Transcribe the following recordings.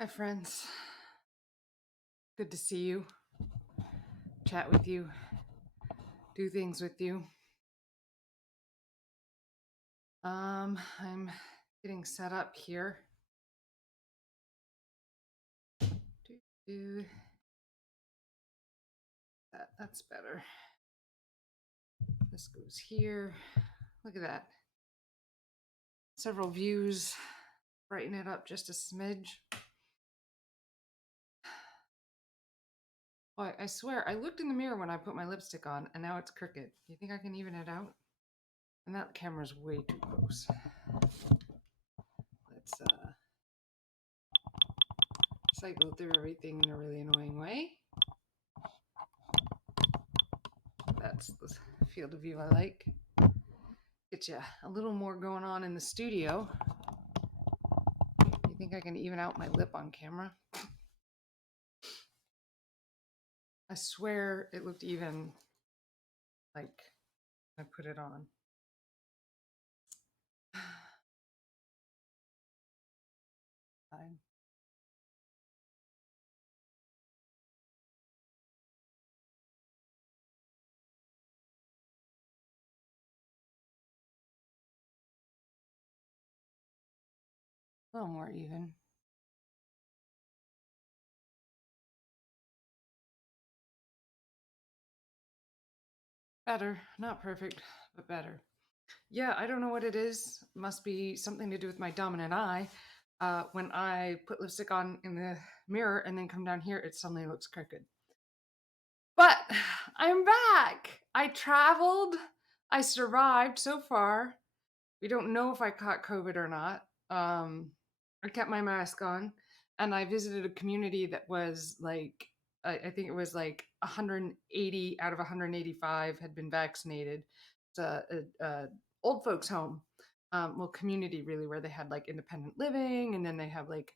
Hi, friends. Good to see you, chat with you, do things with you. I'm getting set up here. Do that's better. This goes here. Look at that. Several views. Brighten it up just a smidge. Boy, I swear, I looked in the mirror when I put my lipstick on, and now it's crooked. Do you think I can even it out? And that camera's way too close. Let's cycle through everything in a really annoying way. That's the field of view I like. Get you a little more going on in the studio. You think I can even out my lip on camera? I swear it looked even like I put it on. Fine. A little more even. Better. Not perfect, but better. Yeah, I don't know what it is. Must be something to do with my dominant eye. When I put lipstick on in the mirror and then come down here, it suddenly looks crooked. But I'm back. I traveled. I survived so far. We don't know if I caught COVID or not. I kept my mask on, and I visited a community that was like, I think it was like 180 out of 185 had been vaccinated. It's a old folks home, well, community really, where they had like independent living, and then they have like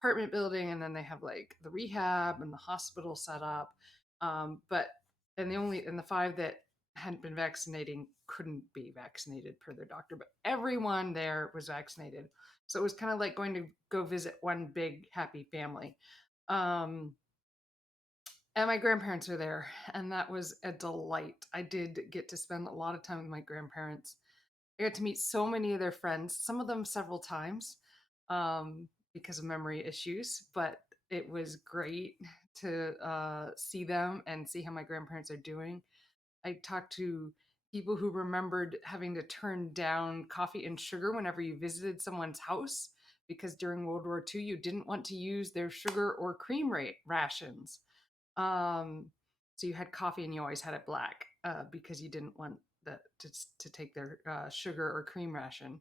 apartment building, and then they have like the rehab and the hospital set up. But and the five that hadn't been vaccinating couldn't be vaccinated per their doctor, but everyone there was vaccinated. So it was kind of like going to go visit one big happy family. Um, and my grandparents were there, and that was a delight. I did get to spend a lot of time with my grandparents. I got to meet so many of their friends, some of them several times because of memory issues, but it was great to see them and see how my grandparents are doing. I talked to people who remembered having to turn down coffee and sugar whenever you visited someone's house because during World War II you didn't want to use their sugar or cream rations. Um, so you had coffee and you always had it black because you didn't want that to take their sugar or cream ration.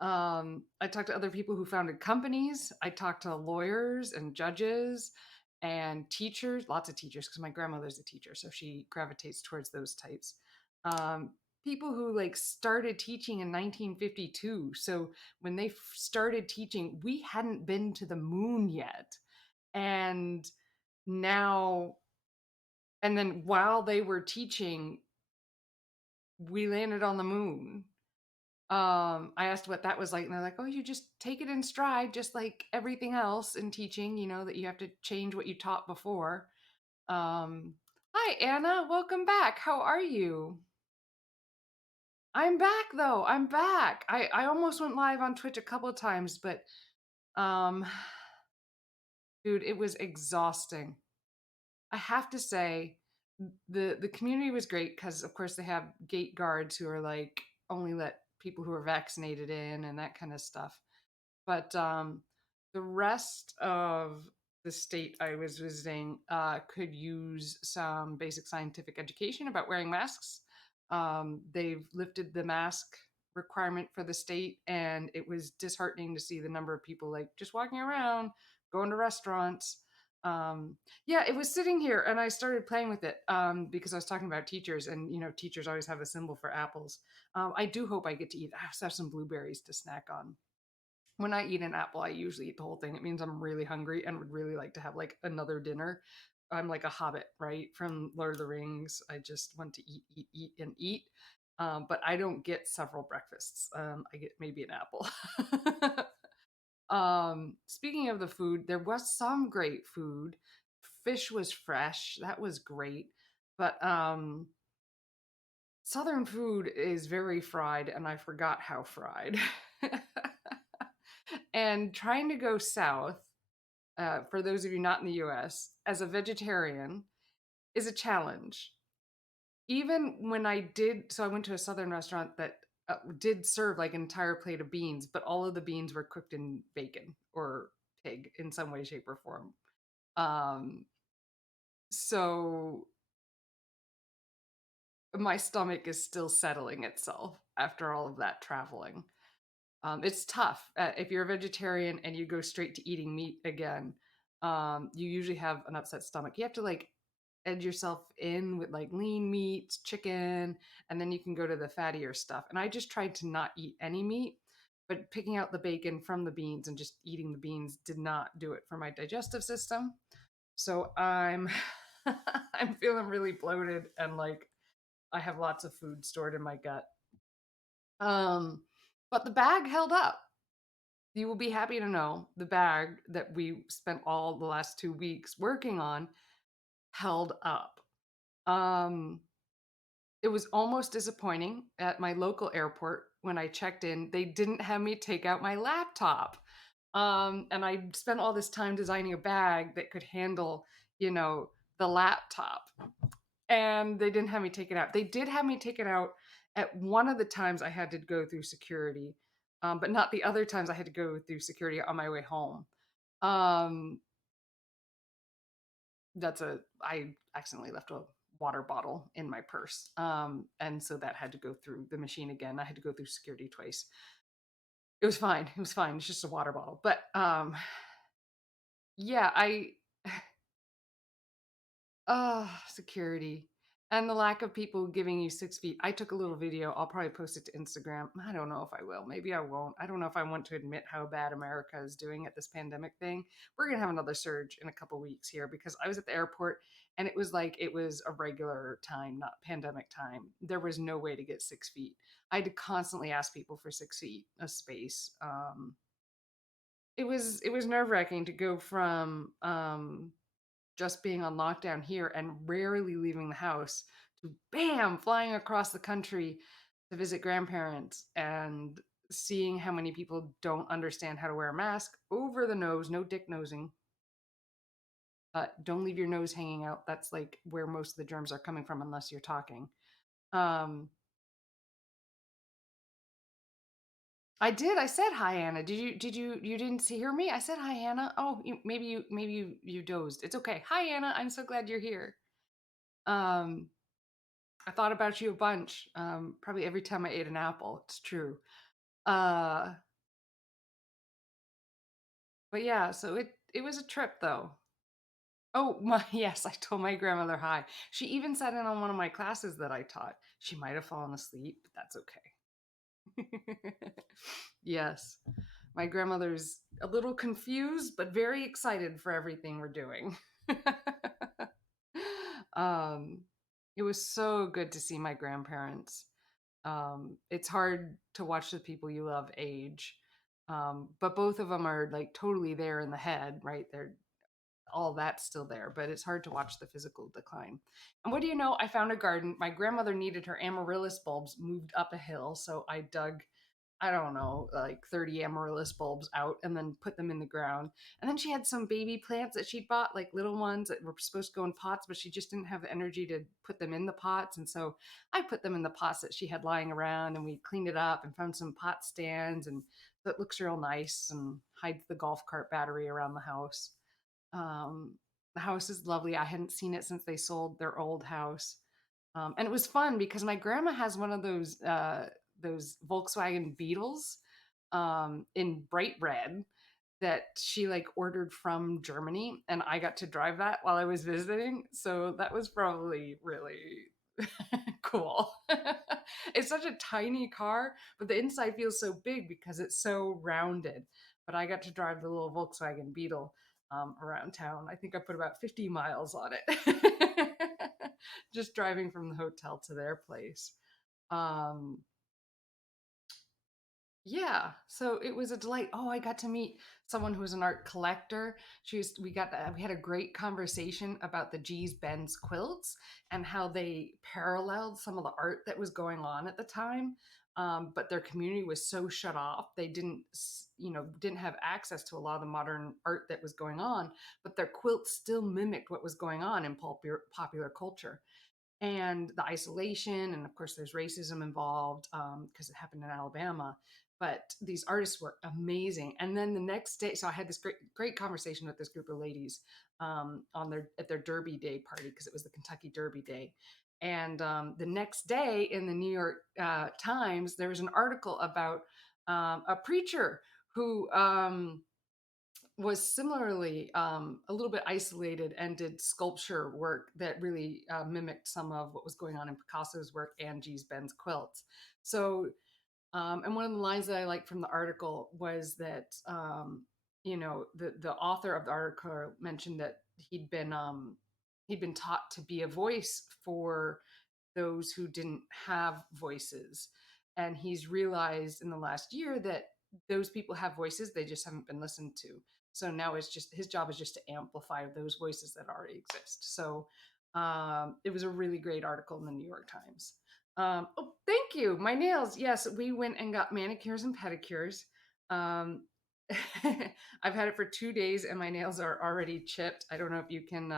I talked to other people who founded companies. I talked to lawyers and judges and teachers, lots of teachers, because my grandmother's a teacher, so she gravitates towards those types. Um, People who like started teaching in 1952. So when they started teaching, we hadn't been to the moon yet. And now, and then while they were teaching, we landed on the moon. I asked what that was like, and they're like, oh, you just take it in stride, just like everything else in teaching, that you have to change what you taught before. Hi, Anna. Welcome back. How are you? I'm back, though. I'm back. I almost went live on Twitch a couple of times, but, um, dude, it was exhausting. I have to say, the community was great because, of course, they have gate guards who are like, only let people who are vaccinated in and that kind of stuff. But the rest of the state I was visiting could use some basic scientific education about wearing masks. They've lifted the mask requirement for the state, and it was disheartening to see the number of people like just walking around, going to restaurants. Yeah, it was sitting here, and I started playing with it because I was talking about teachers, and teachers always have a symbol for apples. I do hope I get to eat. I have some blueberries to snack on. When I eat an apple, I usually eat the whole thing. It means I'm really hungry and would really like to have like another dinner. I'm like a hobbit, right? From Lord of the Rings. I just want to eat, eat, eat, and eat. But I don't get several breakfasts. I get maybe an apple. Speaking of the food, there was some great food. Fish was fresh. That was great. But Southern food is very fried, and I forgot how fried. And trying to go south, for those of you not in the US, as a vegetarian is a challenge. Even when I did, so I went to a Southern restaurant that did serve like an entire plate of beans, but all of the beans were cooked in bacon or pig in some way, shape, or form. Um, so my stomach is still settling itself after all of that traveling. It's tough. If you're a vegetarian and you go straight to eating meat again, you usually have an upset stomach. You have to like edge yourself in with like lean meat, chicken, and then you can go to the fattier stuff. And I just tried to not eat any meat, but picking out the bacon from the beans and just eating the beans did not do it for my digestive system. So I'm I'm feeling really bloated and like I have lots of food stored in my gut. Um, but the bag held up. You will be happy to know the bag that we spent all the last 2 weeks working on held up. Um, it was almost disappointing at my local airport when I checked in. They didn't have me take out my laptop. And I spent all this time designing a bag that could handle, you know, the laptop. And they didn't have me take it out. They did have me take it out at one of the times I had to go through security, but not the other times I had to go through security on my way home. Um, I accidentally left a water bottle in my purse. And so that had to go through the machine again. I had to go through security twice. It was fine. It was fine. It's just a water bottle. But yeah, security. And the lack of people giving you 6 feet. I took a little video. I'll probably post it to Instagram. I don't know if I will. Maybe I won't. I don't know if I want to admit how bad America is doing at this pandemic thing. We're going to have another surge in a couple weeks here because I was at the airport and it was like it was a regular time, not pandemic time. There was no way to get 6 feet. I had to constantly ask people for 6 feet of space. It was nerve wracking to go from just being on lockdown here and rarely leaving the house to bam flying across the country to visit grandparents and seeing how many people don't understand how to wear a mask over the nose, no dick nosing. Don't leave your nose hanging out. That's like where most of the germs are coming from unless you're talking. um I did. I said hi, Anna. You didn't hear me? I said hi, Anna. Oh, maybe you dozed. It's okay. Hi, Anna. I'm so glad you're here. um I thought about you a bunch, probably every time I ate an apple. It's true. Uh, but yeah, so it was a trip though. Oh my, yes, I told my grandmother hi. She even sat in on one of my classes that I taught. She might have fallen asleep, but that's okay. Yes, my grandmother's a little confused, but very excited for everything we're doing. um, it was so good to see my grandparents. It's hard to watch the people you love age, but both of them are like totally there in the head, right? They're all that's still there, but it's hard to watch the physical decline. And what do you know? I found a garden. My grandmother needed her amaryllis bulbs moved up a hill, so I dug, I don't know, like 30 amaryllis bulbs out and then put them in the ground. And then she had some baby plants that she'd bought, like little ones that were supposed to go in pots, but she just didn't have the energy to put them in the pots. And so I put them in the pots that she had lying around and we cleaned it up and found some pot stands. And so it looks real nice and hides the golf cart battery around the house. The house is lovely. I hadn't seen it since they sold their old house. And it was fun because my grandma has one of those Volkswagen Beetles in bright red that she like ordered from Germany, and I got to drive that while I was visiting. So that was probably really cool. It's such a tiny car, but the inside feels so big because it's so rounded. But I got to drive the little Volkswagen Beetle around town. I think I put about 50 miles on it. Just driving from the hotel to their place. Um, Yeah, so it was a delight. Oh, I got to meet someone who was an art collector. We had a great conversation about the G's Ben's quilts and how they paralleled some of the art that was going on at the time. But their community was so shut off, they didn't have access to a lot of the modern art that was going on. But their quilts still mimicked what was going on in popular culture, and the isolation, and of course there's racism involved because it happened in Alabama. But these artists were amazing. And then the next day, so I had this great conversation with this group of ladies on their at their Derby Day party, because it was the Kentucky Derby Day. And the next day in the New York Times, there was an article about a preacher who was similarly a little bit isolated and did sculpture work that really mimicked some of what was going on in Picasso's work and G's Ben's quilts. So, and one of the lines that I liked from the article was that, the author of the article mentioned that he'd been taught to be a voice for those who didn't have voices. And he's realized in the last year that those people have voices, they just haven't been listened to. So now it's just his job is just to amplify those voices that already exist. So it was a really great article in the New York Times. Oh, thank you. My nails. Yes, we went and got manicures and pedicures. Um, I've had it for 2 days and my nails are already chipped. I don't know if you can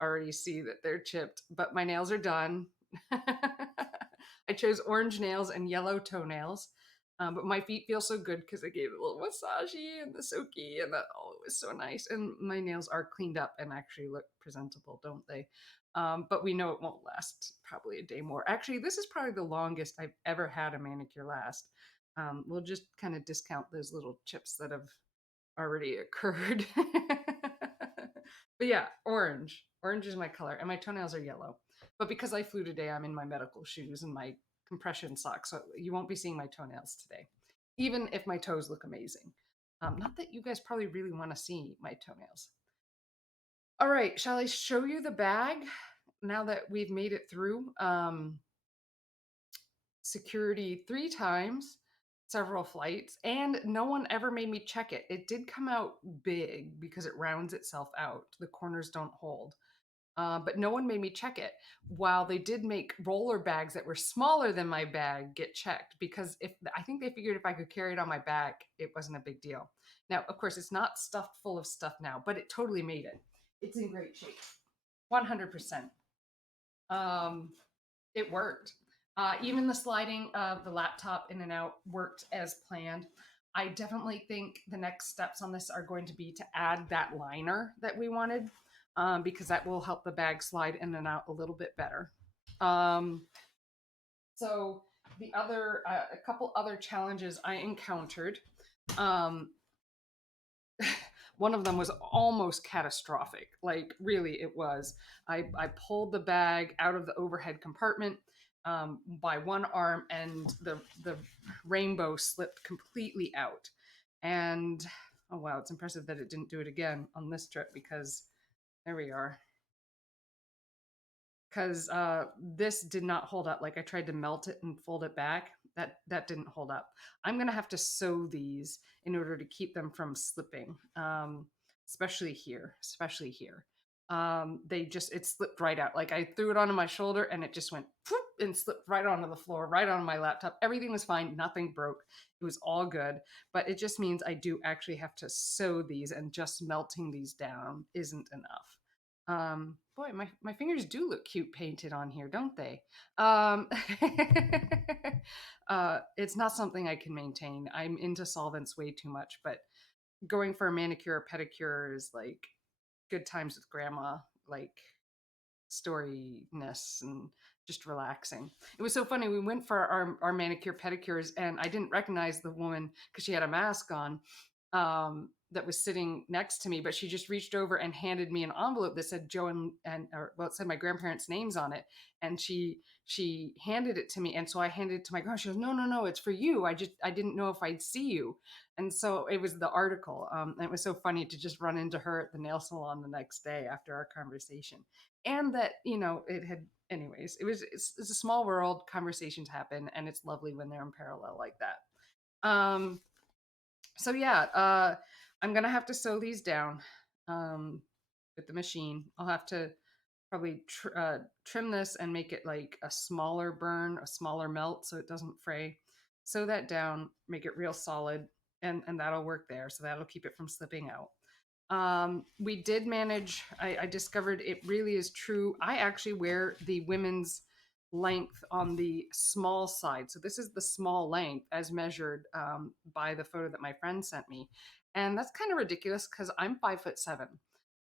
already see that they're chipped, but my nails are done. I chose orange nails and yellow toenails. But my feet feel so good because I gave it a little massagey and the soaky, and that, oh, it was so nice. And my nails are cleaned up and actually look presentable, don't they? But we know it won't last probably a day more. Actually, this is probably the longest I've ever had a manicure last. We'll just kind of discount those little chips that have already occurred. But yeah, orange. Orange is my color, and my toenails are yellow. But because I flew today, I'm in my medical shoes and my compression socks, so you won't be seeing my toenails today, even if my toes look amazing. Not that you guys probably really want to see my toenails. All right, shall I show you the bag now that we've made it through security 3 times, several flights, and no one ever made me check it. It did come out big because it rounds itself out. The corners don't hold. But no one made me check it. While they did make roller bags that were smaller than my bag get checked, because if I think they figured if I could carry it on my back, it wasn't a big deal. Now, of course, it's not stuffed full of stuff now, but it totally made it. It's in great shape, 100%. Um, it worked. Even the sliding of the laptop in and out worked as planned. I definitely think the next steps on this are going to be to add that liner that we wanted, because that will help the bag slide in and out a little bit better. Um, so a couple other challenges I encountered. Um, one of them was almost catastrophic. Like, really, it was. I pulled the bag out of the overhead compartment by one arm, and the rainbow slipped completely out. And oh wow, it's impressive that it didn't do it again on this trip, because there we are. Because this did not hold up. Like, I tried to melt it and fold it back. That didn't hold up. I'm gonna have to sew these in order to keep them from slipping. Especially here. Especially here. It slipped right out. Like, I threw it onto my shoulder and it just went whoop, and slipped right onto the floor, right onto my laptop. Everything was fine. Nothing broke. It was all good. But it just means I do actually have to sew these, and just melting these down isn't enough. Boy, my fingers do look cute painted on here, don't they? Um, it's not something I can maintain. I'm into solvents way too much, but going for a manicure or pedicure is like good times with grandma, like storyness and just relaxing. It was so funny. We went for our manicure pedicures, and I didn't recognize the woman because she had a mask on, that was sitting next to me, but she just reached over and handed me an envelope that said Joe and or, well, it said my grandparents' names on it. And she handed it to me, and so I handed it to my grandma. She goes, no, no, no, it's for you. I didn't know if I'd see you. And so it was the article. And it was so funny to just run into her at the nail salon the next day after our conversation. And that, it had, anyways, it's a small world. Conversations happen, and it's lovely when they're in parallel like that. Um, so yeah, I'm gonna have to sew these down um, with the machine. I'll have to probably trim this and make it like a smaller burn, a smaller melt, so it doesn't fray. Sew that down, make it real solid, and that'll work there. So that'll keep it from slipping out. We did manage. I discovered it really is true. I actually wear the women's length on the small side. So this is the small length as measured by the photo that my friend sent me, and that's kind of ridiculous because I'm 5'7",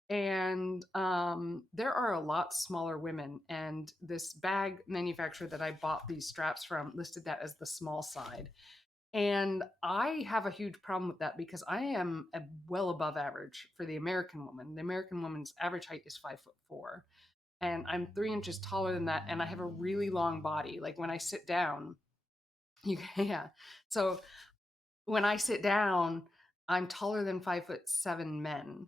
and there are a lot smaller women. And this bag manufacturer that I bought these straps from listed that as the small side. And I have a huge problem with that because I am well above average for the American woman. The American woman's average height is 5'4", and I'm 3 inches taller than that. And I have a really long body. Like when I sit down, yeah. So when I sit down, I'm taller than 5'7" men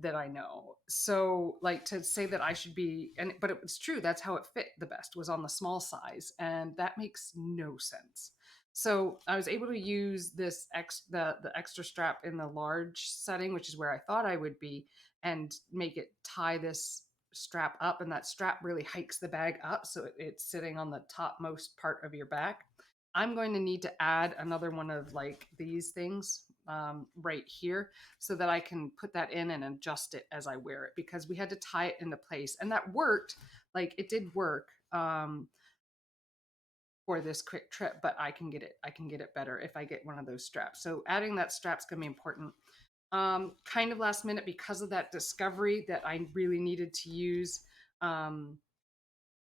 that I know. So like to say that I should be, but it was true. That's how it fit the best, was on the small size, and that makes no sense. So I was able to use the extra strap in the large setting, which is where I thought I would be, and make it tie this strap up, and that strap really hikes the bag up so it's sitting on the topmost part of your back. I'm going to need to add another one of like these things right here so that I can put that in and adjust it as I wear it, because we had to tie it into place, and that worked. Like it did work for this quick trip, but I can get it. I can get it better if I get one of those straps. So adding that strap's going to be important. Kind of last minute because of that discovery that I really needed to use um,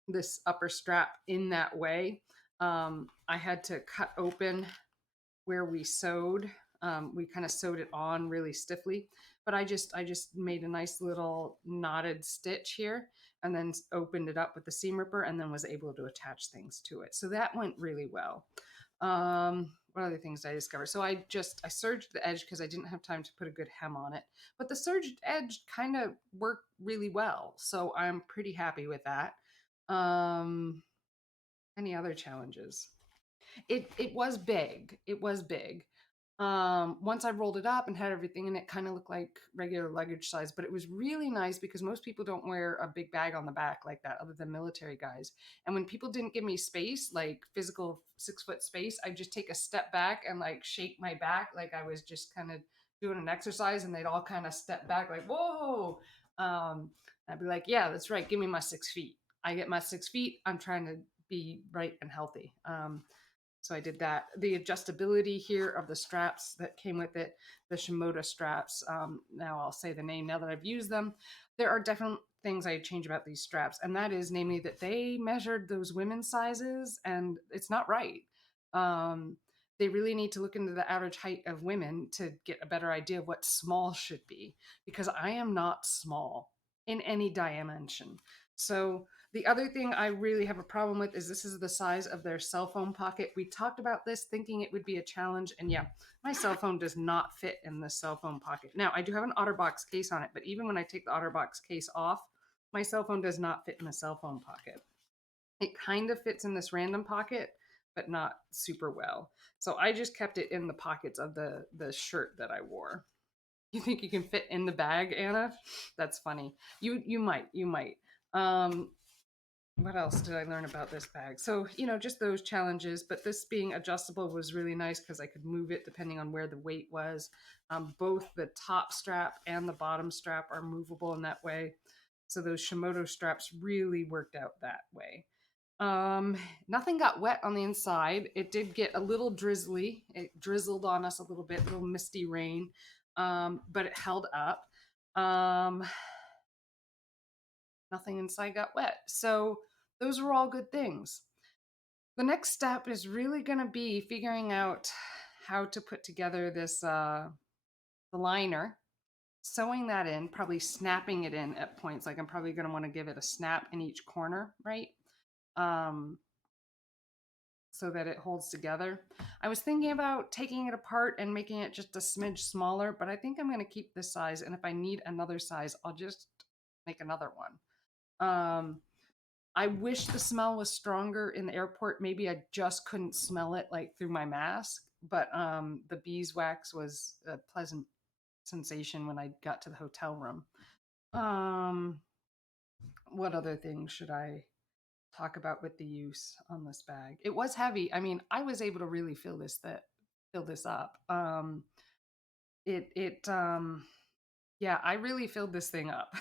this upper strap in that way. I had to cut open where we sewed. We kind of sewed it on really stiffly, but I just made a nice little knotted stitch here, and then opened it up with the seam ripper, and then was able to attach things to it. So that went really well. What other things did I discover? So I serged the edge because I didn't have time to put a good hem on it, but the serged edge kind of worked really well. So I'm pretty happy with that. Um, any other challenges? It was big. It was big. Once I rolled it up and had everything in it, kind of looked like regular luggage size, but it was really nice because most people don't wear a big bag on the back like that, other than military guys. And when people didn't give me space, like physical 6 foot space, I'd just take a step back and like shake my back like I was just kind of doing an exercise, and they'd all kind of step back like, whoa. I'd be like, yeah, that's right. Give me my 6 feet. I get my 6 feet. I'm trying to be right and healthy. So I did that. The adjustability here of the straps that came with it, the Shimoda straps. Now I'll say the name now that I've used them. There are definite things I change about these straps, and that is namely that they measured those women's sizes, and it's not right. Um, they really need to look into the average height of women to get a better idea of what small should be, because I am not small in any dimension. So the other thing I really have a problem with is this is the size of their cell phone pocket. We talked about this thinking it would be a challenge, and yeah, my cell phone does not fit in the cell phone pocket. Now, I do have an OtterBox case on it, but even when I take the OtterBox case off, my cell phone does not fit in the cell phone pocket. It kind of fits in this random pocket, but not super well. So I just kept it in the pockets of the shirt that I wore. You think you can fit in the bag, Anna? That's funny. You might. Um, what else did I learn about this bag? So, just those challenges, but this being adjustable was really nice because I could move it depending on where the weight was. Both the top strap and the bottom strap are movable in that way. So those Shimoda straps really worked out that way. Nothing got wet on the inside. It did get a little drizzly. It drizzled on us a little bit, a little misty rain, but it held up. Um, Nothing inside got wet. So those were all good things. The next step is really going to be figuring out how to put together this the liner, sewing that in, probably snapping it in at points. Like I'm probably going to want to give it a snap in each corner, right? Um, so that it holds together. I was thinking about taking it apart and making it just a smidge smaller, but I think I'm going to keep this size. And if I need another size, I'll just make another one. I wish the smell was stronger in the airport. Maybe I just couldn't smell it like through my mask. but the beeswax was a pleasant sensation when I got to the hotel room. Um, what other things should I talk about with the use on this bag? It was heavy. I mean, I was able to really fill this up. It yeah, I really filled this thing up.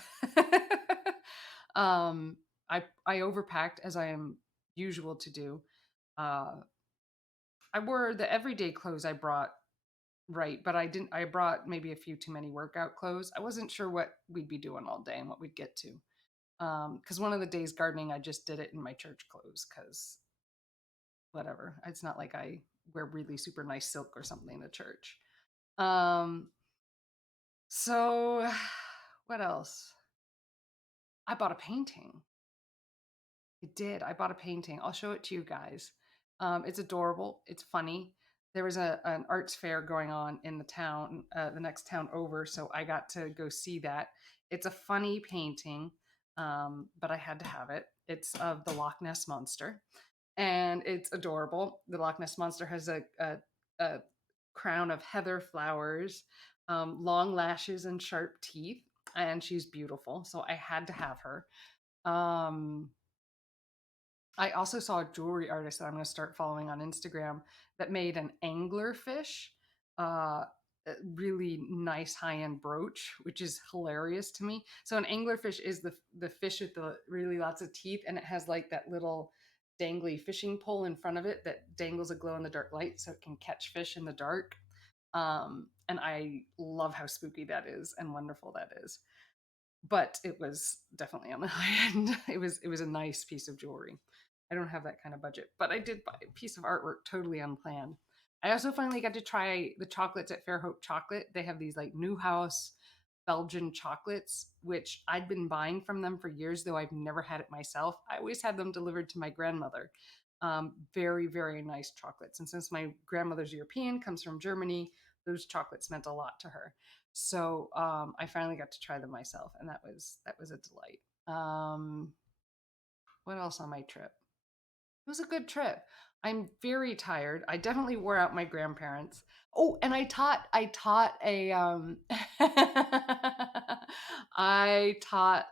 um, I overpacked as I am usual to do. Uh, I wore the everyday clothes I brought, right, but I brought maybe a few too many workout clothes. I wasn't sure what we'd be doing all day and what we'd get to. Because one of the days gardening, I just did it in my church clothes because whatever. It's not like I wear really super nice silk or something to church. Um, so what else? I bought a painting. It did. I bought a painting. I'll show it to you guys. It's adorable. It's funny. There was an arts fair going on in the town, the next town over, so I got to go see that. It's a funny painting, but I had to have it. It's of the Loch Ness monster, and it's adorable. The Loch Ness monster has a crown of heather flowers, long lashes, and sharp teeth, and she's beautiful. So I had to have her. Um, I also saw a jewelry artist that I'm going to start following on Instagram that made an anglerfish, a really nice high-end brooch, which is hilarious to me. So an anglerfish is the fish with the really lots of teeth, and it has like that little dangly fishing pole in front of it that dangles a glow in the dark light so it can catch fish in the dark. And I love how spooky that is and wonderful that is, but it was definitely on the high end. It was a nice piece of jewelry. I don't have that kind of budget, but I did buy a piece of artwork totally unplanned. I also finally got to try the chocolates at Fairhope Chocolate. They have these like Newhouse Belgian chocolates, which I'd been buying from them for years, though I've never had it myself. I always had them delivered to my grandmother. Very, very nice chocolates. And since my grandmother's European, comes from Germany, those chocolates meant a lot to her. So I finally got to try them myself, and that was a delight. What else on my trip? It was a good trip. I'm very tired. I definitely wore out my grandparents. Oh, and I taught a I taught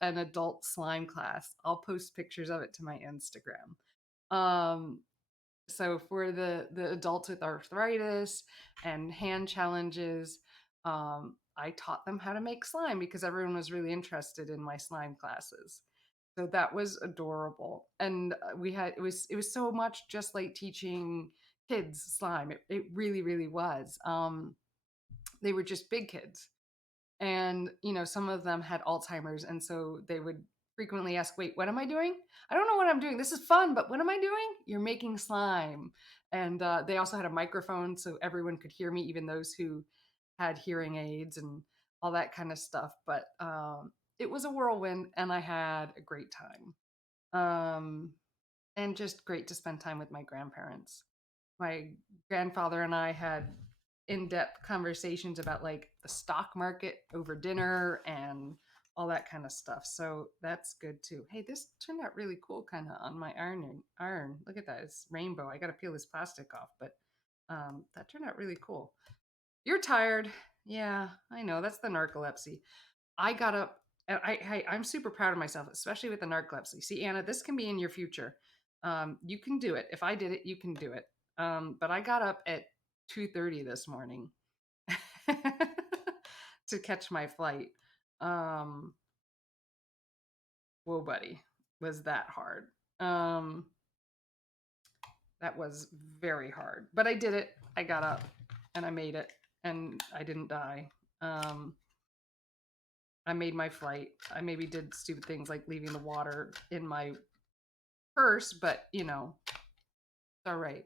an adult slime class. I'll post pictures of it to my Instagram. Um so for the adults with arthritis and hand challenges, I taught them how to make slime because everyone was really interested in my slime classes. So that was adorable, and it was so much just like teaching kids slime. It really really was. They were just big kids, and some of them had Alzheimer's, and so they would frequently ask, wait, what am I doing? I don't know what I'm doing. This is fun, but what am I doing? You're making slime. And they also had a microphone so everyone could hear me, even those who had hearing aids and all that kind of stuff. But it was a whirlwind, and I had a great time. And just great to spend time with my grandparents. My grandfather and I had in-depth conversations about like the stock market over dinner and all that kind of stuff. So that's good too. Hey, this turned out really cool kind of on my iron. Look at that. It's rainbow. I got to peel this plastic off, but that turned out really cool. You're tired. Yeah, I know. That's the narcolepsy. I got up. I'm super proud of myself, especially with the narcolepsy. See, Anna, this can be in your future. You can do it. If I did it, you can do it. But I got up at 2:30 this morning to catch my flight. Um, Whoa, buddy, was that hard? Um, that was very hard, but I did it. I got up and I made it, and I didn't die. Um, I made my flight. I maybe did stupid things like leaving the water in my purse, but it's all right.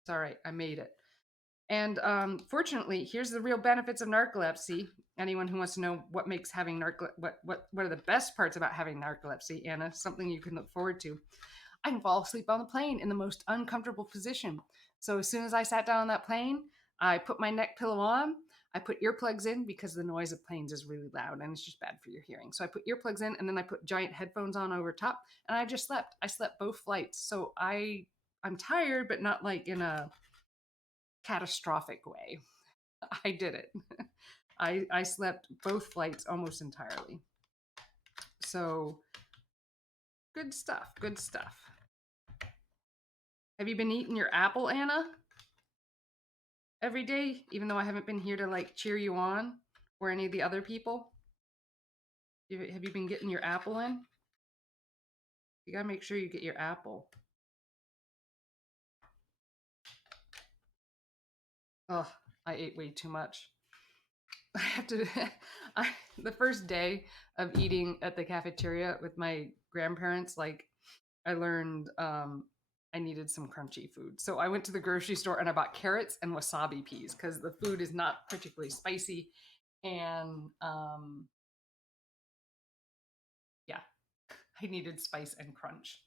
It's all right. I made it. And fortunately, here's the real benefits of narcolepsy. Anyone who wants to know what makes having what are the best parts about having narcolepsy, Anna, something you can look forward to. I can fall asleep on the plane in the most uncomfortable position. So as soon as I sat down on that plane, I put my neck pillow on. I put earplugs in because the noise of planes is really loud and it's just bad for your hearing. So I put earplugs in, and then I put giant headphones on over top, and I just slept. I slept both flights. So I'm tired, but not like in a catastrophic way. I did it. I slept both flights almost entirely. So good stuff. Good stuff. Have you been eating your apple, Anna? Every day, even though I haven't been here to like cheer you on or any of the other people? Have you been getting your apple in? You gotta make sure you get your apple. Oh, I ate way too much. I have to. The first day of eating at the cafeteria with my grandparents, like I learned I needed some crunchy food. So I went to the grocery store and I bought carrots and wasabi peas because the food is not particularly spicy. And yeah, I needed spice and crunch.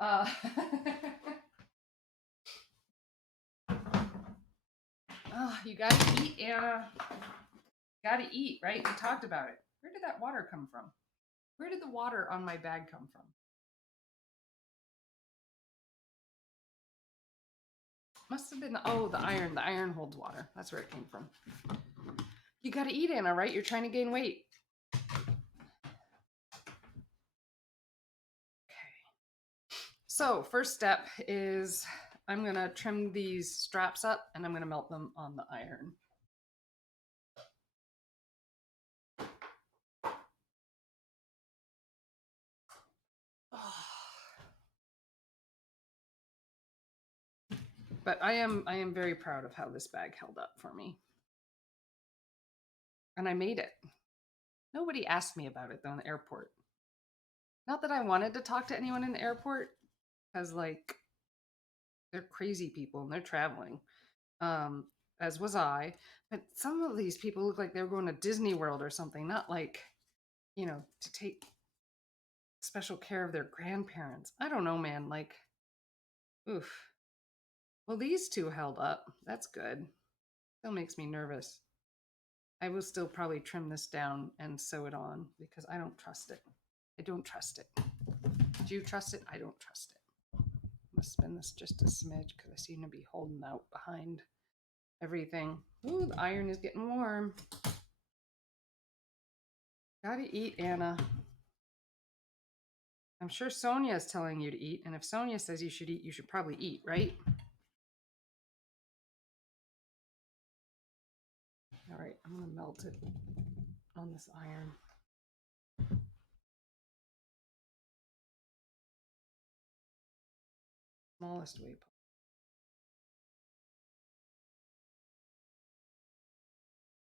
Uh, oh, you gotta eat, Anna. Gotta eat, right? We talked about it. Where did that water come from? Where did the water on my bag come from? Must have been the iron. The iron holds water. That's where it came from. You gotta eat, Anna, right? You're trying to gain weight. So first step is I'm gonna trim these straps up and I'm gonna melt them on the iron. But I am very proud of how this bag held up for me. And I made it. Nobody asked me about it though in the airport. Not that I wanted to talk to anyone in the airport, because like they're crazy people and they're traveling. As was I. But some of these people look like they were going to Disney World or something, not like, to take special care of their grandparents. I don't know, man. Like, oof. Well, these two held up. That's good. Still makes me nervous. I will still probably trim this down and sew it on because I don't trust it. I don't trust it. Do you trust it? I don't trust it. I'm gonna spin this just a smidge because I seem to be holding out behind everything. Ooh, the iron is getting warm. Gotta eat, Anna. I'm sure Sonia is telling you to eat, and if Sonia says you should eat, you should probably eat, right? All right, I'm gonna melt it on this iron. Smallest way possible.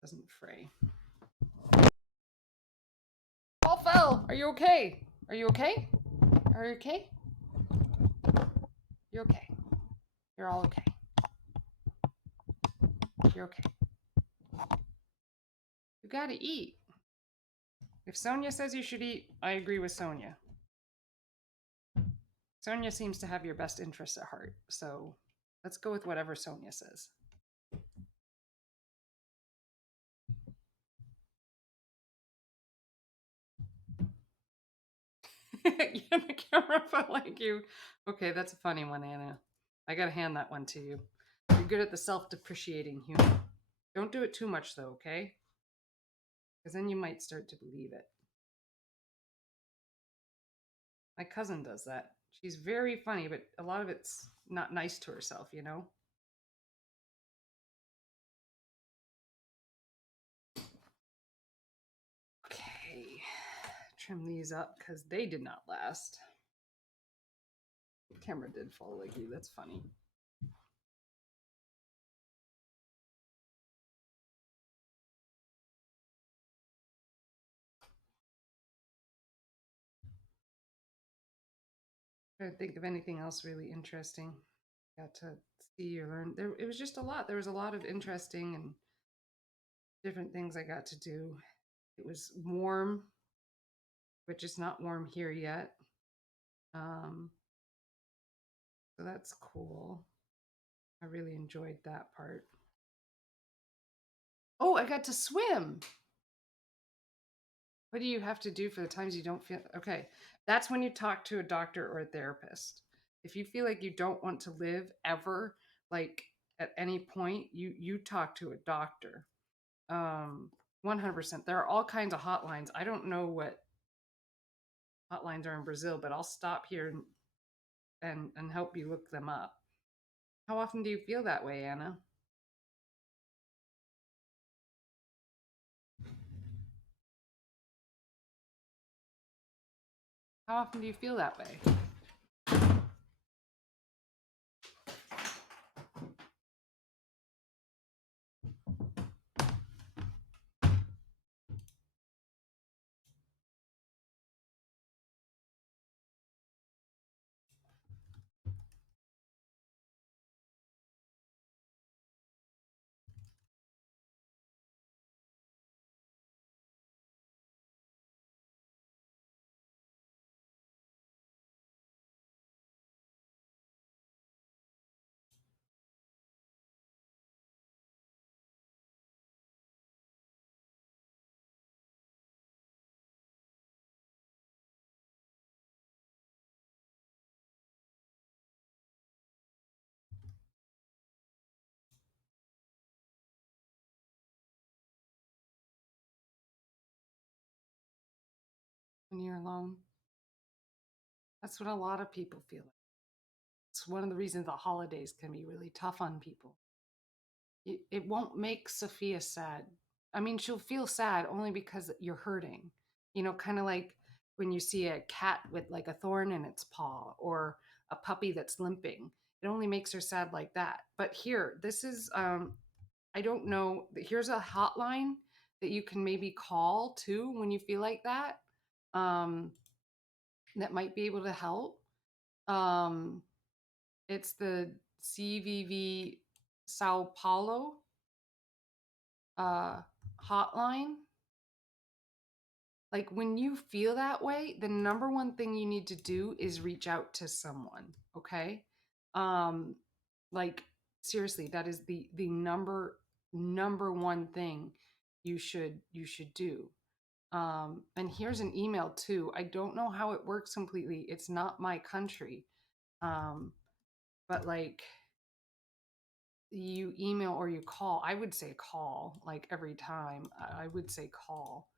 Doesn't fray. All fell. Are you okay? Are you okay? Are you okay? You're okay. You're all okay. You're okay. You gotta eat. If Sonia says you should eat, I agree with Sonia. Sonia seems to have your best interests at heart, so let's go with whatever Sonia says. Yeah, the camera felt like you. Okay, that's a funny one, Anna. I gotta hand that one to you. You're good at the self-depreciating humor. Don't do it too much, though, okay? Because then you might start to believe it. My cousin does that. She's very funny, but a lot of it's not nice to herself, you know? Okay, trim these up because they did not last. The camera did fall like you. That's funny. I don't think of anything else really interesting. Got to see or learn. It was just a lot. There was a lot of interesting and different things I got to do. It was warm, which is not warm here yet. So that's cool. I really enjoyed that part. Oh, I got to swim. What do you have to do for the times you don't feel okay? That's when you talk to a doctor or a therapist. If you feel like you don't want to live ever, like at any point, you talk to a doctor. 100%. There are all kinds of hotlines. I don't know what hotlines are in Brazil, but I'll stop here and help you look them up. How often do you feel that way, Anna? How often do you feel that way? When you're alone? That's what a lot of people feel like. It's one of the reasons the holidays can be really tough on people. It won't make Sophia sad. I mean, she'll feel sad only because you're hurting. Kind of like when you see a cat with like a thorn in its paw or a puppy that's limping. It only makes her sad like that. But here, this is I don't know. Here's a hotline that you can maybe call too when you feel like that. Um, that might be able to help. Um, it's the CVV Sao Paulo uh, hotline. Like when you feel that way, the number one thing you need to do is reach out to someone. Okay. Um, like seriously, that is the number one thing you should do. And here's an email too. I don't know how it works completely. It's not my country. Um, but like you email or you call, I would say call like every time. I would say call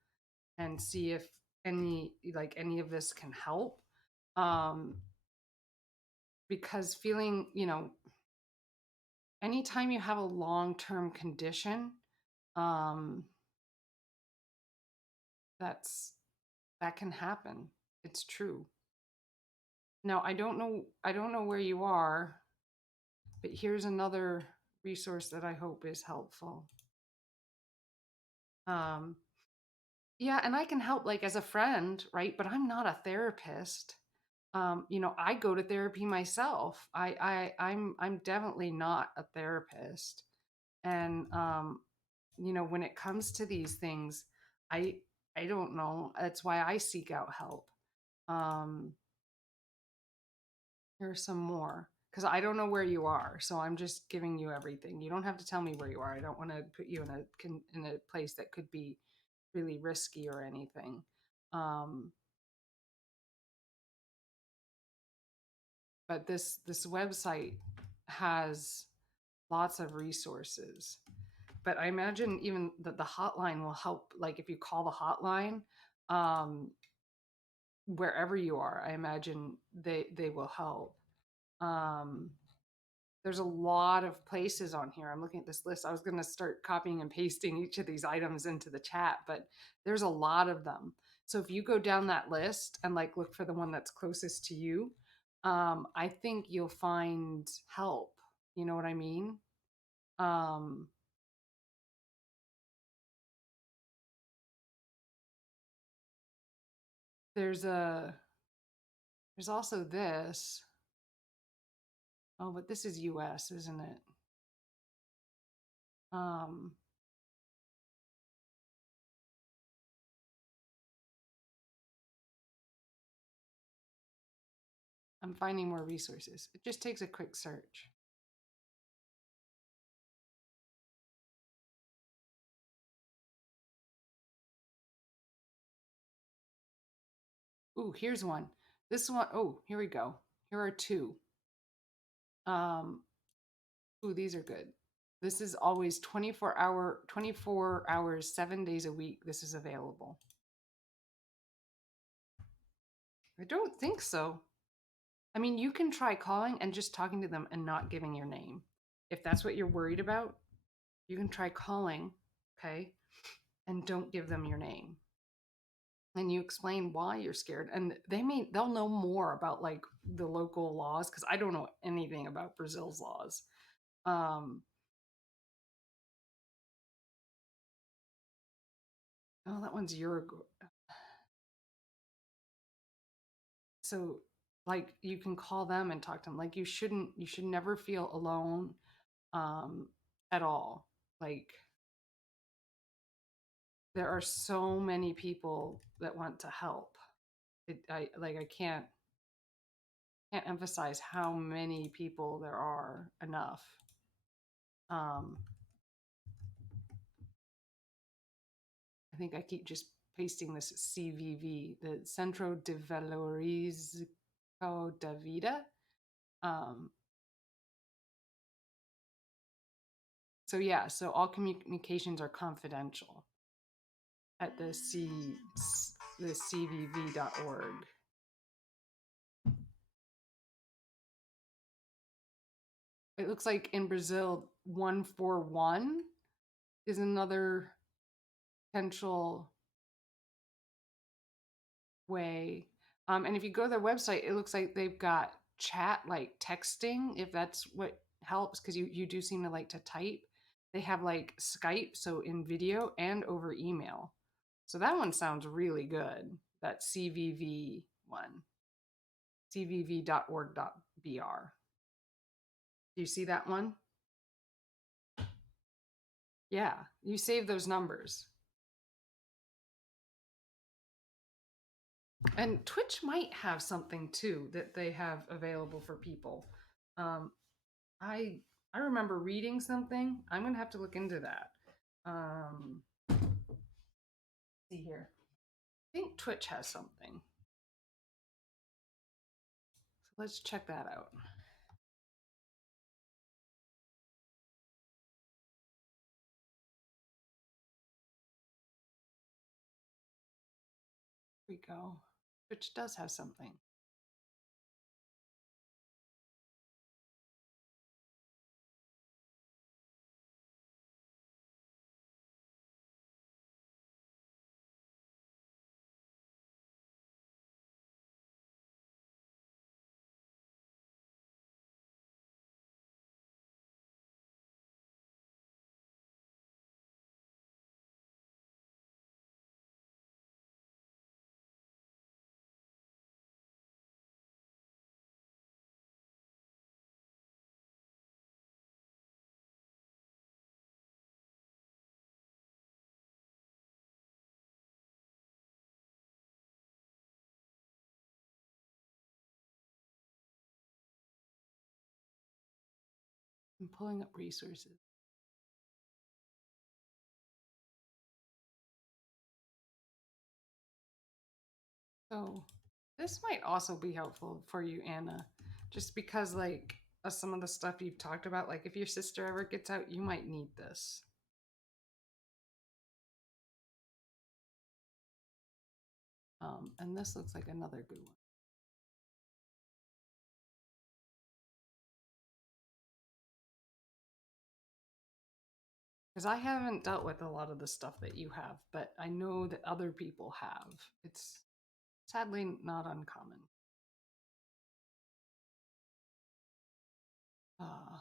and see if any of this can help. Um, because feeling, anytime you have a long-term condition, um, that's that can happen. It's true. Now, I don't know where you are, but here's another resource that I hope is helpful. Um, yeah, and I can help like as a friend, right? But I'm not a therapist. I go to therapy myself. I'm definitely not a therapist. And when it comes to these things, I I don't know. That's why I seek out help. Um, Here's some more because I don't know where you are, so I'm just giving you everything. You don't have to tell me where you are. I don't want to put you in a place that could be really risky or anything. Um, but this website has lots of resources. But I imagine even that the hotline will help. Like if you call the hotline, um, wherever you are, I imagine they will help. Um, there's a lot of places on here. I'm looking at this list. I was going to start copying and pasting each of these items into the chat, but there's a lot of them. So if you go down that list and like look for the one that's closest to you, I think you'll find help. You know what I mean? Um, there's a there's also this. Oh, but this is US, isn't it? Um, I'm finding more resources. It just takes a quick search. Ooh, here's one. This one, oh, here we go. Here are two. Um, Ooh, these are good. This is always 24 hours, 7 days a week. This is available. I don't think so. I mean, you can try calling and just talking to them and not giving your name. If that's what you're worried about, you can try calling, okay? And don't give them your name. And you explain why you're scared. And they'll know more about like the local laws because I don't know anything about Brazil's laws. Um, oh, that one's Uruguay. So like you can call them and talk to them. Like you should never feel alone um at all. Like there are so many people that want to help. I can't emphasize how many people there are enough. Um, I think I keep just pasting this CVV, the Centro de Valorizo da Vida. Um, so yeah, so all communications are confidential at the cvv.org. It looks like in Brazil, 141 is another potential way. And if you go to their website, it looks like they've got chat, like texting, if that's what helps, because you do seem to like to type. They have like Skype, so in video and over email. So that one sounds really good. That CVV one, cvv.org.br. Do you see that one? Yeah, you save those numbers. And Twitch might have something too that they have available for people. Um, I I remember reading something. I'm gonna have to look into that. Um, see here. I think Twitch has something. So let's check that out. Here we go. Twitch does have something. I'm pulling up resources. So this might also be helpful for you, Anna, just because like of some of the stuff you've talked about, like if your sister ever gets out, you might need this. And this looks like another good one. Because I haven't dealt with a lot of the stuff that you have, but I know that other people have. It's sadly not uncommon. Uh,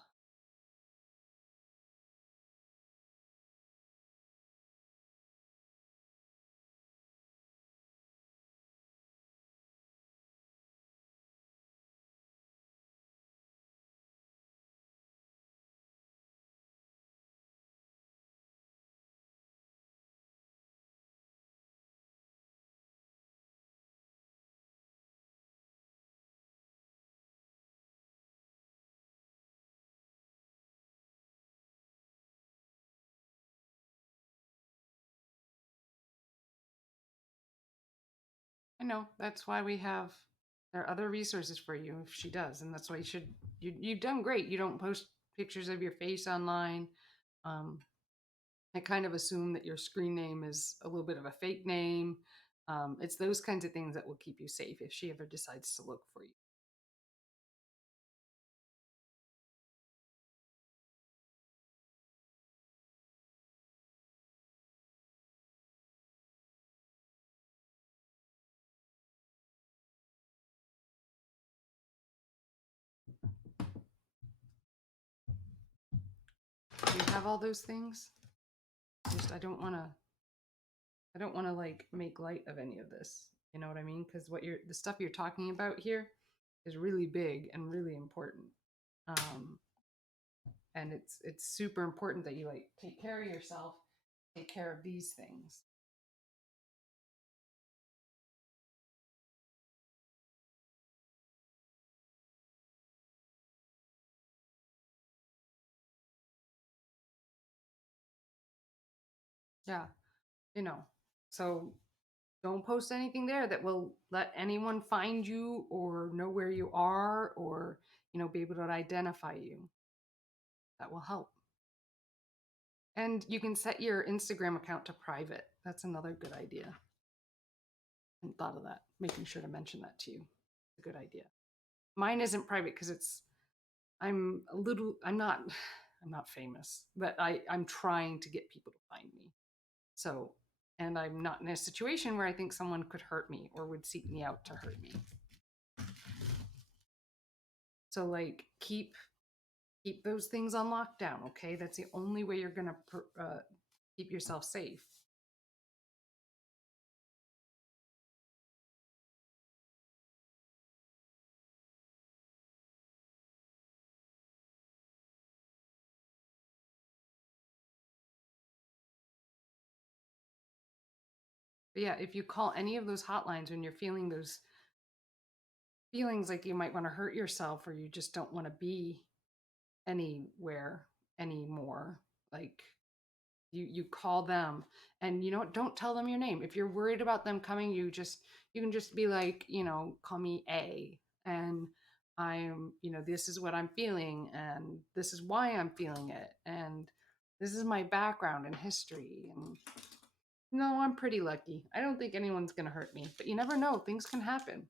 I know that's why we have there are other resources for you if she does, and that's why you've done great. You don't post pictures of your face online. Um, I kind of assume that your screen name is a little bit of a fake name. It's those kinds of things that will keep you safe if she ever decides to look for you. Do you have all those things? Just I don't want to like make light of any of this. You know what I mean? Because the stuff you're talking about here is really big and really important. Um, and it's super important that you like take care of yourself, take care of these things. Yeah, you know. So don't post anything there that will let anyone find you or know where you are or be able to identify you. That will help. And you can set your Instagram account to private. That's another good idea. I hadn't thought of that. Making sure to mention that to you. It's a good idea. Mine isn't private because I'm not I'm not famous, but I'm trying to get people to find me. So, and I'm not in a situation where I think someone could hurt me or would seek me out to hurt me. So like keep those things on lockdown, okay? That's the only way you're going to keep yourself safe. But yeah, if you call any of those hotlines when you're feeling those feelings like you might want to hurt yourself or you just don't want to be anywhere anymore, like you call them and don't tell them your name. If you're worried about them coming, you can just be like, call me A, and I'm, this is what I'm feeling and this is why I'm feeling it and this is my background and history. And no, I'm pretty lucky. I don't think anyone's going to hurt me, but you never know, things can happen.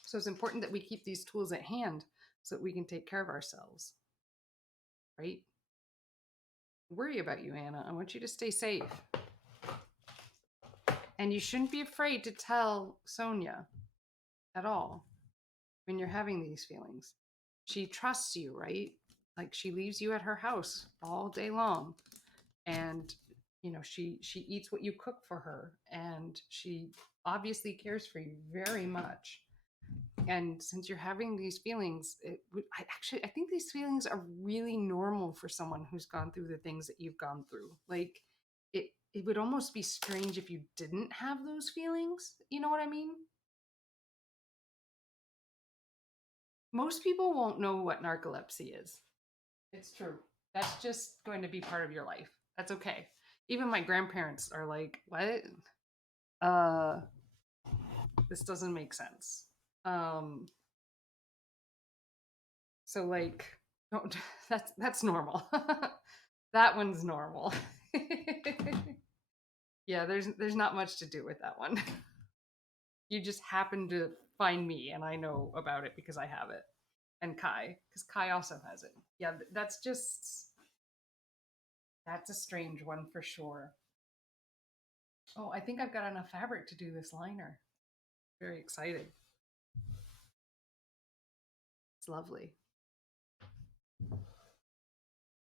So it's important that we keep these tools at hand so that we can take care of ourselves, right? Worry about you, Anna. I want you to stay safe. And you shouldn't be afraid to tell Sonia at all when you're having these feelings. She trusts you, right? Like she leaves you at her house all day long. And she eats what you cook for her and she obviously cares for you very much. And since you're having these feelings, I think these feelings are really normal for someone who's gone through the things that you've gone through. Like it would almost be strange if you didn't have those feelings. You know what I mean? Most people won't know what narcolepsy is. It's true. That's just going to be part of your life. That's okay. Even my grandparents are like, "What? Uh, this doesn't make sense." Um, so like, don't. That's normal. That one's normal. Yeah, there's not much to do with that one. You just happen to find me, and I know about it because I have it, and Kai, because Kai also has it. Yeah, that's a strange one for sure. Oh, I think I've got enough fabric to do this liner. Very excited. It's lovely. So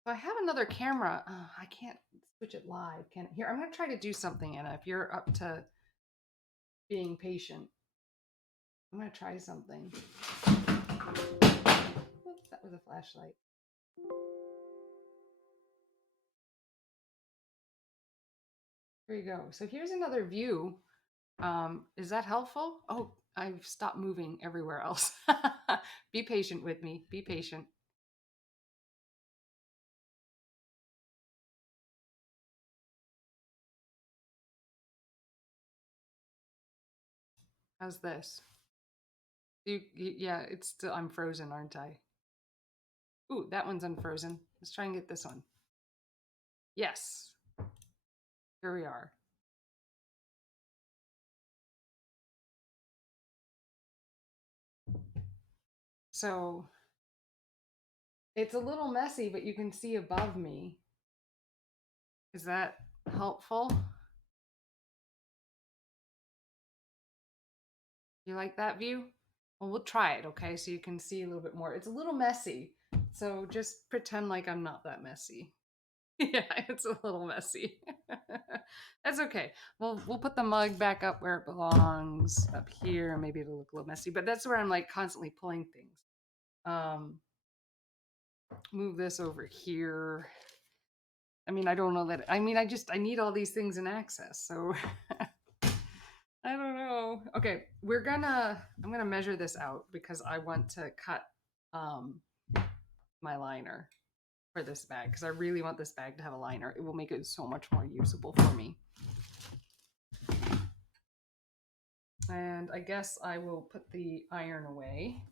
I have another camera. I can't switch it live. Can here? I'm gonna try to do something, Anna. If you're up to being patient, I'm gonna try something. Oops, that was a flashlight. Here you go. So here's another view. Is that helpful? Oh, I've stopped moving everywhere else. Be patient with me. Be patient. How's this? Yeah, it's still, I'm frozen, aren't I? Ooh, that one's unfrozen. Let's try and get this one. Yes. Here we are. So it's a little messy, but you can see above me. Is that helpful? You like that view? Well, we'll try it, okay? So you can see a little bit more. It's a little messy, so just pretend like I'm not that messy. Yeah, it's a little messy. That's okay. We'll put the mug back up where it belongs, up here. Maybe it'll look a little messy, but that's where I'm like constantly pulling things. Um, move this over here. I mean, I don't know that. I mean, I need all these things in access, so I don't know. Okay, I'm gonna measure this out because I want to cut um my liner for this bag because I really want this bag to have a liner. It will make it so much more usable for me. And I guess I will put the iron away.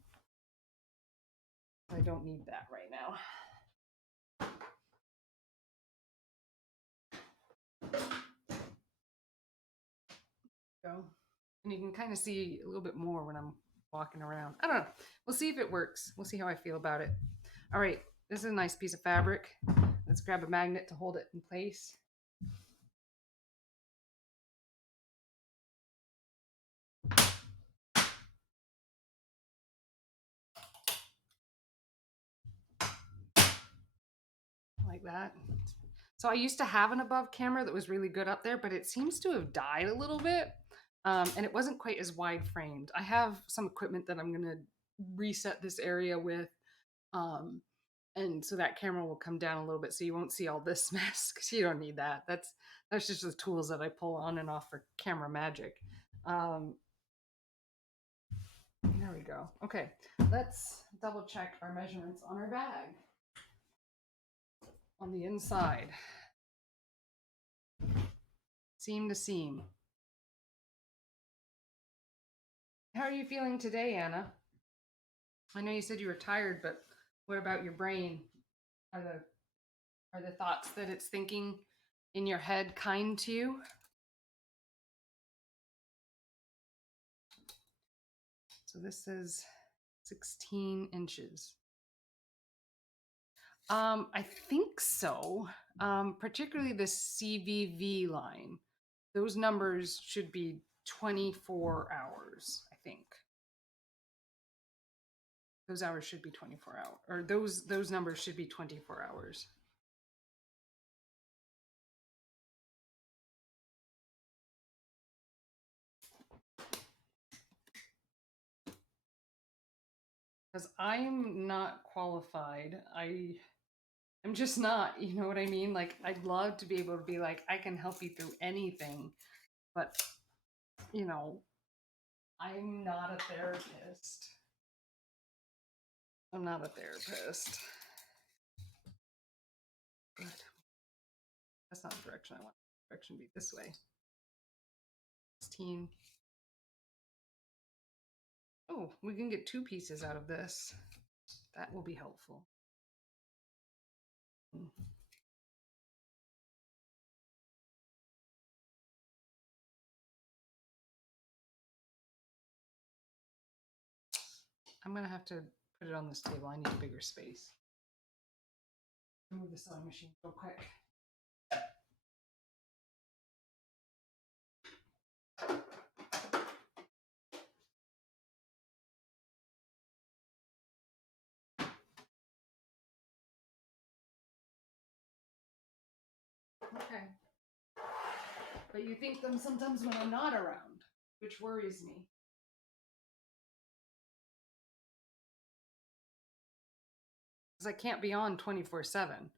I don't need that right now. Go. And you can kind of see a little bit more when I'm walking around. I don't know. We'll see if it works. We'll see how I feel about it. All right, this is a nice piece of fabric. Let's grab a magnet to hold it in place. Like that. So I used to have an above camera that was really good up there, but it seems to have died a little bit. And it wasn't quite as wide framed. I have some equipment that I'm going to reset this area with. And so that camera will come down a little bit so you won't see all this mess because you don't need that. That's just the tools that I pull on and off for camera magic. There we go. Okay, let's double check our measurements on our bag. On the inside, seam to seam. How are you feeling today, Anna? I know you said you were tired, but what about your brain? Are the thoughts that it's thinking in your head kind to you? So this is 16 inches. I think so. Particularly the CVV line. Those numbers should be 24 hours, I think. Those hours should be 24 hours, or those numbers should be 24 hours. Because I'm not qualified. I'm just not, you know what I mean? Like, I'd love to be able to be like, I can help you through anything, but, you know, I'm not a therapist. I'm not a therapist. But that's not the direction I want. The direction be this way. 16. Oh, we can get 2 pieces out of this. That will be helpful. I'm gonna have to put it on this table. I need a bigger space. Move the sewing machine real quick. Okay. But you think them sometimes when I'm not around, which worries me. Because I can't be on 24/7.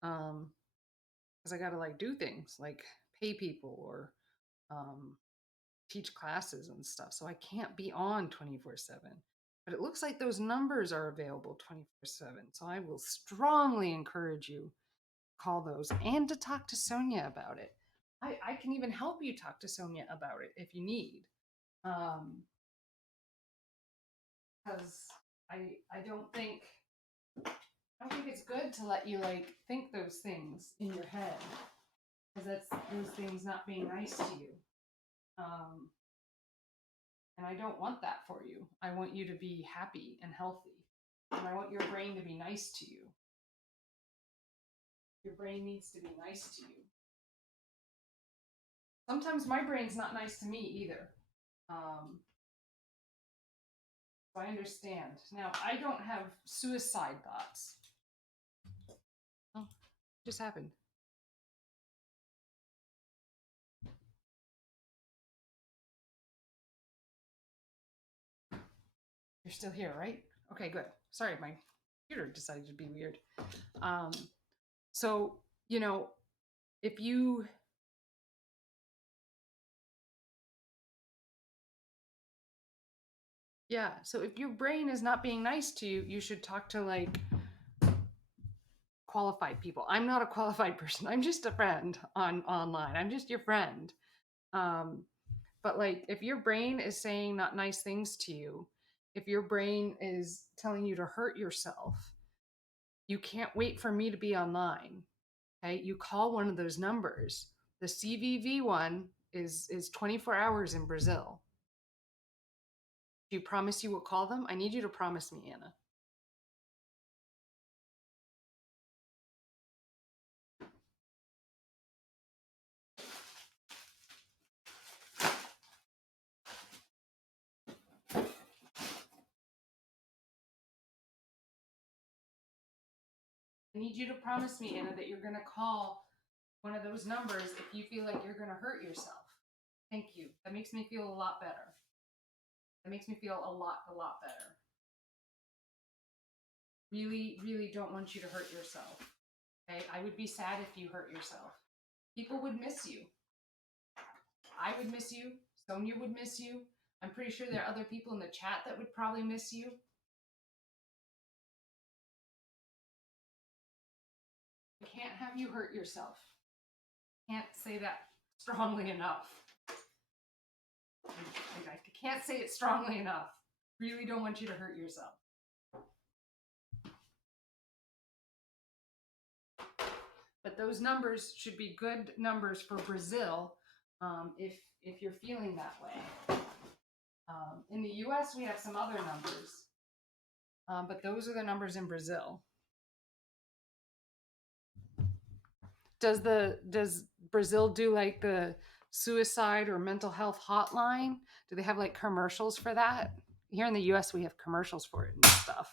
Because I gotta like do things like pay people or teach classes and stuff. So I can't be on 24/7. But it looks like those numbers are available 24/7. So I will strongly encourage you to call those and to talk to Sonia about it. I can even help you talk to Sonia about it if you need. Because I don't think I think it's good to let you like think those things in your head, because that's those things not being nice to you. Um, and I don't want that for you. I want you to be happy and healthy, and I want your brain to be nice to you. Your brain needs to be nice to you. Sometimes my brain's not nice to me either. Um, so I understand. Now, I don't have suicide thoughts. Oh, just happened. You're still here, right? Okay, good. Sorry, my computer decided to be weird. Um, so, you know, if you, yeah, so if your brain is not being nice to you, you should talk to like qualified people. I'm not a qualified person. I'm just a friend on online. I'm just your friend. Um, but like if your brain is saying not nice things to you, if your brain is telling you to hurt yourself, you can't wait for me to be online. Okay, you call one of those numbers. The CVV one is 24 hours in Brazil. Do you promise you will call them? I need you to promise me, Anna. I need you to promise me, Anna, that you're going to call one of those numbers if you feel like you're going to hurt yourself. Thank you. That makes me feel a lot better. That makes me feel a lot better. Really, really don't want you to hurt yourself. Okay? I would be sad if you hurt yourself. People would miss you. I would miss you. Sonia would miss you. I'm pretty sure there are other people in the chat that would probably miss you. I can't have you hurt yourself. Can't say that strongly enough. I can't say it strongly enough. Really don't want you to hurt yourself. But those numbers should be good numbers for Brazil, if you're feeling that way. In the U.S., we have some other numbers, but those are the numbers in Brazil. Does Brazil do like the suicide or mental health hotline? Do they have like commercials for that? Here in the U.S., we have commercials for it and stuff.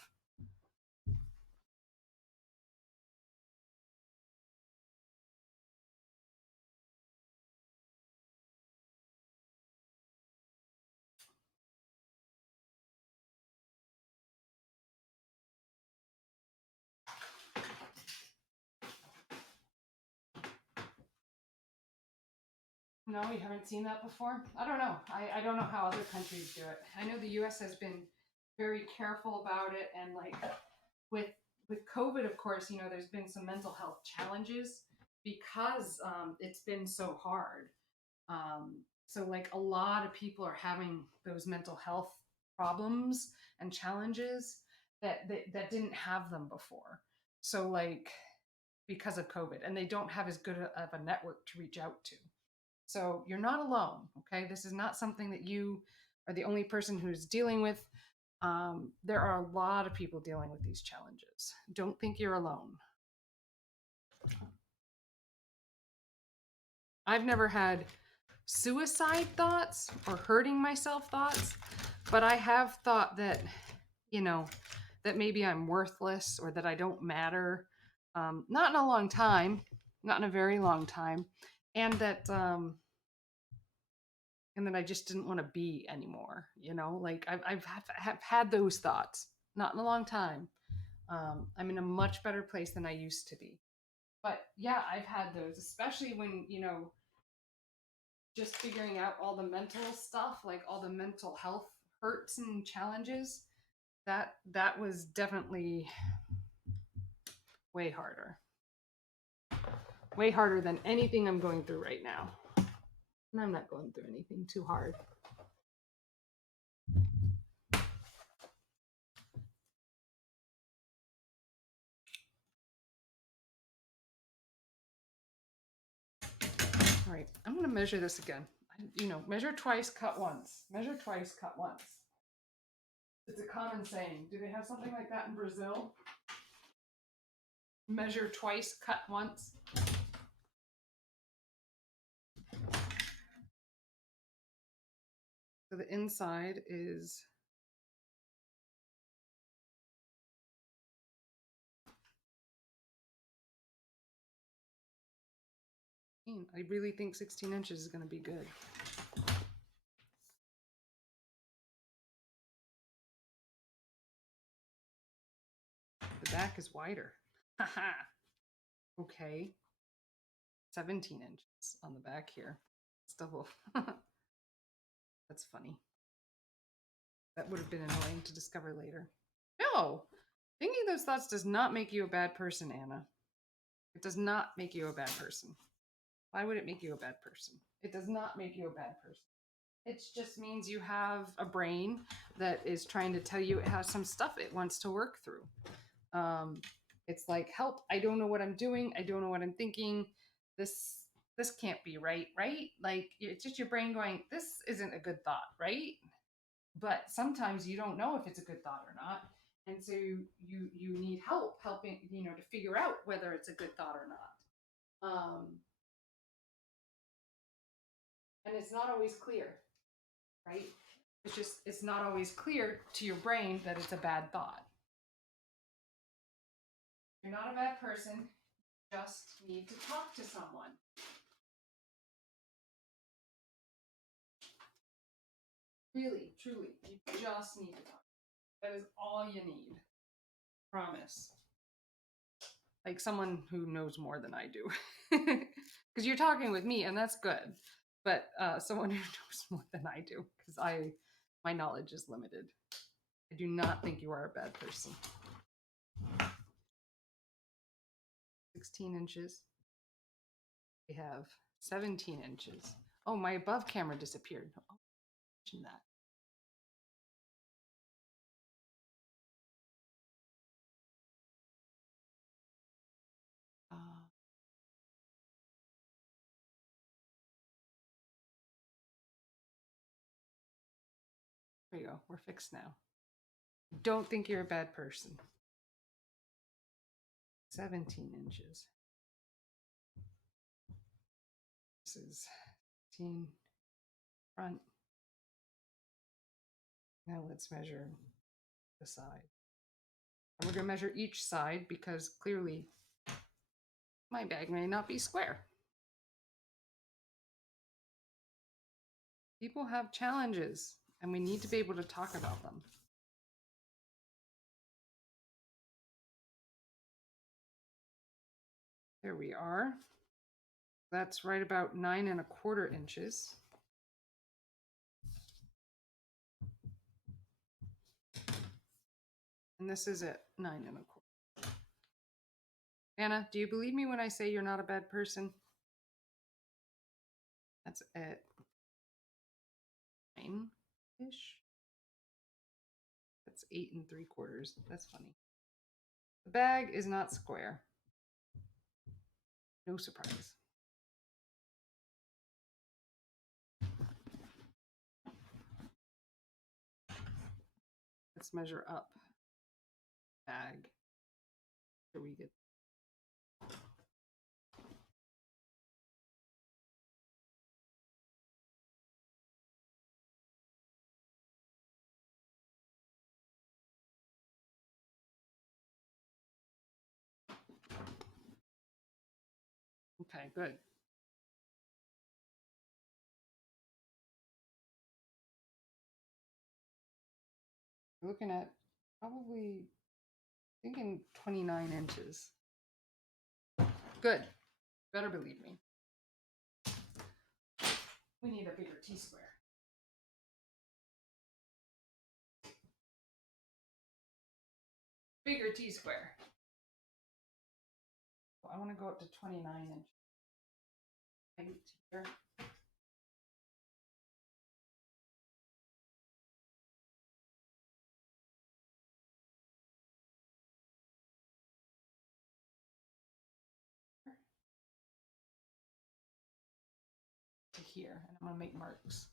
No, you haven't seen that before? I don't know. I don't know how other countries do it. I know the US has been very careful about it, and like with with COVID, of course, you know, there's been some mental health challenges because it's been so hard. So like a lot of people are having those mental health problems and challenges that didn't have them before. So like because of COVID, and they don't have as good of a network to reach out to. So you're not alone, okay? This is not something that you are the only person who's dealing with. There are a lot of people dealing with these challenges. Don't think you're alone. I've never had suicide thoughts or hurting myself thoughts, but I have thought that, you know, that maybe I'm worthless or that I don't matter. Not in a long time, not in a very long time, and that I just didn't want to be anymore. You know, like have had those thoughts, not in a long time. I'm in a much better place than I used to be. But yeah, I've had those, especially when, you know, just figuring out all the mental stuff, like all the mental health hurts and challenges. That was definitely way harder. Way harder than anything I'm going through right now. And I'm not going through anything too hard. Anyway, I'm going to measure this again. You know, measure twice, cut once. Measure twice, cut once. It's a common saying. Do they have something like that in Brazil? Measure twice, cut once. So the inside is I really think 16 inches is going to be good. The back is wider. Haha. Okay. 17 inches on the back here. It's double. That's funny. That would have been annoying to discover later. No! Thinking those thoughts does not make you a bad person, Anna. It does not make you a bad person. Why would it make you a bad person? It does not make you a bad person. It just means you have a brain that is trying to tell you it has some stuff it wants to work through. It's like, help, I don't know what I'm doing. I don't know what I'm thinking. This can't be right? Like, it's just your brain going, this isn't a good thought, right? But sometimes you don't know if it's a good thought or not. And so you need helping, to figure out whether it's a good thought or not. And it's not always clear, right? It's not always clear to your brain that it's a bad thought. You're not a bad person, you just need to talk to someone. Really, truly, you just need to talk. That is all you need. Promise. Like someone who knows more than I do. Because you're talking with me, and that's good. But someone who knows more than I do, because my knowledge is limited. I do not think you are a bad person. 16 inches. We have 17 inches. Oh, my above camera disappeared. Oh, mention that. There you go. We're fixed now. Don't think you're a bad person. 17 inches. This is 16 front. Now let's measure the side. And we're going to measure each side because clearly my bag may not be square. People have challenges and we need to be able to talk about them. There we are. That's right about 9 1/4 inches. And this is it, 9 1/4. Anna, do you believe me when I say you're not a bad person? That's it. 9-ish. That's 8 3/4. That's funny. The bag is not square. No surprise. Let's measure up. Bag. Here we get. Okay, good. We're looking at probably thinking 29 inches. Good. Better believe me. We need a bigger T-square. Bigger T-square. I want to go up to 29 inches. Height here. here, and I'm going to make marks.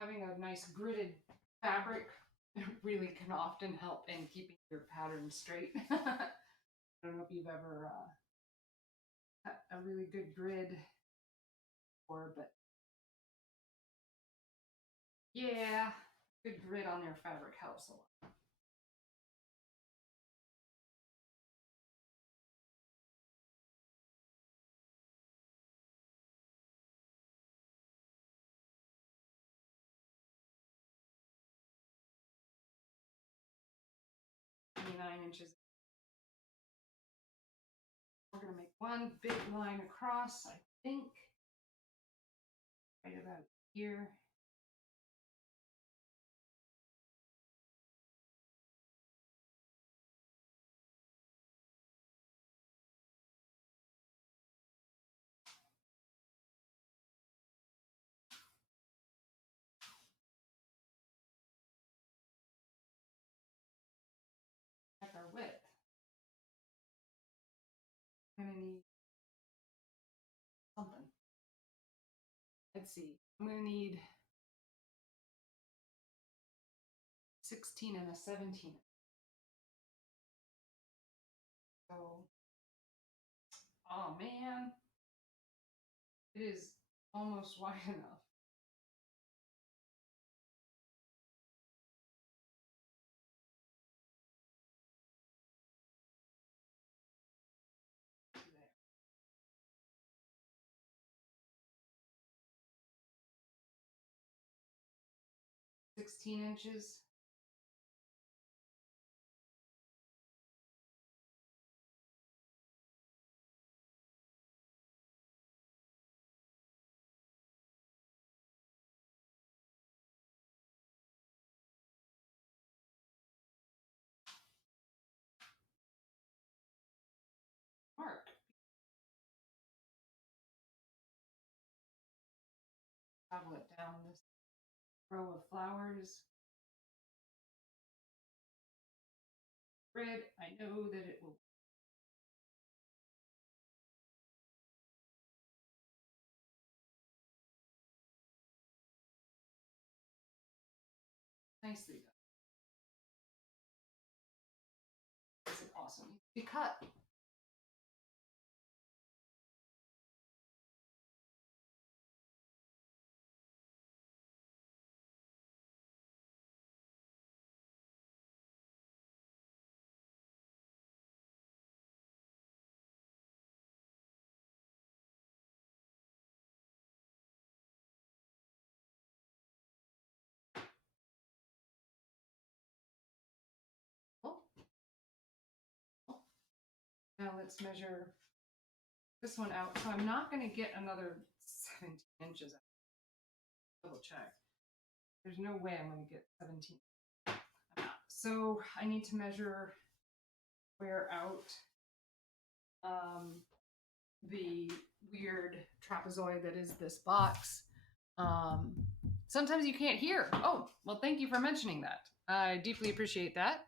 Having a nice gridded fabric really can often help in keeping your pattern straight. I don't know if you've ever had a really good grid before, but yeah, good grid on your fabric helps a lot. Inches. We're going to make one big line across, I think, right about here. Check our width. I'm going to need something. Let's see. I'm going to need 16 and a 17. So, oh man, it is almost wide enough. There. 16 inches. Mark. Travel it down this row of flowers. Grid, I know that it will. Nicely done. This is awesome. Be cut. Oh. Now let's measure this one out. So I'm not going to get another 17 inches. Double check. There's no way I'm going to get 17. So I need to measure wear out the weird trapezoid that is this box. Sometimes you can't hear. Oh, well, thank you for mentioning that. I deeply appreciate that.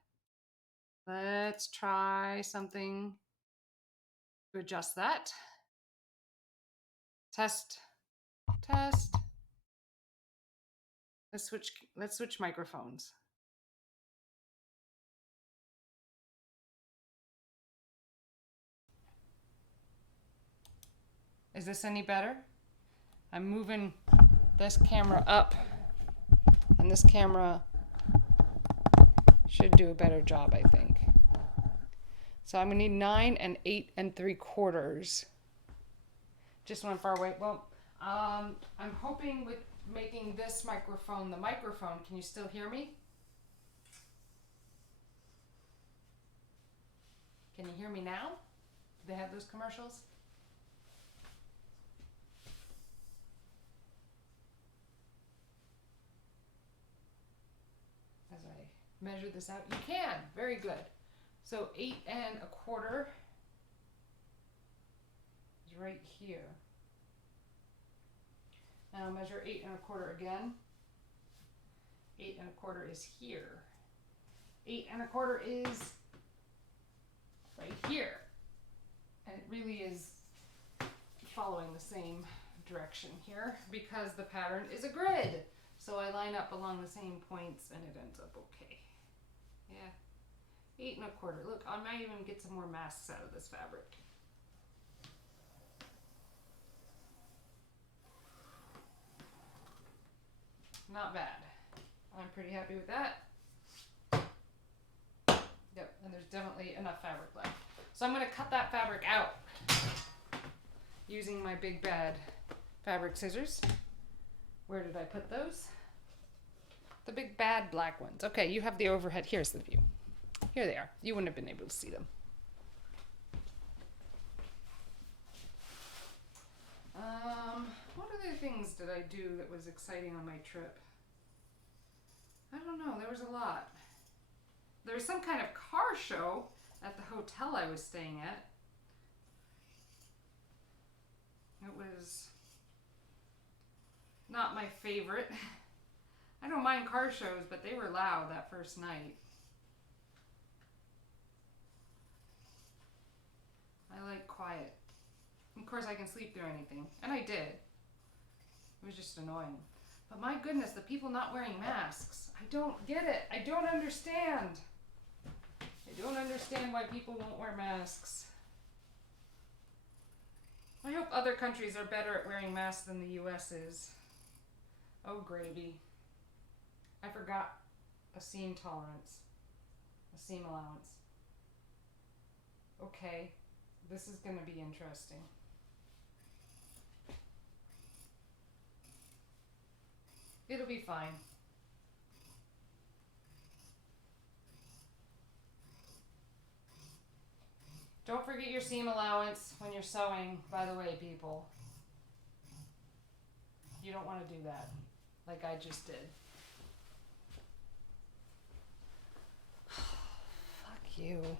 Let's try something to adjust that. Test, test. Let's switch microphones. Is this any better? I'm moving this camera up, and this camera should do a better job, I think. So I'm gonna need 9 and 8 3/4. Just one far away. Well, I'm hoping with making this microphone the microphone, can you still hear me? Can you hear me now? Do they have those commercials? As I measure this out, you can. Very good. So 8 1/4. is right here. Now measure 8 1/4 again. 8 1/4 is here. 8 1/4 is right here. And it really is following the same direction here because the pattern is a grid. So I line up along the same points and it ends up okay. Yeah. 8 1/4. Look, I might even get some more masks out of this fabric. Not bad. I'm pretty happy with that. Yep, and there's definitely enough fabric left. So I'm going to cut that fabric out using my big bad fabric scissors. Where did I put those? The big bad black ones. Okay, you have the overhead. Here's the view. Here they are. You wouldn't have been able to see them. What other things did I do that was exciting on my trip? I don't know. There was a lot. There was some kind of car show at the hotel I was staying at. It was not my favorite. I don't mind car shows, but they were loud that first night. I like quiet. Of course, I can sleep through anything. And I did. It was just annoying. But my goodness, the people not wearing masks. I don't get it. I don't understand. I don't understand why people won't wear masks. I hope other countries are better at wearing masks than the US is. Oh, gravy. I forgot a seam tolerance. A seam allowance. Okay. This is going to be interesting. It'll be fine. Don't forget your seam allowance when you're sewing, by the way, people. You don't want to do that, like I just did. Fuck you.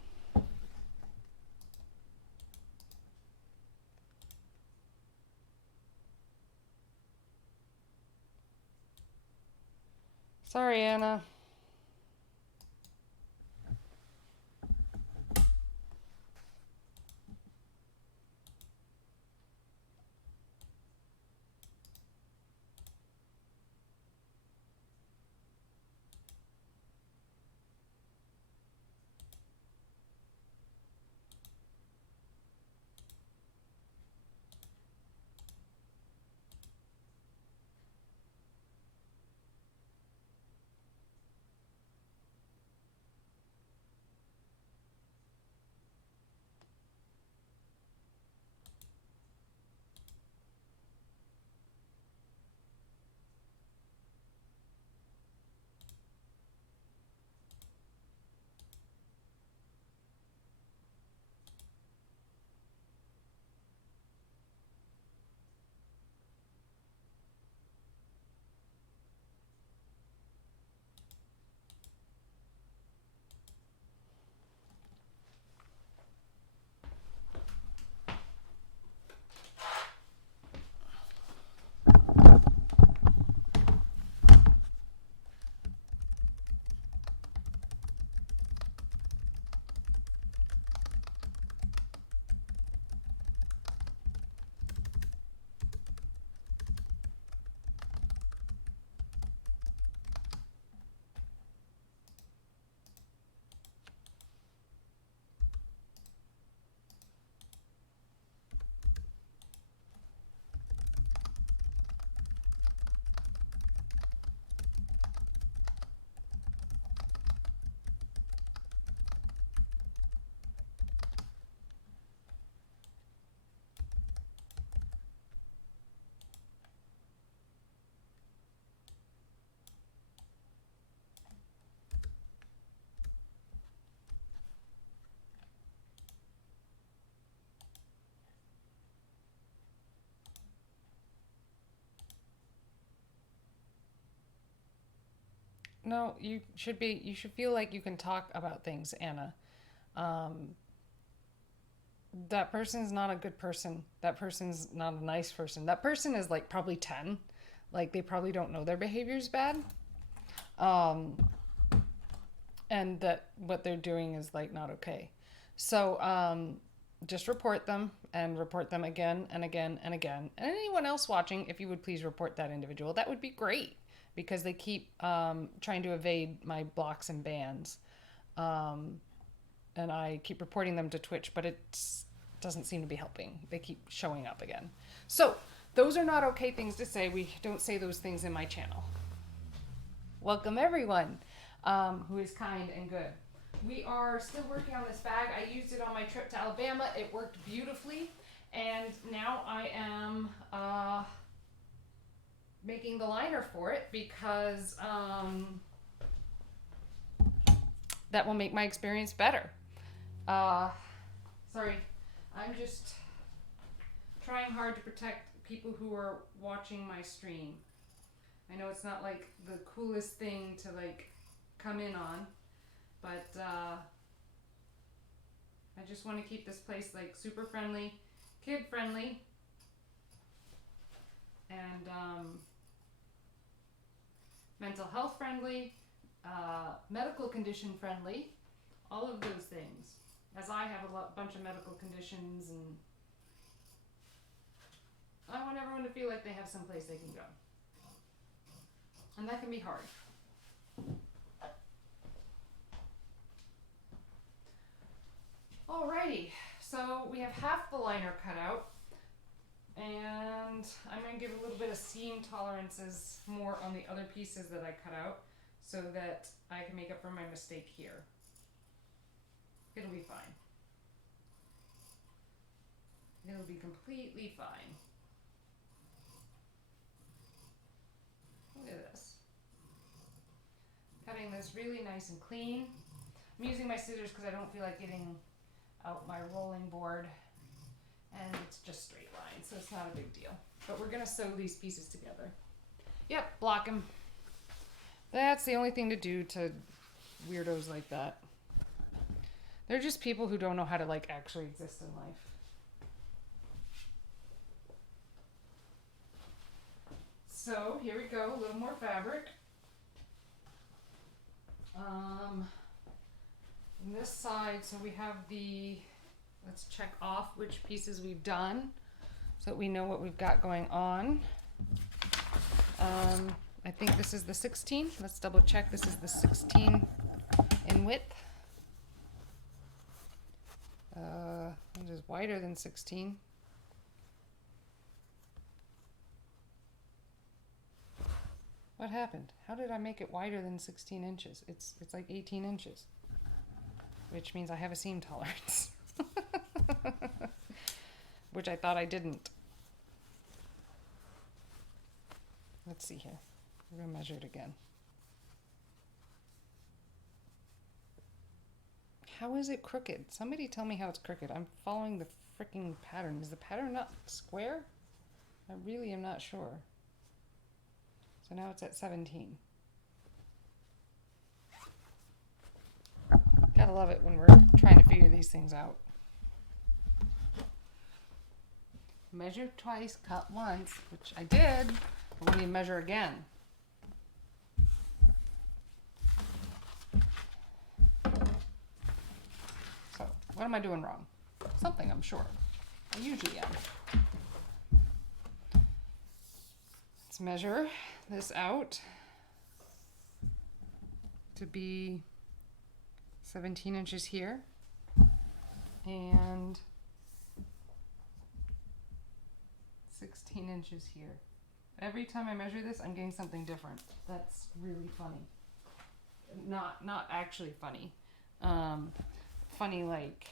Sorry, Anna. No, you should feel like you can talk about things, Anna. Um, that person's not a good person. That person's not a nice person. That person is like probably 10. Like they probably don't know their behavior is bad. Um, and that what they're doing is like not okay. So just report them and report them again and again and again. And anyone else watching, if you would please report that individual, that would be great because they keep trying to evade my blocks and bans. Um, and I keep reporting them to Twitch, but it doesn't seem to be helping. They keep showing up again. So those are not okay things to say. We don't say those things in my channel. Welcome everyone who is kind and good. We are still working on this bag. I used it on my trip to Alabama. It worked beautifully. And now I am making the liner for it because that will make my experience better. Sorry, I'm just trying hard to protect people who are watching my stream. I know it's not like the coolest thing to like come in on, but I just want to keep this place like super friendly, kid friendly, and mental health friendly, medical condition friendly, all of those things. As I have a bunch of medical conditions, and I want everyone to feel like they have some place they can go. And that can be hard. Alrighty, so we have half the liner cut out, and I'm going to give a little bit of seam tolerances more on the other pieces that I cut out so that I can make up for my mistake here. It'll be fine. It'll be completely fine. Look at this. Cutting this really nice and clean. I'm using my scissors because I don't feel like getting out my rolling board, and it's just straight lines, so it's not a big deal. But we're gonna sew these pieces together. Yep, block them. That's the only thing to do to weirdos like that. They're just people who don't know how to like actually exist in life. So here we go, a little more fabric. On this side, so we have let's check off which pieces we've done so that we know what we've got going on. I think this is the 16. Let's double check. This is the 16 in width. It is wider than 16. What happened? How did I make it wider than 16 inches? It's like 18 inches, which means I have a seam tolerance, which I thought I didn't. Let's see here. We're gonna measure it again. How is it crooked? Somebody tell me how it's crooked. I'm following the freaking pattern. Is the pattern not square? I really am not sure. So now it's at 17. Gotta love it when we're trying to figure these things out. Measure twice, cut once, which I did, but we need to measure again. So, what am I doing wrong? Something, I'm sure. I usually am. Let's measure this out to be 17 inches here and 16 inches here. Every time I measure this, I'm getting something different. That's really funny. Not actually funny. Funny like,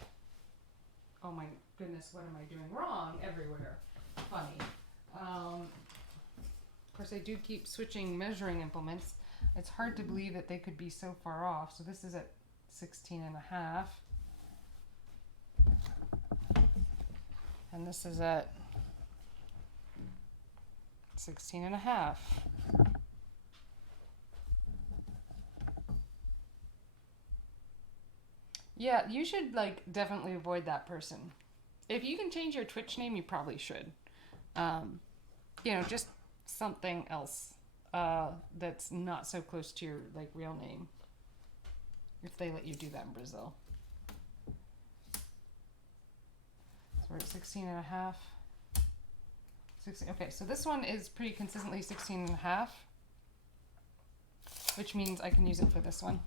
oh my goodness, what am I doing wrong everywhere? Funny. Of course, I do keep switching measuring implements. It's hard to believe that they could be so far off. So this is at 16 and a half. And this is at 16 and a half. Yeah, you should like definitely avoid that person. If you can change your Twitch name, you probably should. Just something else that's not so close to your like real name. If they let you do that in Brazil. So we're at 16 and a half. 16, okay, so this one is pretty consistently 16 and a half, which means I can use it for this one.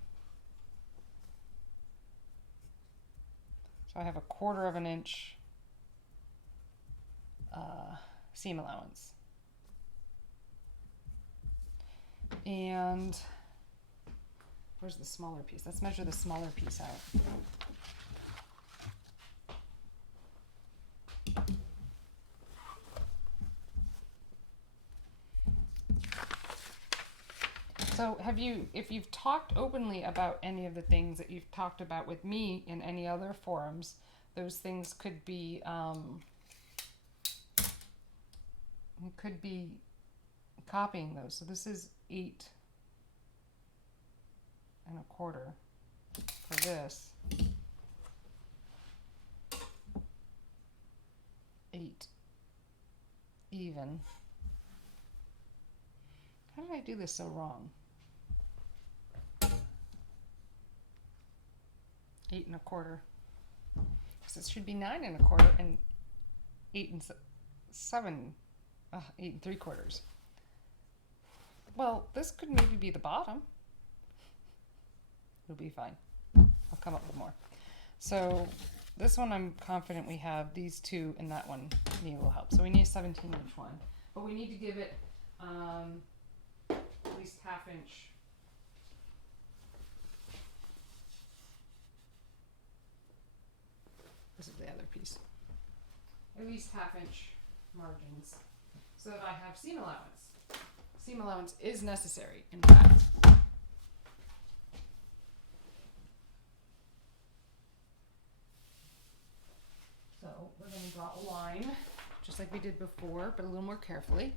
So I have 1/4 of an inch seam allowance. And where's the smaller piece? Let's measure the smaller piece out. So if you've talked openly about any of the things that you've talked about with me in any other forums, those things could be, you could be copying those. So this is 8 1/4 for this. 8 even. How did I do this so wrong? 8 1/4. So it should be 9 1/4 and 8 3/4. Well, this could maybe be the bottom. It'll be fine. I'll come up with more. So this one I'm confident we have. These two and that one maybe will help. So we need a 17-inch one. But we need to give it at least 1/2 inch. This is the other piece. At least 1/2 inch margins so that I have seam allowance. Seam allowance is necessary, in fact. So we're going to draw a line, just like we did before, but a little more carefully.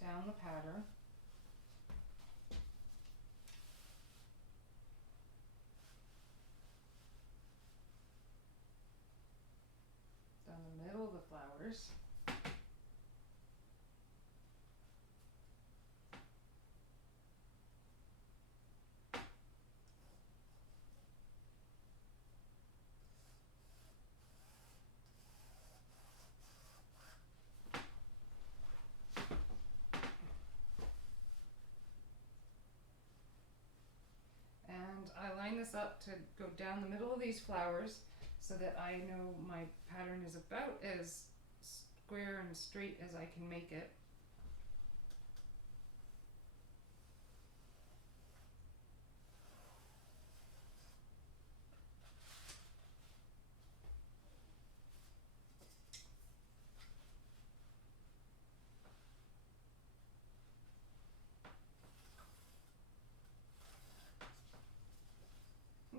Down the pattern. Down the middle of the flowers. I line this up to go down the middle of these flowers so that I know my pattern is about as square and straight as I can make it.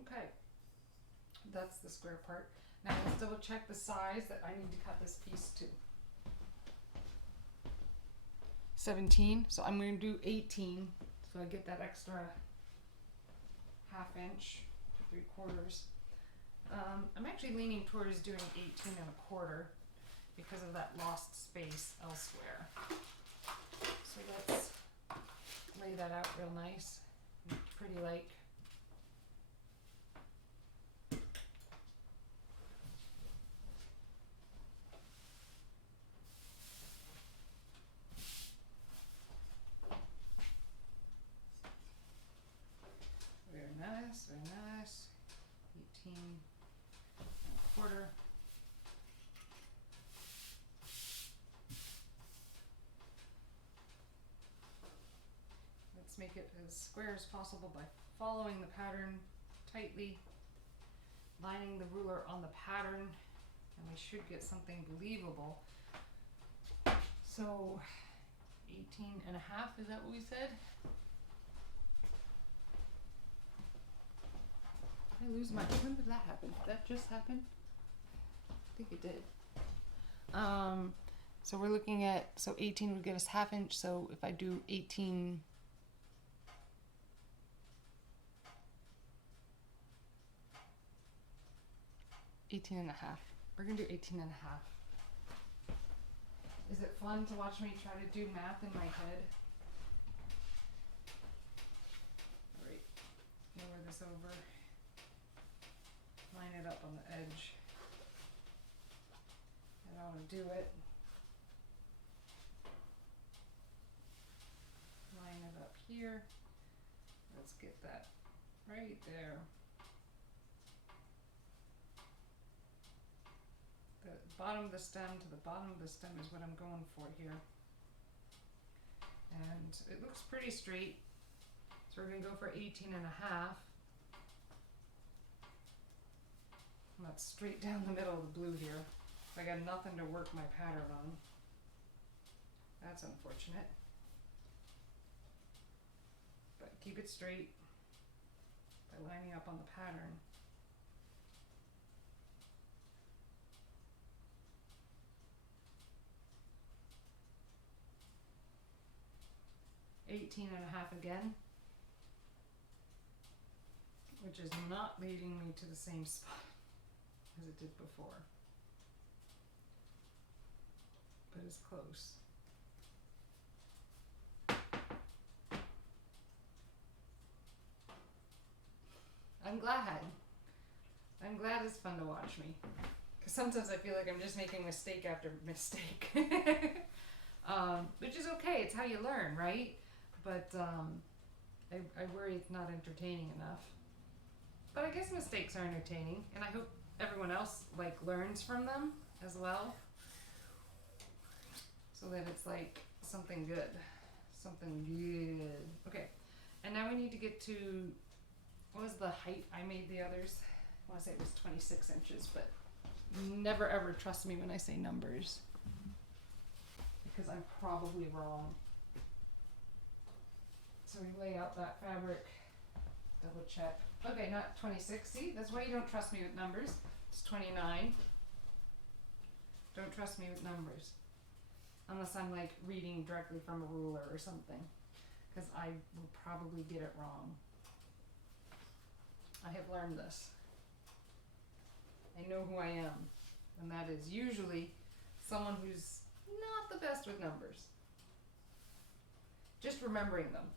Okay, that's the square part. Now let's double check the size that I need to cut this piece to. 17, so I'm going to do 18, so I get that extra 1/2 inch to 3/4. I'm actually leaning towards doing 18 1/4 because of that lost space elsewhere. So let's lay that out real nice, pretty like. Very nice. 18 1/4. Let's make it as square as possible by following the pattern tightly, lining the ruler on the pattern, and we should get something believable. So 18 1/2, is that what we said? I lose my, when did that happen? Did that just happen? I think it did. So we're looking at, so 18 would give us 1/2 inch, so if I do 18, 18 and a half. We're gonna do 18 and a half. Is it fun to watch me try to do math in my head? All right, lower this over. Line it up on the edge. And I want to do it. Line it up here. Let's get that right there. The bottom of the stem to the bottom of the stem is what I'm going for here. And it looks pretty straight. So we're going to go for 18 and a half. And that's straight down the middle of the blue here. I got nothing to work my pattern on. That's unfortunate. But keep it straight by lining up on the pattern. $18 and a half again, which is not leading me to the same spot as it did before, but it's close. I'm glad it's fun to watch me, because sometimes I feel like I'm just making mistake after mistake. Which is okay, it's how you learn, right? But I worry it's not entertaining enough. But I guess mistakes are entertaining, and I hope everyone else like learns from them as well, so that it's like something good. Okay, and now we need to get to, what was the height I made the others? I want to say it was 26 inches, but never ever trust me when I say numbers, because I'm probably wrong. So we lay out that fabric, double check. Okay, not 26. See, that's why you don't trust me with numbers. It's 29. Don't trust me with numbers. Unless I'm like reading directly from a ruler or something, because I will probably get it wrong. I have learned this. I know who I am, and that is usually someone who's not the best with numbers. Just remembering them.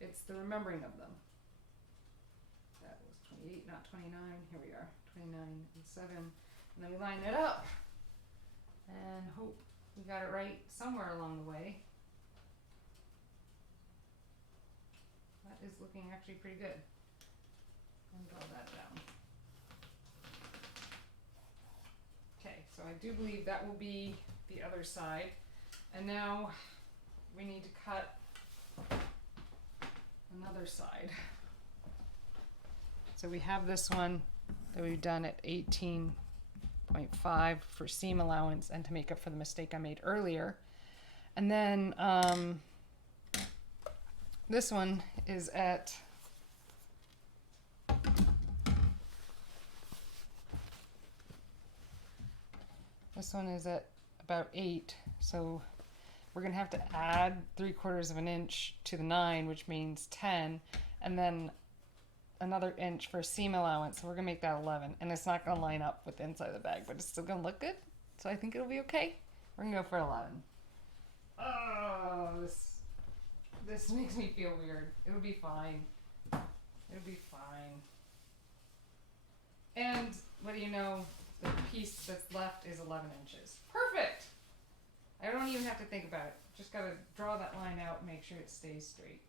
It's the remembering of them. That was 28, not 29. Here we are, 29 and 7. And then we line it up and hope we got it right somewhere along the way. That is looking actually pretty good. And draw that down. Okay, so I do believe that will be the other side. And now we need to cut another side. So we have this one that we've done at 18.5 for seam allowance and to make up for the mistake I made earlier. And then this one is at about 8, so we're gonna have to add 3/4 of an inch to the 9, which means 10, and then another inch for seam allowance, so we're gonna make that 11, and it's not gonna line up with the inside of the bag, but it's still gonna look good, so I think it'll be okay. We're gonna go for 11. Oh, this makes me feel weird. It'll be fine. It'll be fine. And what do you know? The piece that's left is 11 inches. Perfect! I don't even have to think about it. Just gotta draw that line out and make sure it stays straight.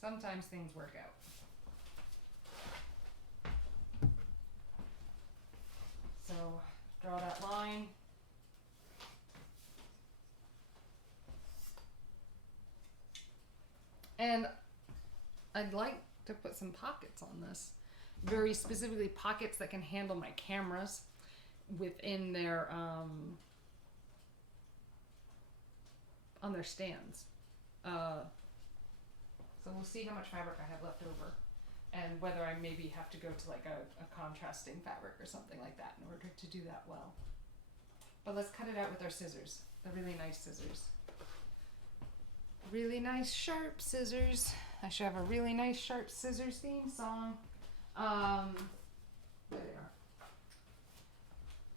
Sometimes things work out. So, draw that line. And I'd like to put some pockets on this. Very specifically pockets that can handle my cameras within their on their stands. So we'll see how much fabric I have left over, and whether I maybe have to go to like a contrasting fabric or something like that in order to do that well. But let's cut it out with our scissors. The really nice scissors. Really nice sharp scissors. I should have a really nice sharp scissors theme song. There they are.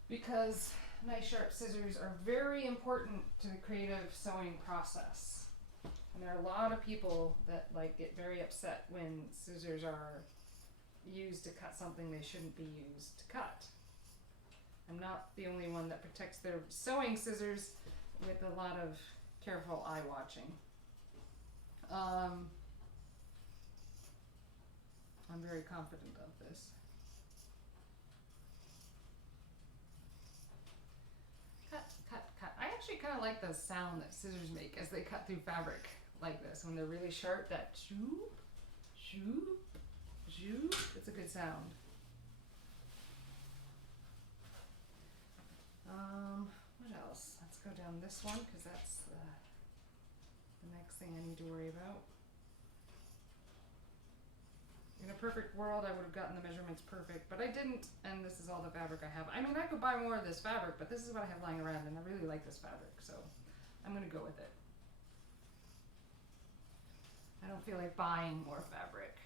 Because nice sharp scissors are very important to the creative sewing process. And there are a lot of people that like get very upset when scissors are used to cut something they shouldn't be used to cut. I'm not the only one that protects their sewing scissors with a lot of careful eye watching. I'm very confident of this. Cut, cut, cut. I actually kind of like the sound that scissors make as they cut through fabric like this. When they're really sharp, that shoop, shoop, shoop. It's a good sound. What else? Let's go down this one because that's the next thing I need to worry about. In a perfect world, I would have gotten the measurements perfect, but I didn't, and this is all the fabric I have. I mean, I could buy more of this fabric, but this is what I have lying around, and I really like this fabric, so I'm going to go with it. I don't feel like buying more fabric.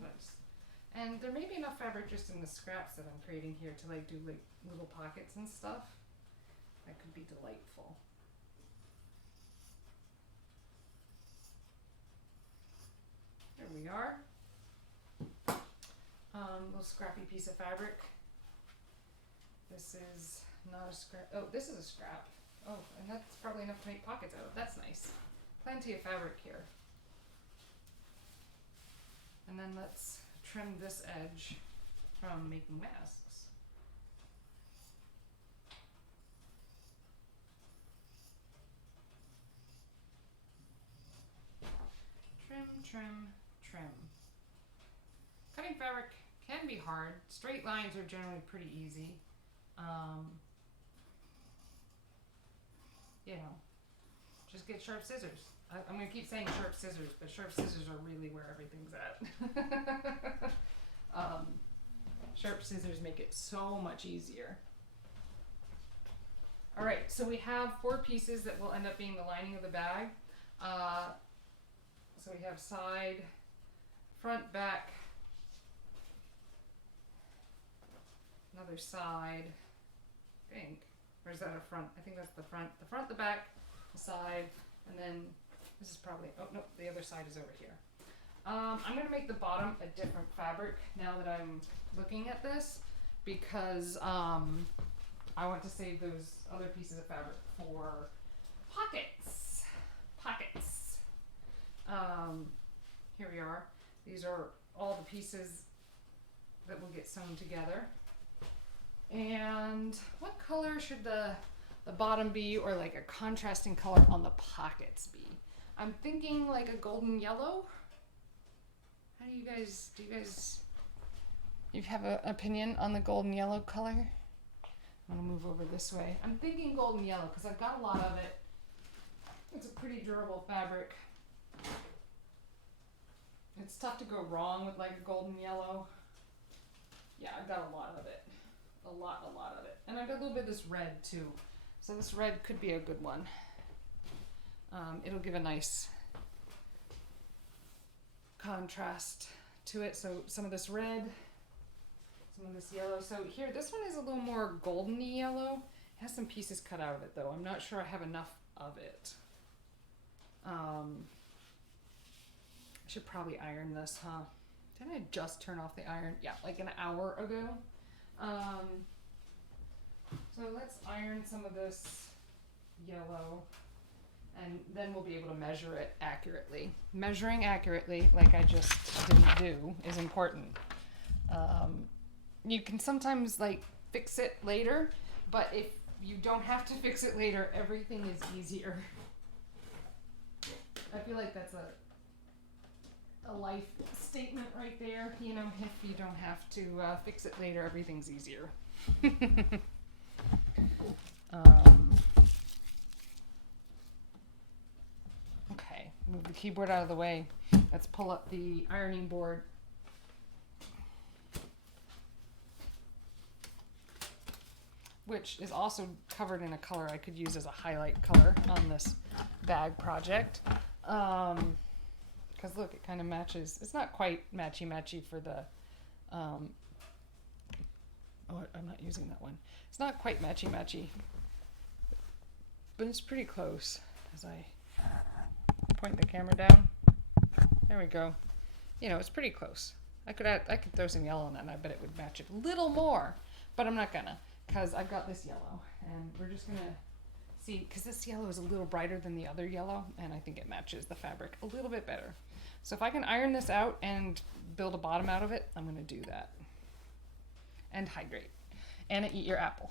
Nice. And there may be enough fabric just in the scraps that I'm creating here to like do like little pockets and stuff. That could be delightful. There we are. Little scrappy piece of fabric. This is not a scrap. Oh, this is a scrap. Oh, and that's probably enough to make pockets out of. That's nice. Plenty of fabric here. And then let's trim this edge from making masks. Trim, trim, trim. Cutting fabric can be hard. Straight lines are generally pretty easy. You know, just get sharp scissors. I'm going to keep saying sharp scissors, but sharp scissors are really where everything's at. Sharp scissors make it so much easier. All right, so we have 4 pieces that will end up being the lining of the bag. So we have side, front, back, another side, I think. Or is that a front? I think that's the front. The front, the back, the side, and then this is probably, oh no, the other side is over here. I'm going to make the bottom a different fabric now that I'm looking at this because I want to save those other pieces of fabric for pockets. Pockets. Here we are. These are all the pieces that will get sewn together. And what color should the bottom be, or like a contrasting color on the pockets be? I'm thinking like a golden yellow. How do you guys you have an opinion on the golden yellow color? I'm gonna move over this way. I'm thinking golden yellow because I've got a lot of it. It's a pretty durable fabric. It's tough to go wrong with like a golden yellow. Yeah, I've got a lot of it. A lot of it. And I've got a little bit of this red too. So this red could be a good one. It'll give a nice contrast to it. So some of this red, some of this yellow. So here, this one is a little more golden-y yellow. It has some pieces cut out of it though. I'm not sure I have enough of it. I should probably iron this, huh? Didn't I just turn off the iron? Yeah, like an hour ago. So let's iron some of this yellow and then we'll be able to measure it accurately. Measuring accurately, like I just didn't do, is important. You can sometimes like fix it later, but if you don't have to fix it later, everything is easier. I feel like that's a life statement right there. You know, if you don't have to fix it later, everything's easier. Okay, move the keyboard out of the way. Let's pull up the ironing board. which is also covered in a color I could use as a highlight color on this bag project. Because look, it kind of matches. It's not quite matchy-matchy for the... oh, I'm not using that one. It's not quite matchy-matchy, but it's pretty close. As I point the camera down, there we go. You know, it's pretty close. I could throw some yellow in that, and I bet it would match it a little more, but I'm not gonna, because I've got this yellow, and we're just gonna see, because this yellow is a little brighter than the other yellow, and I think it matches the fabric a little bit better. So if I can iron this out and build a bottom out of it, I'm gonna do that. And hydrate. Anna, eat your apple.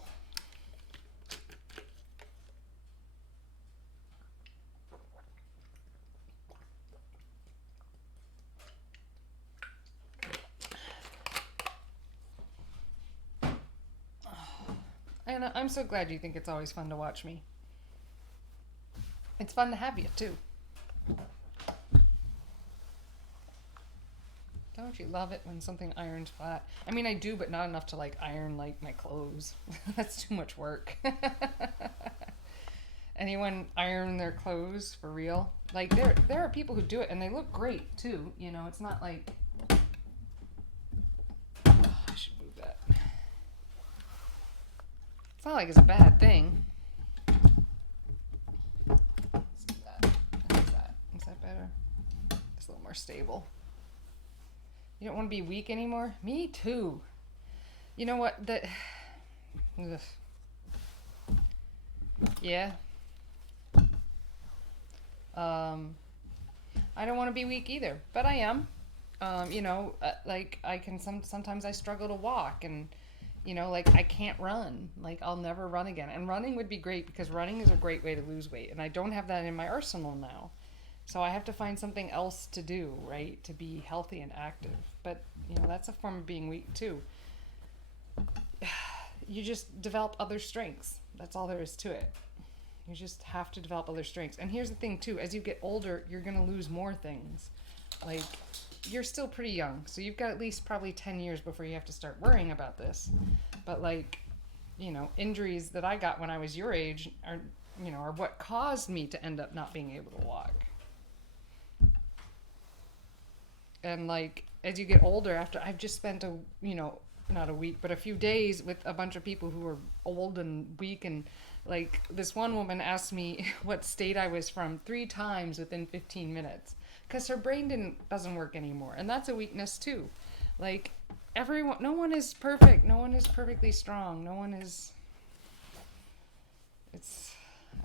Anna, I'm so glad you think it's always fun to watch me. It's fun to have you, too. Don't you love it when something irons flat? I mean, I do, but not enough to, like, iron, like, my clothes. That's too much work. Anyone iron their clothes for real? Like, there are people who do it, and they look great, too. You know, it's not like... Oh, I should move that. It's not like it's a bad thing. Let's do that. How's that? Is that better? It's a little more stable. You don't want to be weak anymore? Me too. You know what? Ugh. Yeah. I don't want to be weak either, but I am. You know, like I can sometimes I struggle to walk, and you know, like I can't run. Like I'll never run again. And running would be great because running is a great way to lose weight, and I don't have that in my arsenal now. So I have to find something else to do, right, to be healthy and active. But, you know, that's a form of being weak, too. You just develop other strengths. That's all there is to it. You just have to develop other strengths. And here's the thing, too. As you get older, you're going to lose more things. Like, you're still pretty young. So you've got at least probably 10 years before you have to start worrying about this. But, like, you know, injuries that I got when I was your age are what caused me to end up not being able to walk. And like as you get older, after I've just spent not a week, but a few days with a bunch of people who are old and weak, and like this one woman asked me what state I was from 3 times within 15 minutes because her brain doesn't work anymore, and that's a weakness too. Like no one is perfect, no one is perfectly strong, no one is.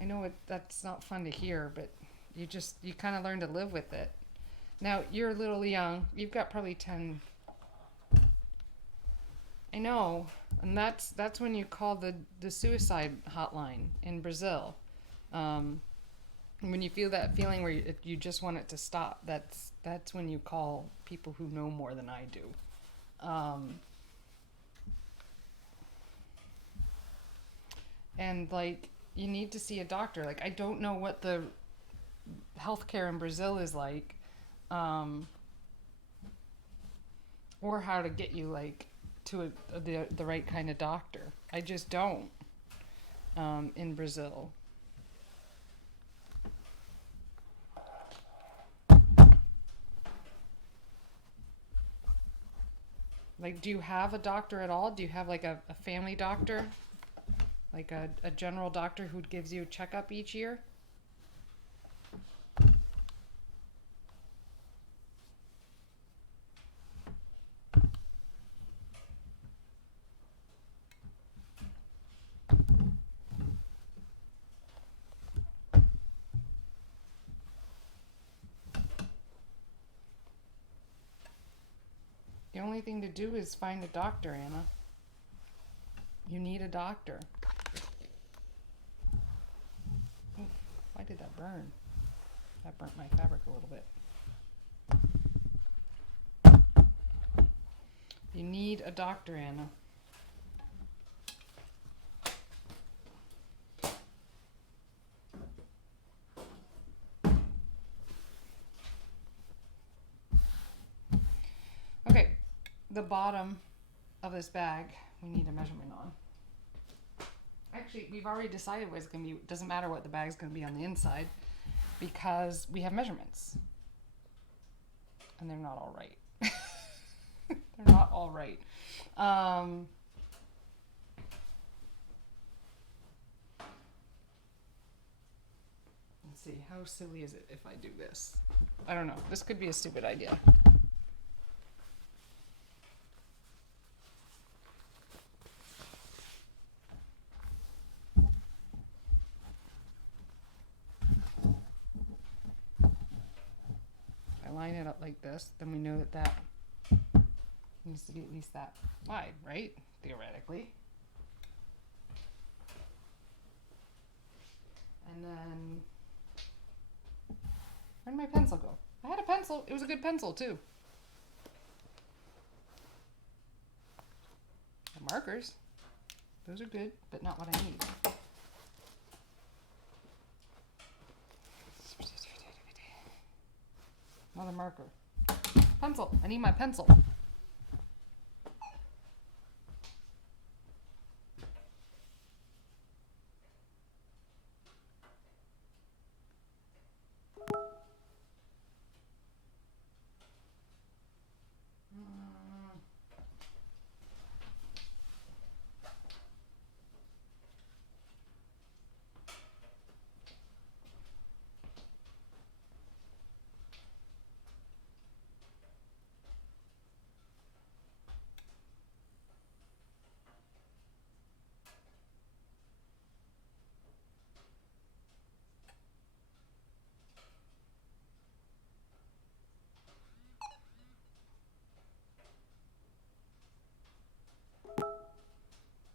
I know that's not fun to hear, but you kind of learn to live with it. Now, you're a little young. You've got probably 10. I know. And that's when you call the suicide hotline in Brazil. When you feel that feeling where you just want it to stop, that's when you call people who know more than I do. And, like, you need to see a doctor. Like, I don't know what the healthcare in Brazil is like. Or how to get you like to the right kind of doctor. I just don't in Brazil. Like, do you have a doctor at all? Do you have like a family doctor? Like a general doctor who gives you a checkup each year? The only thing to do is find a doctor, Anna. You need a doctor. Ooh, why did that burn? That burnt my fabric a little bit. You need a doctor, Anna. The bottom of this bag we need a measurement on. Actually, we've already decided what it's going to be. It doesn't matter what the bag's going to be on the inside because we have measurements. And they're not all right. They're not all right. Let's see. How silly is it if I do this? I don't know. This could be a stupid idea. Line it up like this, then we know that that needs to be at least that wide, right? Theoretically. And then, where'd my pencil go? I had a pencil. It was a good pencil too. The markers, those are good, but not what I need. Another marker. Pencil. I need my pencil.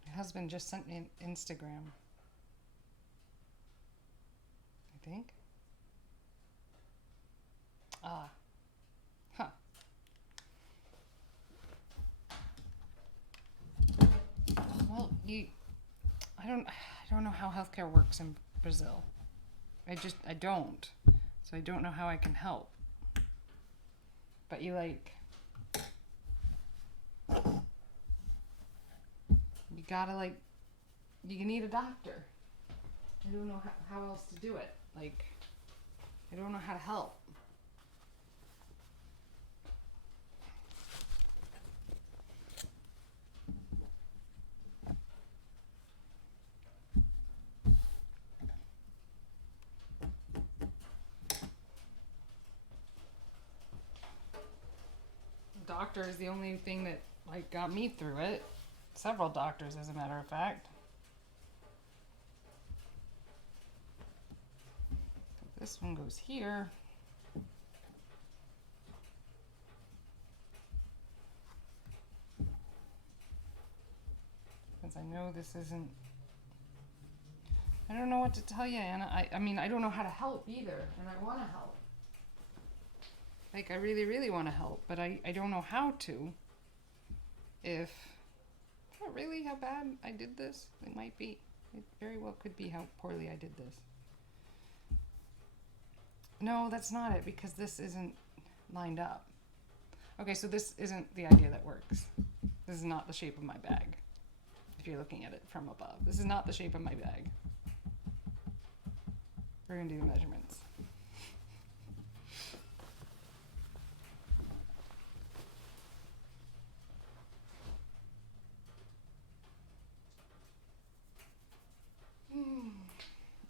My husband just sent me an Instagram. I think. Ah. Huh. Well, I don't know how healthcare works in Brazil. I don't. So I don't know how I can help. But you gotta you need a doctor. I don't know how else to do it. I don't know how to help. The doctor is the only thing that got me through it. Several doctors, as a matter of fact. So this one goes here. Because I know this isn't... I don't know what to tell you, Anna. I mean, I don't know how to help either, and I want to help. I really, really want to help, but I don't know how to. If... Not really how bad I did this. It might be. It very well could be how poorly I did this. No, that's not it, because this isn't lined up. Okay, so this isn't the idea that works. This is not the shape of my bag. If you're looking at it from above. This is not the shape of my bag. We're going to do the measurements.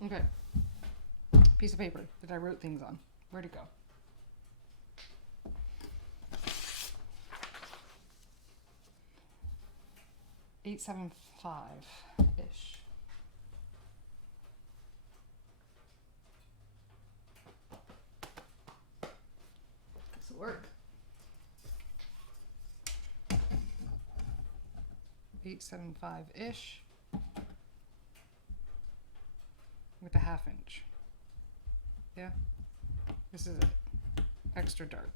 Okay. Piece of paper that I wrote things on. Where'd it go? $875-ish. This will work. 875-ish. With a 1/2 inch. Yeah, this is it. Extra dark.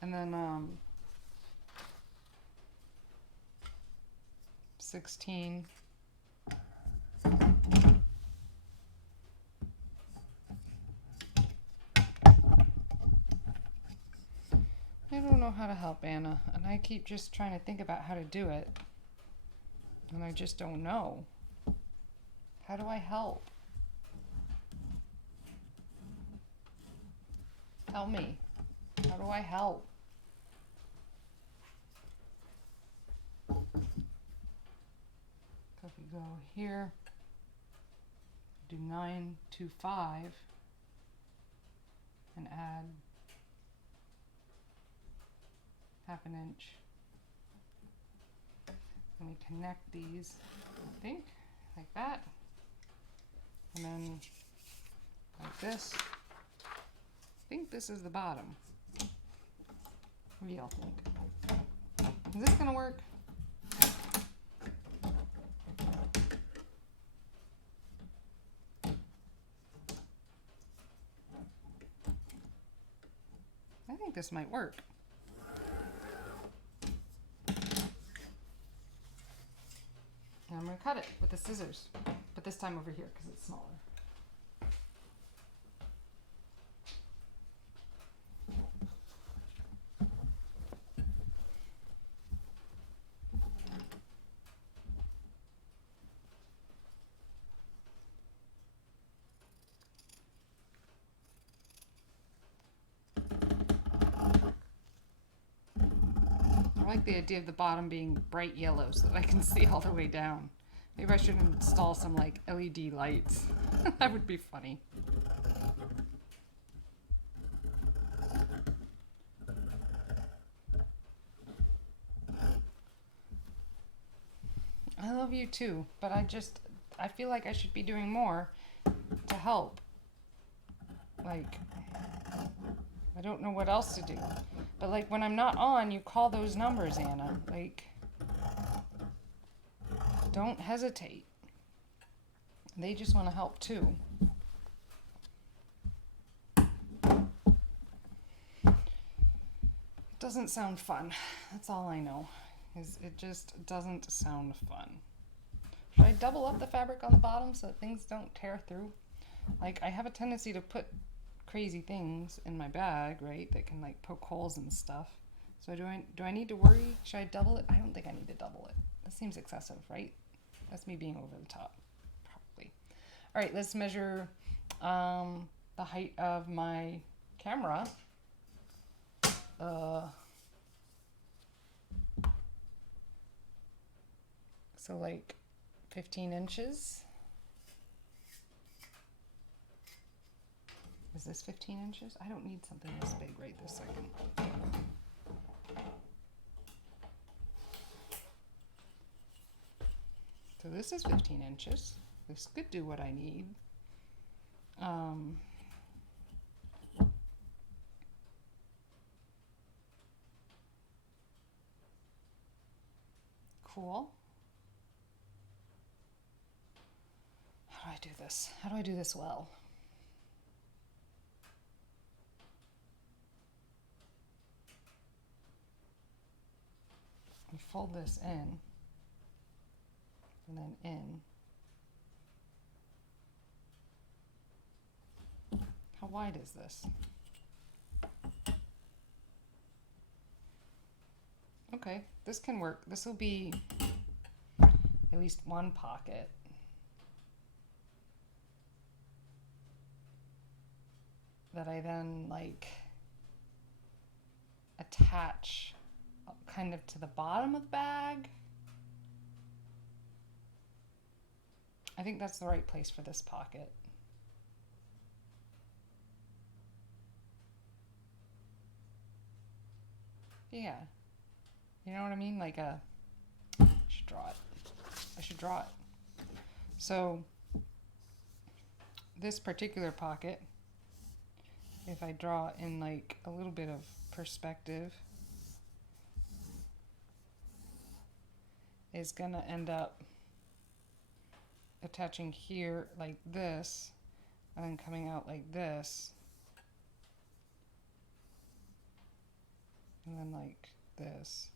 And then 16. I don't know how to help, Anna, and I keep just trying to think about how to do it, and I just don't know. How do I help? Tell me. How do I help? So if we go here, do 9 to 5 and add half an inch. And we connect these, I think, like that. And then like this. I think this is the bottom. What do y'all think? Is this gonna work? I think this might work. And I'm gonna cut it with the scissors, but this time over here because it's smaller. I like the idea of the bottom being bright yellow so that I can see all the way down. Maybe I should install some like LED lights. That would be funny. I love you too, but I feel like I should be doing more to help. Like, I don't know what else to do. But like when I'm not on, you call those numbers, Anna. Like, don't hesitate. They just want to help too. It doesn't sound fun. That's all I know. It just doesn't sound fun. Should I double up the fabric on the bottom so that things don't tear through? Like, I have a tendency to put crazy things in my bag, right, that can like poke holes and stuff. So do I need to worry? Should I double it? I don't think I need to double it. That seems excessive, right? That's me being over the top, probably. All right, let's measure the height of my camera. So like 15 inches. Is this 15 inches? I don't need something this big right this second. So this is 15 inches. This could do what I need. Cool. How do I do this? How do I do this well? You fold this in, and then in. How wide is this? Okay, this can work. This will be at least one pocket. That I then like attach kind of to the bottom of the bag. I think that's the right place for this pocket. Yeah. You know what I mean? Like I should draw it. I should draw it. So this particular pocket, if I draw in like a little bit of perspective, is gonna end up attaching here like this and then coming out like this and then like this.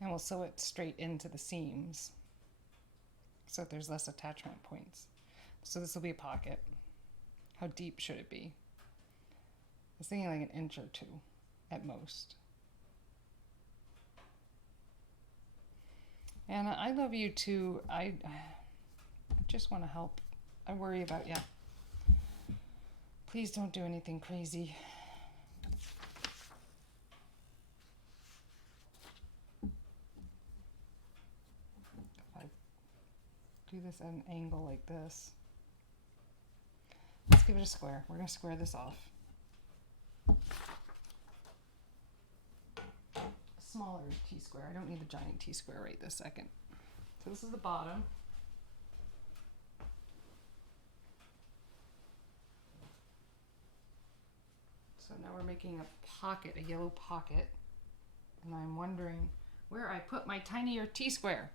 And we'll sew it straight into the seams so that there's less attachment points. So this will be a pocket. How deep should it be? I was thinking like an inch or two at most. Anna, I love you too. I just want to help. I worry about you. Please don't do anything crazy. If I do this at an angle like this, let's give it a square. We're going to square this off. Smaller T-square. I don't need the giant T-square right this second. So this is the bottom. So now we're making a pocket, a yellow pocket. And I'm wondering where I put my tinier T-square.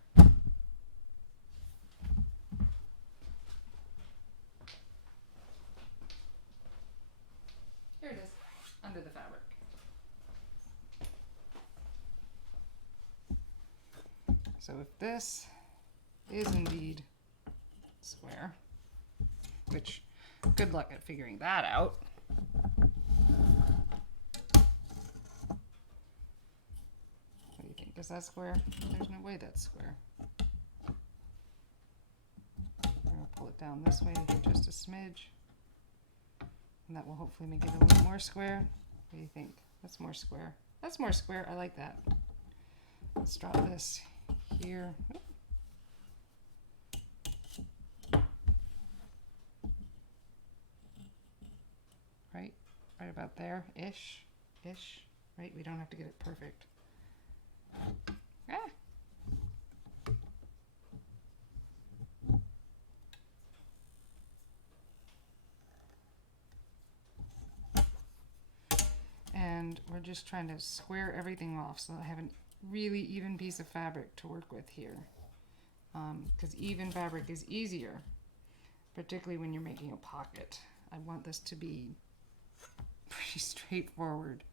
Here it is, under the fabric. So if this is indeed square, which good luck at figuring that out. What do you think? Is that square? There's no way that's square. We're going to pull it down this way just a smidge. And that will hopefully make it a little more square. What do you think? That's more square. That's more square. I like that. Let's drop this here. Right about there, ish, right? We don't have to get it perfect. And we're just trying to square everything off so I have a really even piece of fabric to work with here. Because even fabric is easier, particularly when you're making a pocket. I want this to be pretty straightforward.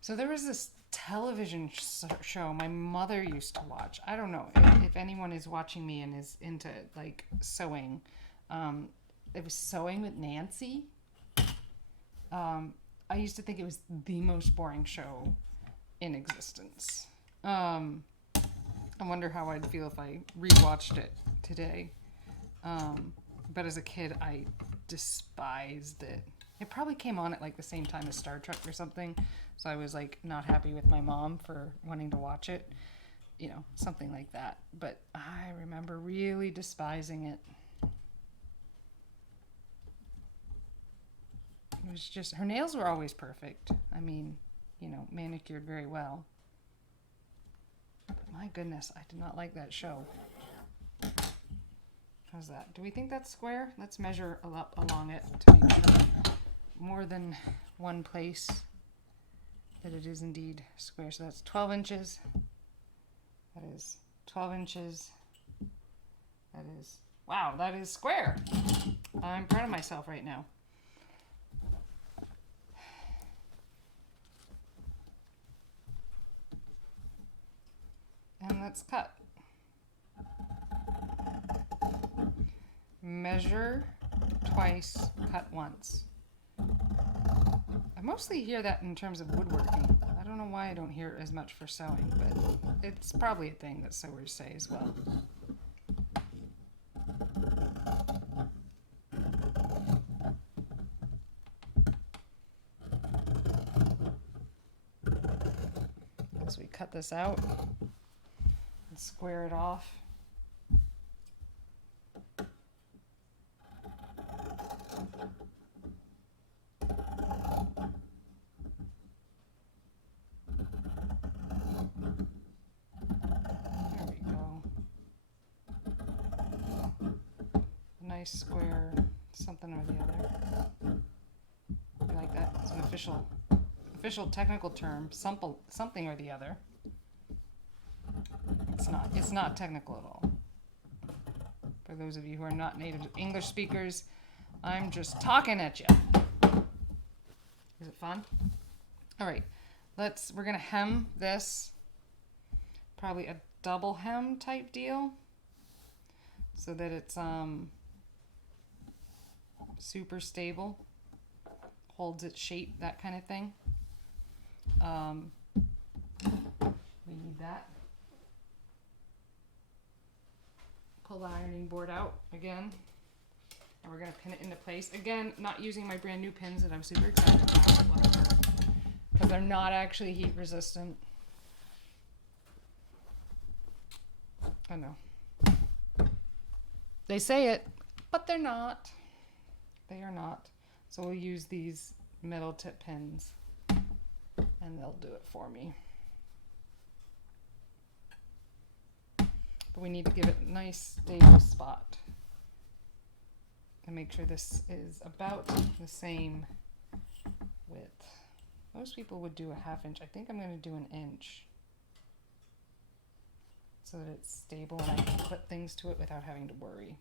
So there was this television show my mother used to watch. I don't know if anyone is watching me and is into like sewing. It was Sewing with Nancy. I used to think it was the most boring show in existence. I wonder how I'd feel if I rewatched it today. But as a kid, I despised it. It probably came on at like the same time as Star Trek or something. So I was like not happy with my mom for wanting to watch it. You know, something like that. But I remember really despising it. It was just, her nails were always perfect. I mean, you know, manicured very well. But my goodness, I did not like that show. How's that? Do we think that's square? Let's measure up along it to make sure more than one place that it is indeed square. So that's 12 inches. That is 12 inches. That is, wow, that is square. I'm proud of myself right now. And let's cut. Measure twice, cut once. I mostly hear that in terms of woodworking. I don't know why I don't hear it as much for sewing, but it's probably a thing that sewers say as well. As we cut this out and square it off. Nice square something or the other. I like that. It's an official technical term. Something or the other. It's not technical at all. For those of you who are not native English speakers, I'm just talking at you. Is it fun? All right. We're gonna hem this. Probably a double hem type deal. so that it's super stable, holds its shape, that kind of thing. We need that. Pull the ironing board out again, and we're going to pin it into place. Again, not using my brand new pins that I'm super excited about, because they're not actually heat resistant. I know. They say it, but they're not. They are not. So we'll use these metal tip pins, and they'll do it for me. But we need to give it a nice stable spot and make sure this is about the same width. Most people would do a 1/2 inch. I think I'm going to do 1 inch so that it's stable and I can clip things to it without having to worry.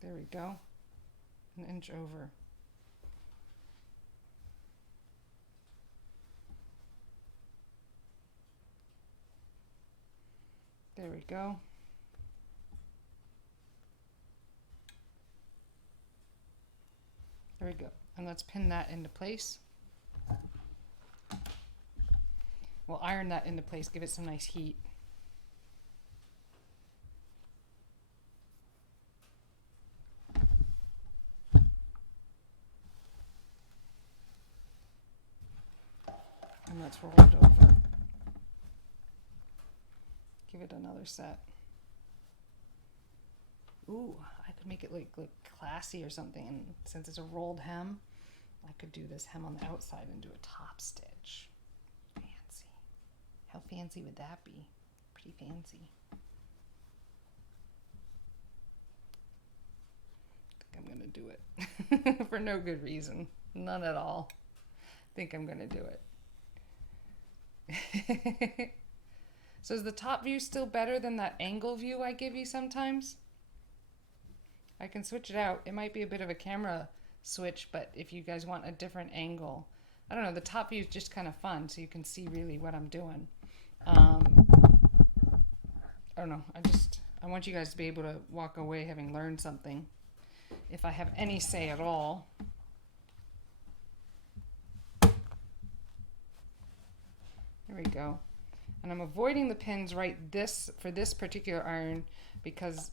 There we go. 1 inch over. There we go. There we go. And let's pin that into place. We'll iron that into place, give it some nice heat. And let's roll it over. Give it another set. Ooh, I could make it look classy or something. And since it's a rolled hem, I could do this hem on the outside and do a top stitch. Fancy. How fancy would that be? Pretty fancy. I think I'm gonna do it. For no good reason. None at all. I think I'm gonna do it. So is the top view still better than that angle view I give you sometimes? I can switch it out. It might be a bit of a camera switch, but if you guys want a different angle, I don't know, the top view is just kind of fun so you can see really what I'm doing. I don't know, I want you guys to be able to walk away having learned something, if I have any say at all. There we go. And I'm avoiding the pins for this particular iron because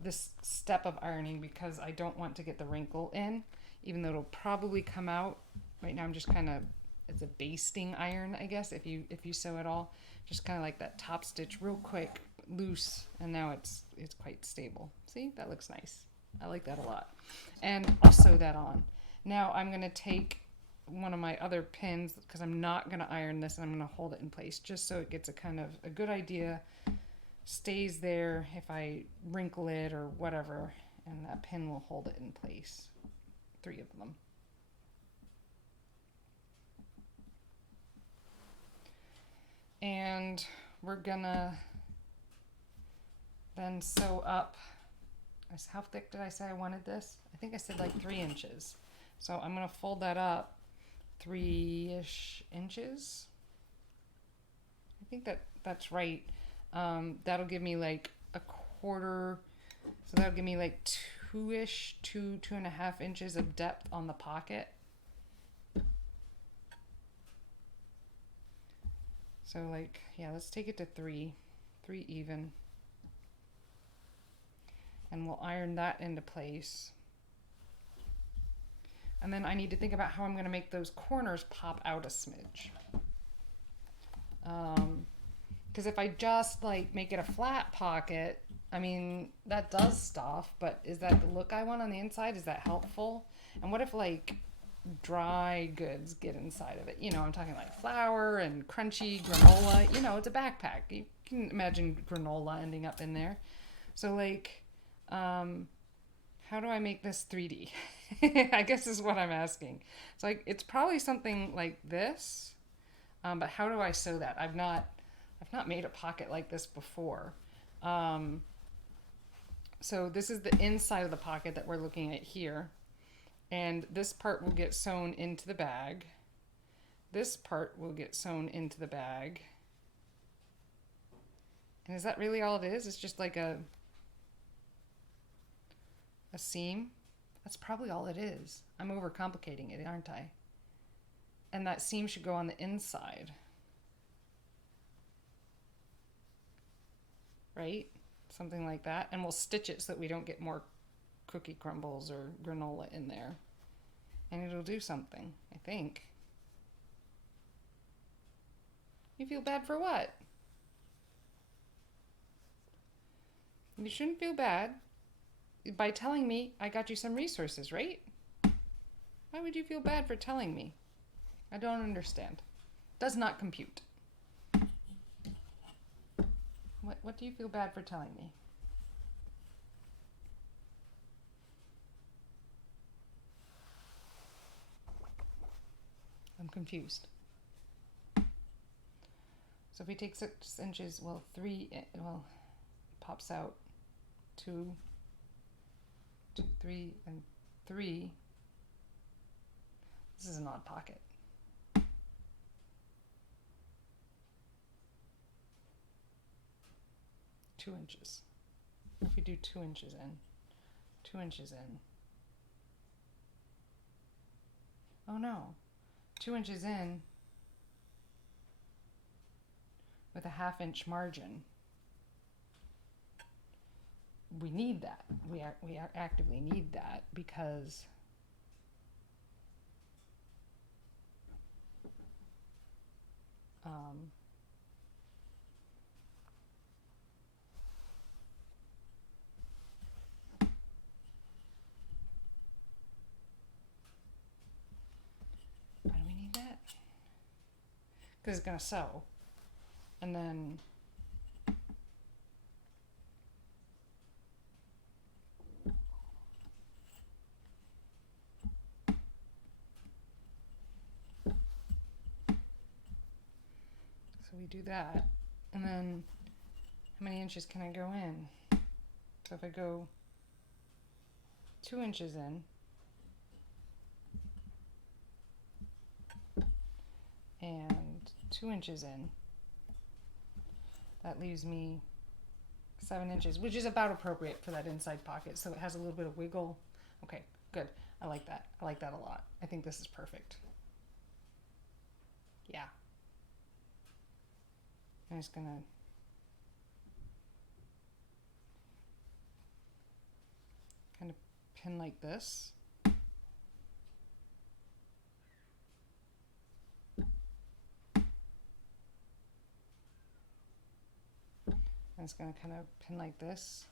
this step of ironing, because I don't want to get the wrinkle in, even though it'll probably come out. Right now I'm just kind of, it's a basting iron, I guess, if you sew at all. Just kind of like that top stitch real quick, loose, and now it's quite stable. See, that looks nice. I like that a lot. And I'll sew that on. Now I'm going to take one of my other pins, because I'm not going to iron this, and I'm going to hold it in place just so it gets a kind of a good idea, stays there if I wrinkle it or whatever, and that pin will hold it in place. 3 of them. And we're gonna then sew up. How thick did I say I wanted this? I think I said like 3 inches. So I'm gonna fold that up 3-ish inches. I think that's right. That'll give me like a quarter, so that'll give me like 2-ish, 2.5 inches of depth on the pocket. So like, yeah, let's take it to 3 even. And we'll iron that into place. And then I need to think about how I'm going to make those corners pop out a smidge. Because if I just like make it a flat pocket, I mean, that does stuff, but is that the look I want on the inside? Is that helpful? And what if like dry goods get inside of it? You know, I'm talking like flour and crunchy granola. You know, it's a backpack. You can imagine granola ending up in there. So like, how do I make this 3D? I guess is what I'm asking. It's like, it's probably something like this, but how do I sew that? I've not made a pocket like this before. So this is the inside of the pocket that we're looking at here. And this part will get sewn into the bag. This part will get sewn into the bag. And is that really all it is? It's just like a seam? That's probably all it is. I'm overcomplicating it, aren't I? And that seam should go on the inside. Right? Something like that. And we'll stitch it so that we don't get more cookie crumbles or granola in there. And it'll do something, I think. You feel bad for what? You shouldn't feel bad. By telling me, I got you some resources, right? Why would you feel bad for telling me? I don't understand. Does not compute. What do you feel bad for telling me? I'm confused. So if we take 6 inches, well, 3, well, it pops out 2, 3, and 3. This is an odd pocket. 2 inches. If we do 2 inches in, 2 inches in. Oh no, 2 inches in with a 1/2 inch margin. We need that. We actively need that because why do we need that? Because it's going to sew. And then so we do that. And then how many inches can I go in? So if I go 2 inches in and 2 inches in, that leaves me 7 inches, which is about appropriate for that inside pocket. So it has a little bit of wiggle. Okay, good. I like that. I like that a lot. I think this is perfect. Yeah. I'm just gonna kind of pin like this. I'm just going to kind of pin like this.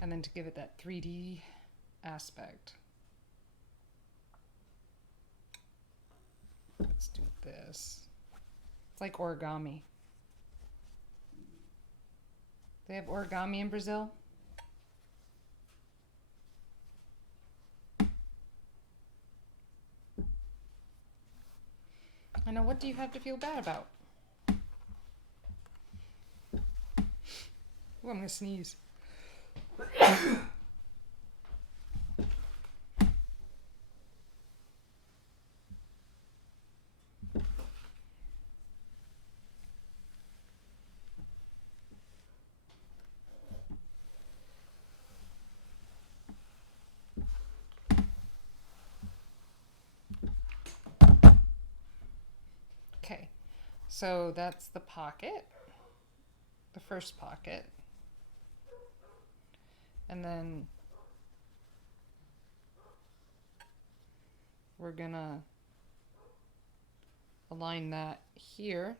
And then to give it that 3D aspect, let's do this. It's like origami. They have origami in Brazil? I know, what do you have to feel bad about? Oh, I'm gonna sneeze. Okay, so that's the pocket, the first pocket. And then we're gonna align that here,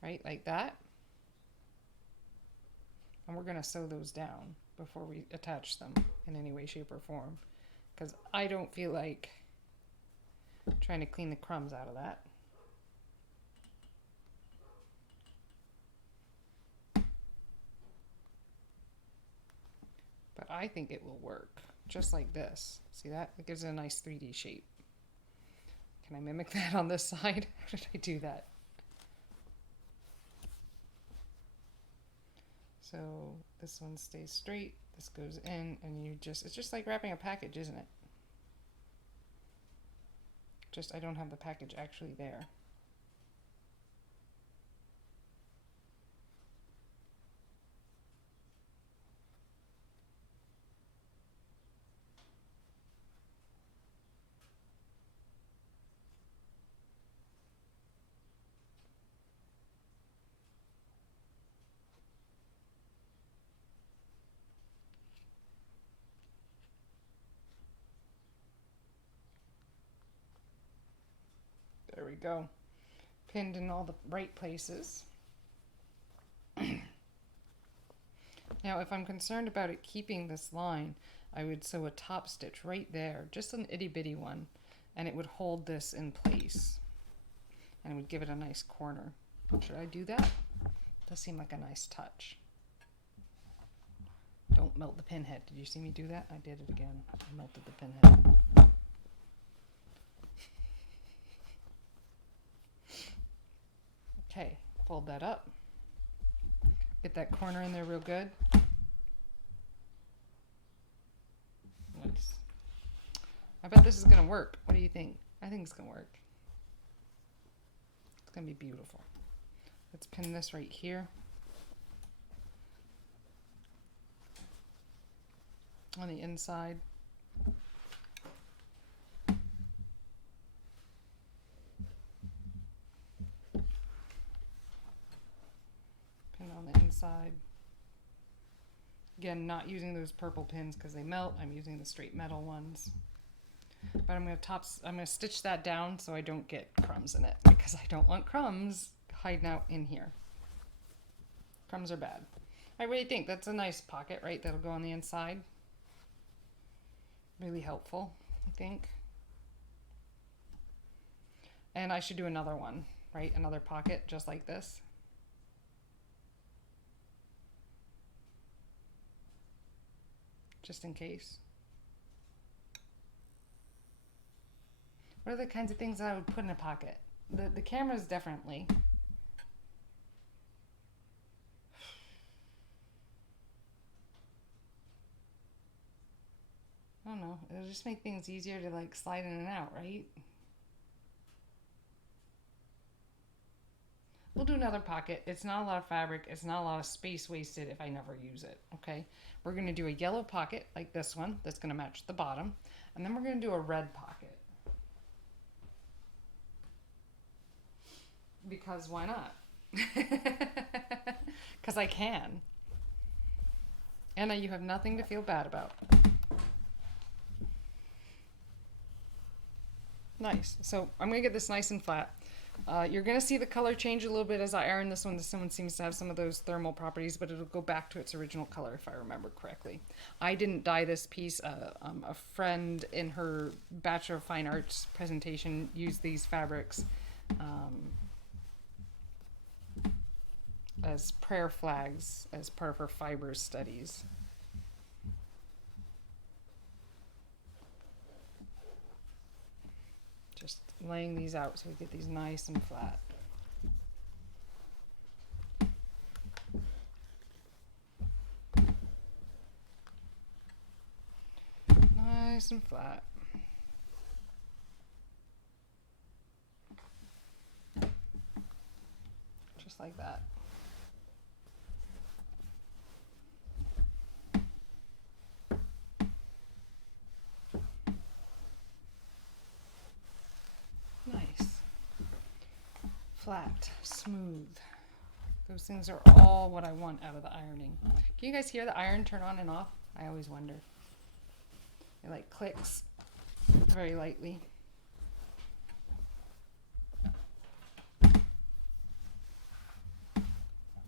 right, like that. And we're gonna sew those down before we attach them in any way, shape, or form, because I don't feel like trying to clean the crumbs out of that. But I think it will work just like this. See that? It gives it a nice 3D shape. Can I mimic that on this side? How did I do that? So This one stays straight, this goes in, and it's just like wrapping a package, isn't it? Just I don't have the package actually there. There we go. Pinned in all the right places. Now, if I'm concerned about it keeping this line, I would sew a top stitch right there, just an itty bitty one, and it would hold this in place. And it would give it a nice corner. Should I do that? Does seem like a nice touch. Don't melt the pinhead. Did you see me do that? I did it again. I melted the pinhead. Okay, fold that up. Get that corner in there real good. Nice. I bet this is going to work. What do you think? I think it's going to work. It's going to be beautiful. Let's pin this right here. On the inside. Pin on the inside. Again, not using those purple pins because they melt. I'm using the straight metal ones. But I'm gonna stitch that down so I don't get crumbs in it, because I don't want crumbs hiding out in here. Crumbs are bad. I really think that's a nice pocket, right? That'll go on the inside. Really helpful, I think. And I should do another one, right? Another pocket just like this. Just in case. What are the kinds of things that I would put in a pocket? The cameras definitely. I don't know. It'll just make things easier to like slide in and out, right? We'll do another pocket. It's not a lot of fabric. It's not a lot of space wasted if I never use it, okay? We're going to do a yellow pocket like this one that's going to match the bottom. And then we're going to do a red pocket. Because why not? Because I can. Anna, you have nothing to feel bad about. Nice. So I'm going to get this nice and flat. You're going to see the color change a little bit as I iron this one. This one seems to have some of those thermal properties, but it'll go back to its original color if I remember correctly. I didn't dye this piece. A friend in her Bachelor of Fine Arts presentation used these fabrics as prayer flags as part of her fibers studies. Just laying these out so we get these nice and flat. Nice and flat. Just like that. Nice. Flat, smooth. Those things are all what I want out of the ironing. Can you guys hear the iron turn on and off? I always wonder. It like clicks very lightly.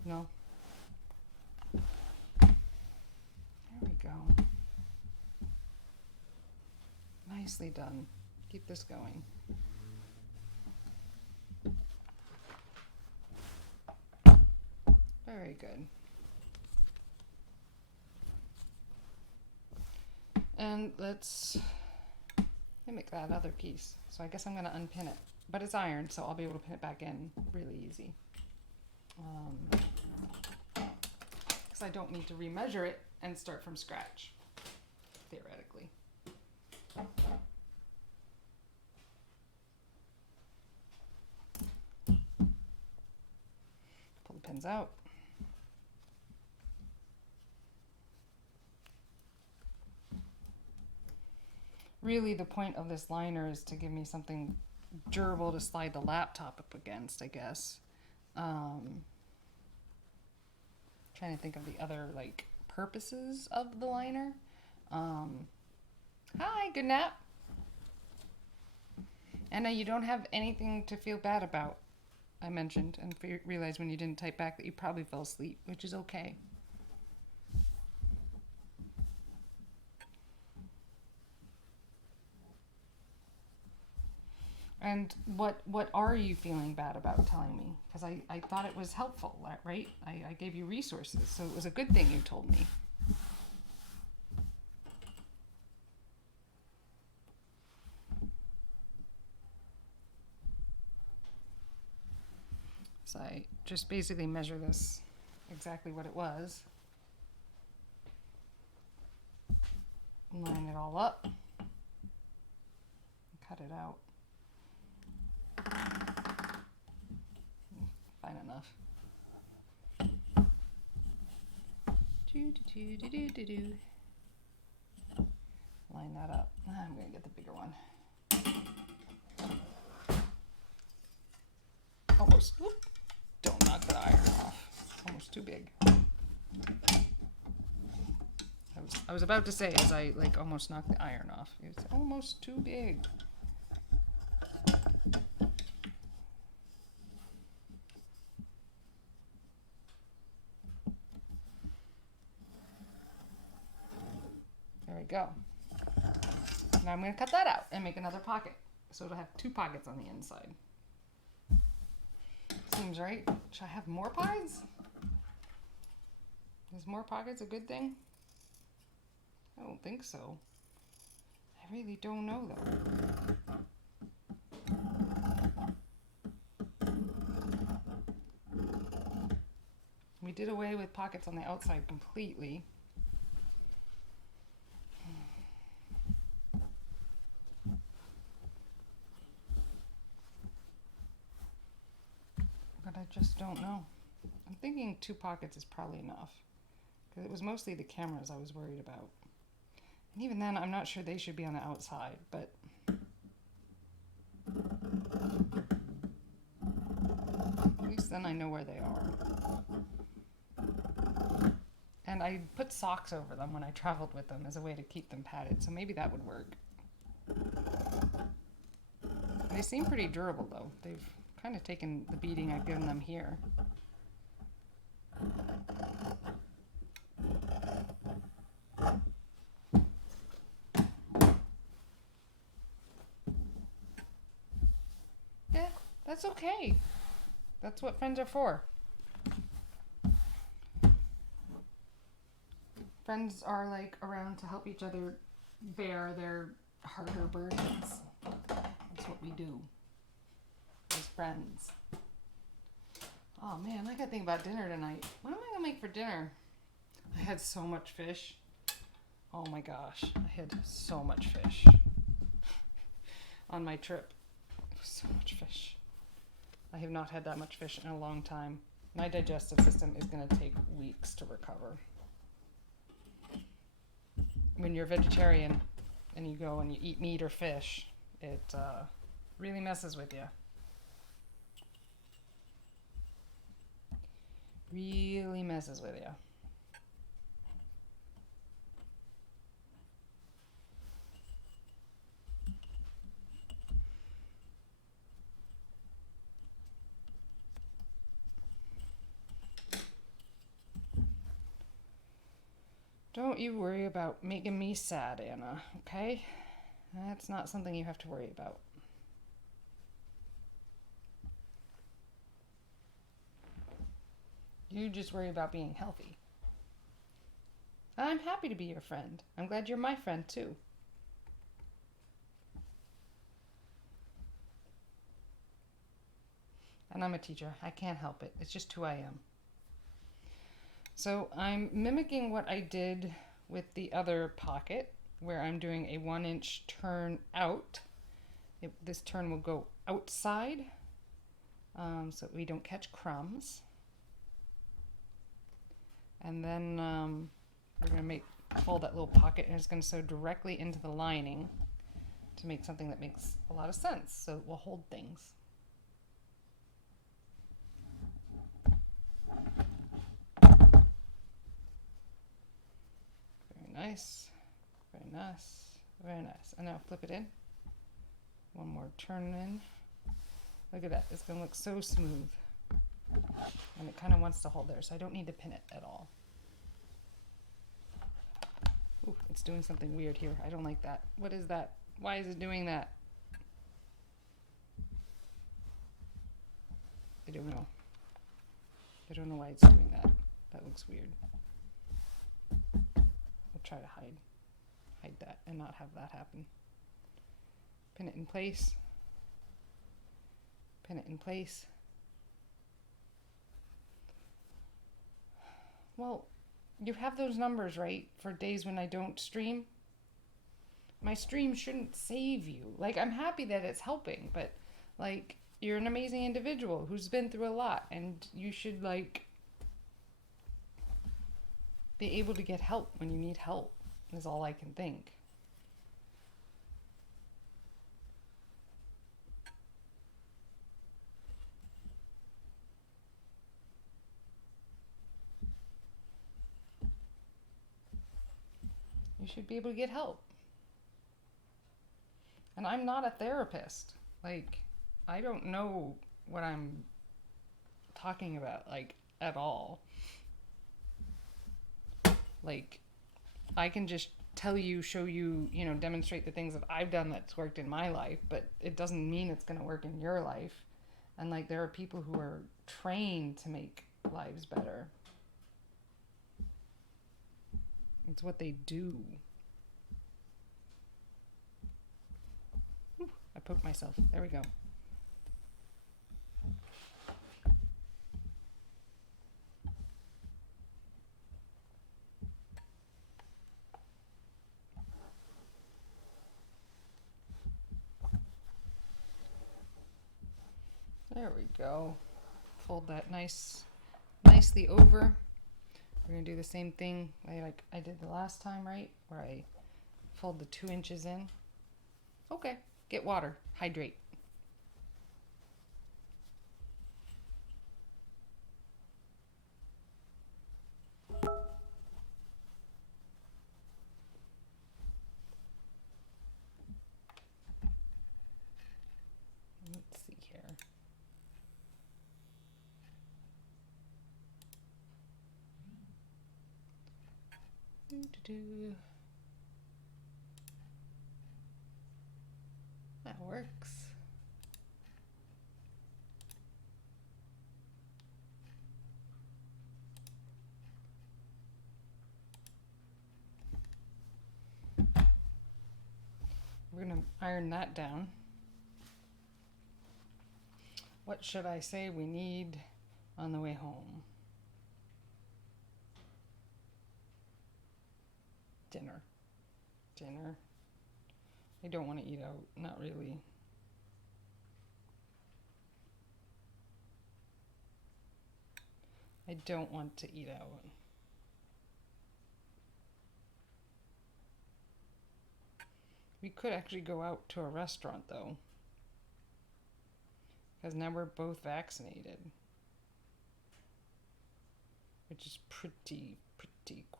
No? There we go. Nicely done. Keep this going. Very good. And let's mimic that other piece. So I guess I'm going to unpin it. But it's ironed, so I'll be able to pin it back in really easy. because I don't need to remeasure it and start from scratch, theoretically. Pull the pins out. Really, the point of this liner is to give me something durable to slide the laptop up against, I guess. Trying to think of the other like purposes of the liner. Hi, good nap. Anna, you don't have anything to feel bad about, I mentioned, and realized when you didn't type back that you probably fell asleep, which is okay. And what are you feeling bad about telling me? Because I thought it was helpful, right? I gave you resources, so it was a good thing you told me. So I just basically measure this exactly what it was. Line it all up. Cut it out. Fine enough. Line that up. I'm going to get the bigger one. Almost. Whoop. Don't knock the iron off. Almost too big. I was about to say as I like almost knocked the iron off. It's almost too big. There we go. Now I'm going to cut that out and make another pocket. So it'll have 2 pockets on the inside. Seems right. Should I have more pockets? Is more pockets a good thing? I don't think so. I really don't know though. We did away with pockets on the outside completely. But I just don't know. I'm thinking 2 pockets is probably enough. Because it was mostly the cameras I was worried about. And even then, I'm not sure they should be on the outside, but... at least then I know where they are. And I put socks over them when I traveled with them as a way to keep them padded, so maybe that would work. They seem pretty durable though. They've kind of taken the beating I've given them here. Yeah, that's okay. That's what friends are for. Friends are like around to help each other bear their harder burdens. That's what we do as friends. Oh man, I gotta think about dinner tonight. What am I gonna make for dinner? I had so much fish. Oh my gosh, I had so much fish on my trip. It was so much fish. I have not had that much fish in a long time. My digestive system is gonna take weeks to recover. When you're a vegetarian and you go and you eat meat or fish, it really messes with you. Really messes with you. Don't you worry about making me sad, Anna, okay? That's not something you have to worry about. You just worry about being healthy. I'm happy to be your friend. I'm glad you're my friend too. And I'm a teacher. I can't help it. It's just who I am. So I'm mimicking what I did with the other pocket, where I'm doing a 1-inch turn out. This turn will go outside, so we don't catch crumbs. And then we're going to fold that little pocket, and it's going to sew directly into the lining to make something that makes a lot of sense, so it will hold things. Very nice, very nice, very nice. And now flip it in. One more turn in. Look at that, it's going to look so smooth. And it kind of wants to hold there, so I don't need to pin it at all. Ooh, it's doing something weird here. I don't like that. What is that? Why is it doing that? I don't know. I don't know why it's doing that. That looks weird. I'll try to hide that and not have that happen. Pin it in place. Pin it in place. Well, you have those numbers, right, for days when I don't stream? My stream shouldn't save you. Like, I'm happy that it's helping, but, like, you're an amazing individual who's been through a lot, and you should, like, be able to get help when you need help, is all I can think. You should be able to get help. And I'm not a therapist. Like, I don't know what I'm talking about, like, at all. Like, I can just tell you, show you, you know, demonstrate the things that I've done that's worked in my life, but it doesn't mean it's going to work in your life. And, like, there are people who are trained to make lives better. It's what they do. Ooh, I poked myself. There we go. There we go. Fold that nicely over. We're going to do the same thing like I did the last time, right? Where I fold the 2 inches in. Okay, get water, hydrate. Let's see here. That works. We're going to iron that down. What should I say we need on the way home? Dinner. I don't want to eat out, not really. I don't want to eat out. We could actually go out to a restaurant though, because now we're both vaccinated, which is pretty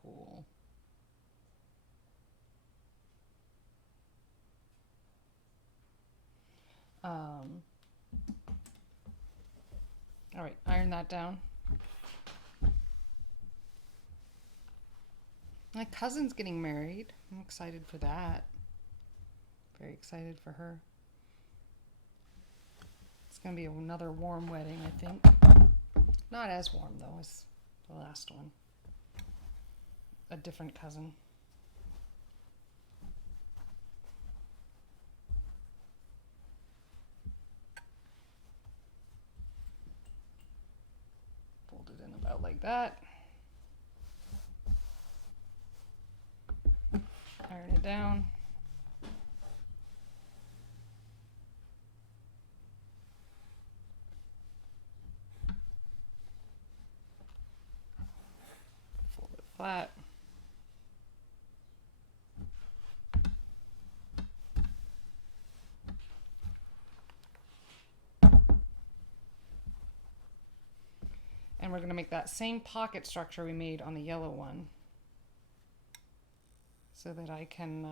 cool. All right, iron that down. My cousin's getting married. I'm excited for that. Very excited for her. It's going to be another warm wedding, I think. Not as warm, though, as the last one. A different cousin. Fold it in about like that. down. Fold it flat. And we're going to make that same pocket structure we made on the yellow one so that I can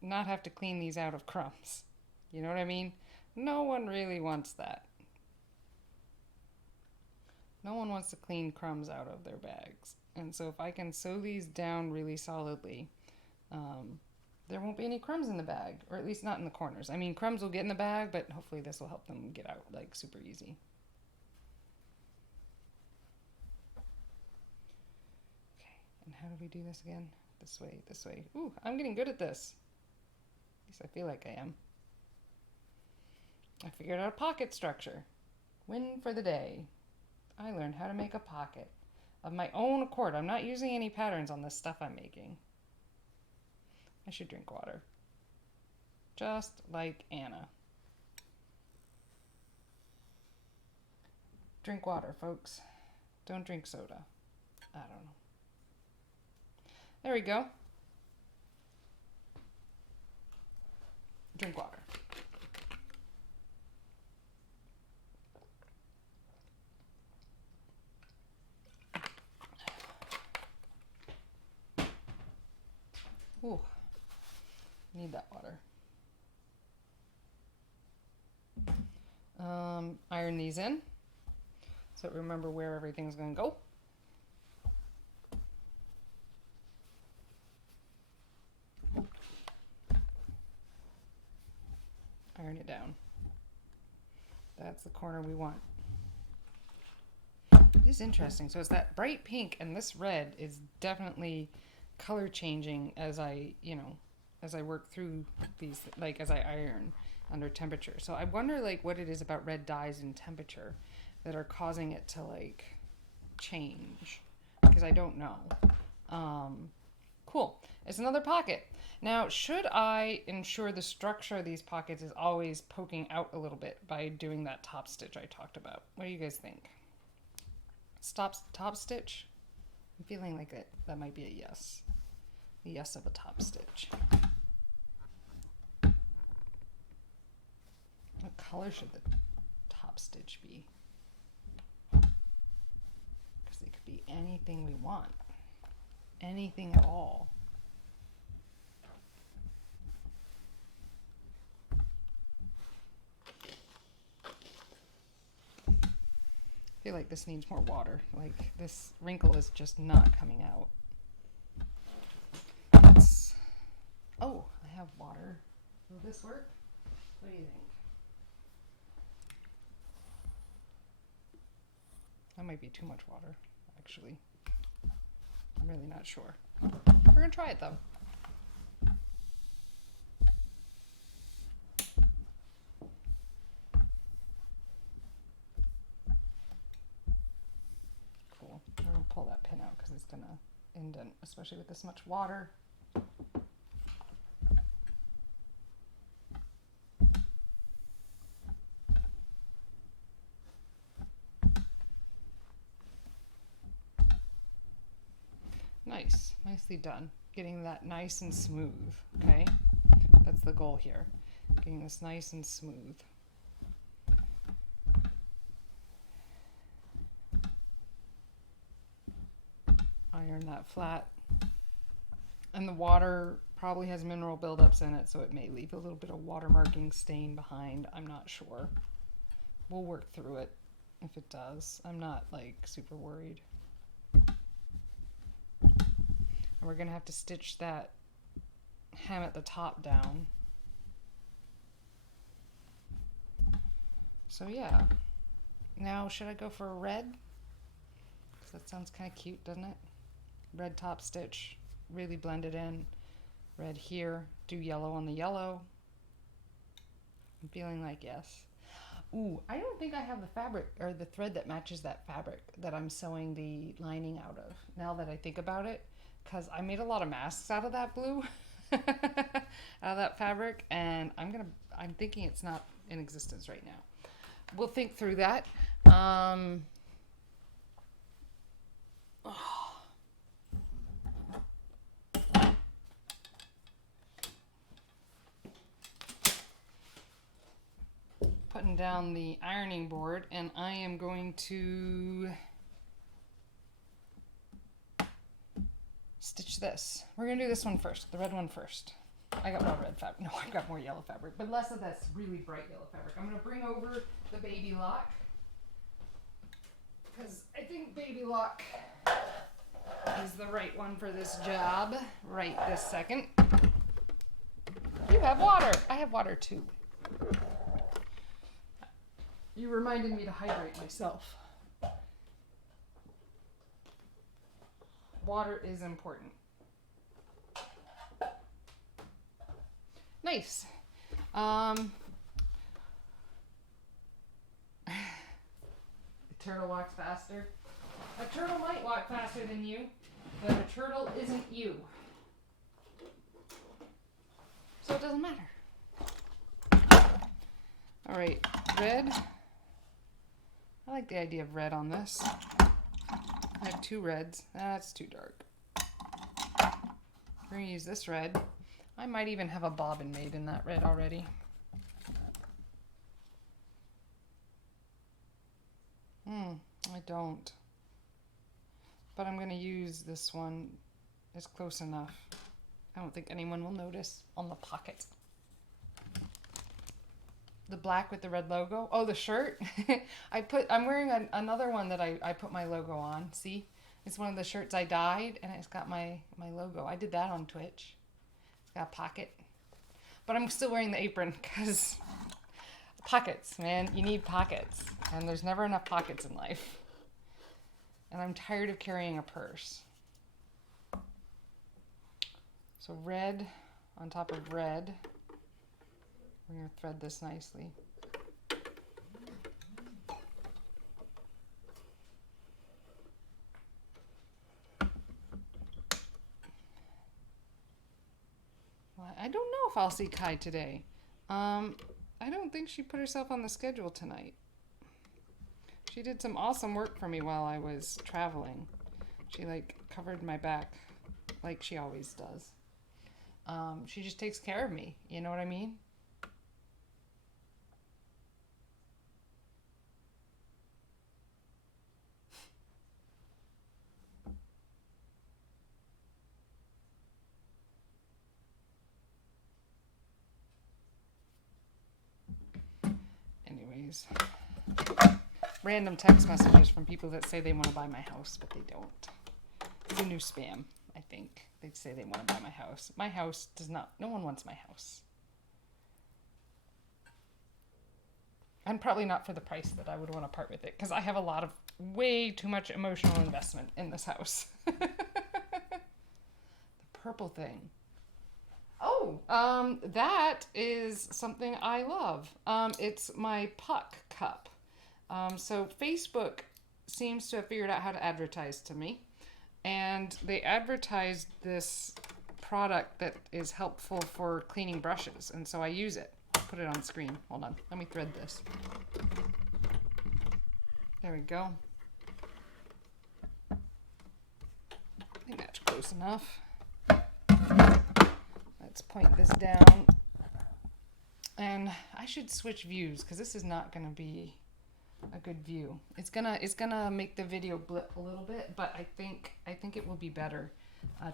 not have to clean these out of crumbs. You know what I mean? No one really wants that. No one wants to clean crumbs out of their bags. And so if I can sew these down really solidly, there won't be any crumbs in the bag, or at least not in the corners. I mean, crumbs will get in the bag, but hopefully this will help them get out like super easy. And how do we do this again? This way, this way. Ooh, I'm getting good at this. At least I feel like I am. I figured out a pocket structure. Win for the day. I learned how to make a pocket of my own accord. I'm not using any patterns on this stuff I'm making. I should drink water. Just like Anna. Drink water, folks. Don't drink soda. I don't know. There we go. Drink water. Ooh, need that water. Iron these in so remember where everything's going to go. Iron it down. That's the corner we want. It is interesting. So it's that bright pink, and this red is definitely color changing as I, as I work through these, like as I iron under temperature. So I wonder like what it is about red dyes in temperature that are causing it to like change, because I don't know. Cool. It's another pocket. Now, should I ensure the structure of these pockets is always poking out a little bit by doing that top stitch I talked about? What do you guys think? Top stitch? I'm feeling like that might be a yes. A yes of a top stitch. What color should the top stitch be? Because it could be anything we want. Anything at all. I feel like this needs more water. Like this wrinkle is just not coming out. Oh, I have water. Will this work? What do you think? That might be too much water, actually. I'm really not sure. We're gonna try it though. Cool. We're gonna pull that pin out because it's gonna indent, especially with this much water. Nice, nicely done. Getting that nice and smooth, okay? That's the goal here. Getting this nice and smooth. Iron that flat. And the water probably has mineral buildups in it, so it may leave a little bit of watermarking stain behind. I'm not sure. We'll work through it if it does. I'm not like super worried. We're gonna have to stitch that hem at the top down. So yeah, now should I go for a red? Because that sounds kind of cute, doesn't it? Red top stitch, really blend it in. Red here, do yellow on the yellow. I'm feeling like yes. Ooh, I don't think I have the fabric or the thread that matches that fabric that I'm sewing the lining out of, now that I think about it. Because I made a lot of masks out of that blue. out of that fabric, and I'm thinking it's not in existence right now. We'll think through that. Putting down the ironing board, and I am going to stitch this. We're gonna do this one first, the red one first. I got more red fabric. No, I've got more yellow fabric, but less of this really bright yellow fabric. I'm gonna bring over the baby lock because I think baby lock is the right one for this job right this second. You have water. I have water too. You reminded me to hydrate myself. Water is important. Nice. The turtle walks faster. A turtle might walk faster than you, but a turtle isn't you. So it doesn't matter. All right, red. I like the idea of red on this. I have two reds. That's too dark. We're gonna use this red. I might even have a bobbin made in that red already. I don't. But I'm gonna use this one. It's close enough. I don't think anyone will notice on the pocket. The black with the red logo. Oh, the shirt. I'm wearing another one that I put my logo on. See, it's one of the shirts I dyed, and it's got my logo. I did that on Twitch. It's got a pocket, but I'm still wearing the apron because pockets, man. You need pockets, and there's never enough pockets in life. And I'm tired of carrying a purse. So red on top of red. We're going to thread this nicely. Well, I don't know if I'll see Kai today. I don't think she put herself on the schedule tonight. She did some awesome work for me while I was traveling. She covered my back like she always does. She just takes care of me. You know what I mean? Anyways, random text messages from people that say they want to buy my house, but they don't. It's a new spam, I think. They'd say they want to buy my house. My house does not. No one wants my house. And probably not for the price that I would want to part with it, because I have a lot of way too much emotional investment in this house. The purple thing. Oh, that is something I love. It's my puck cup. So Facebook seems to have figured out how to advertise to me. And they advertised this product that is helpful for cleaning brushes. And so I use it. I'll put it on screen. Hold on. Let me thread this. There we go. I think that's close enough. Let's point this down. And I should switch views because this is not going to be a good view. It's gonna make the video blip a little bit, but I think it will be better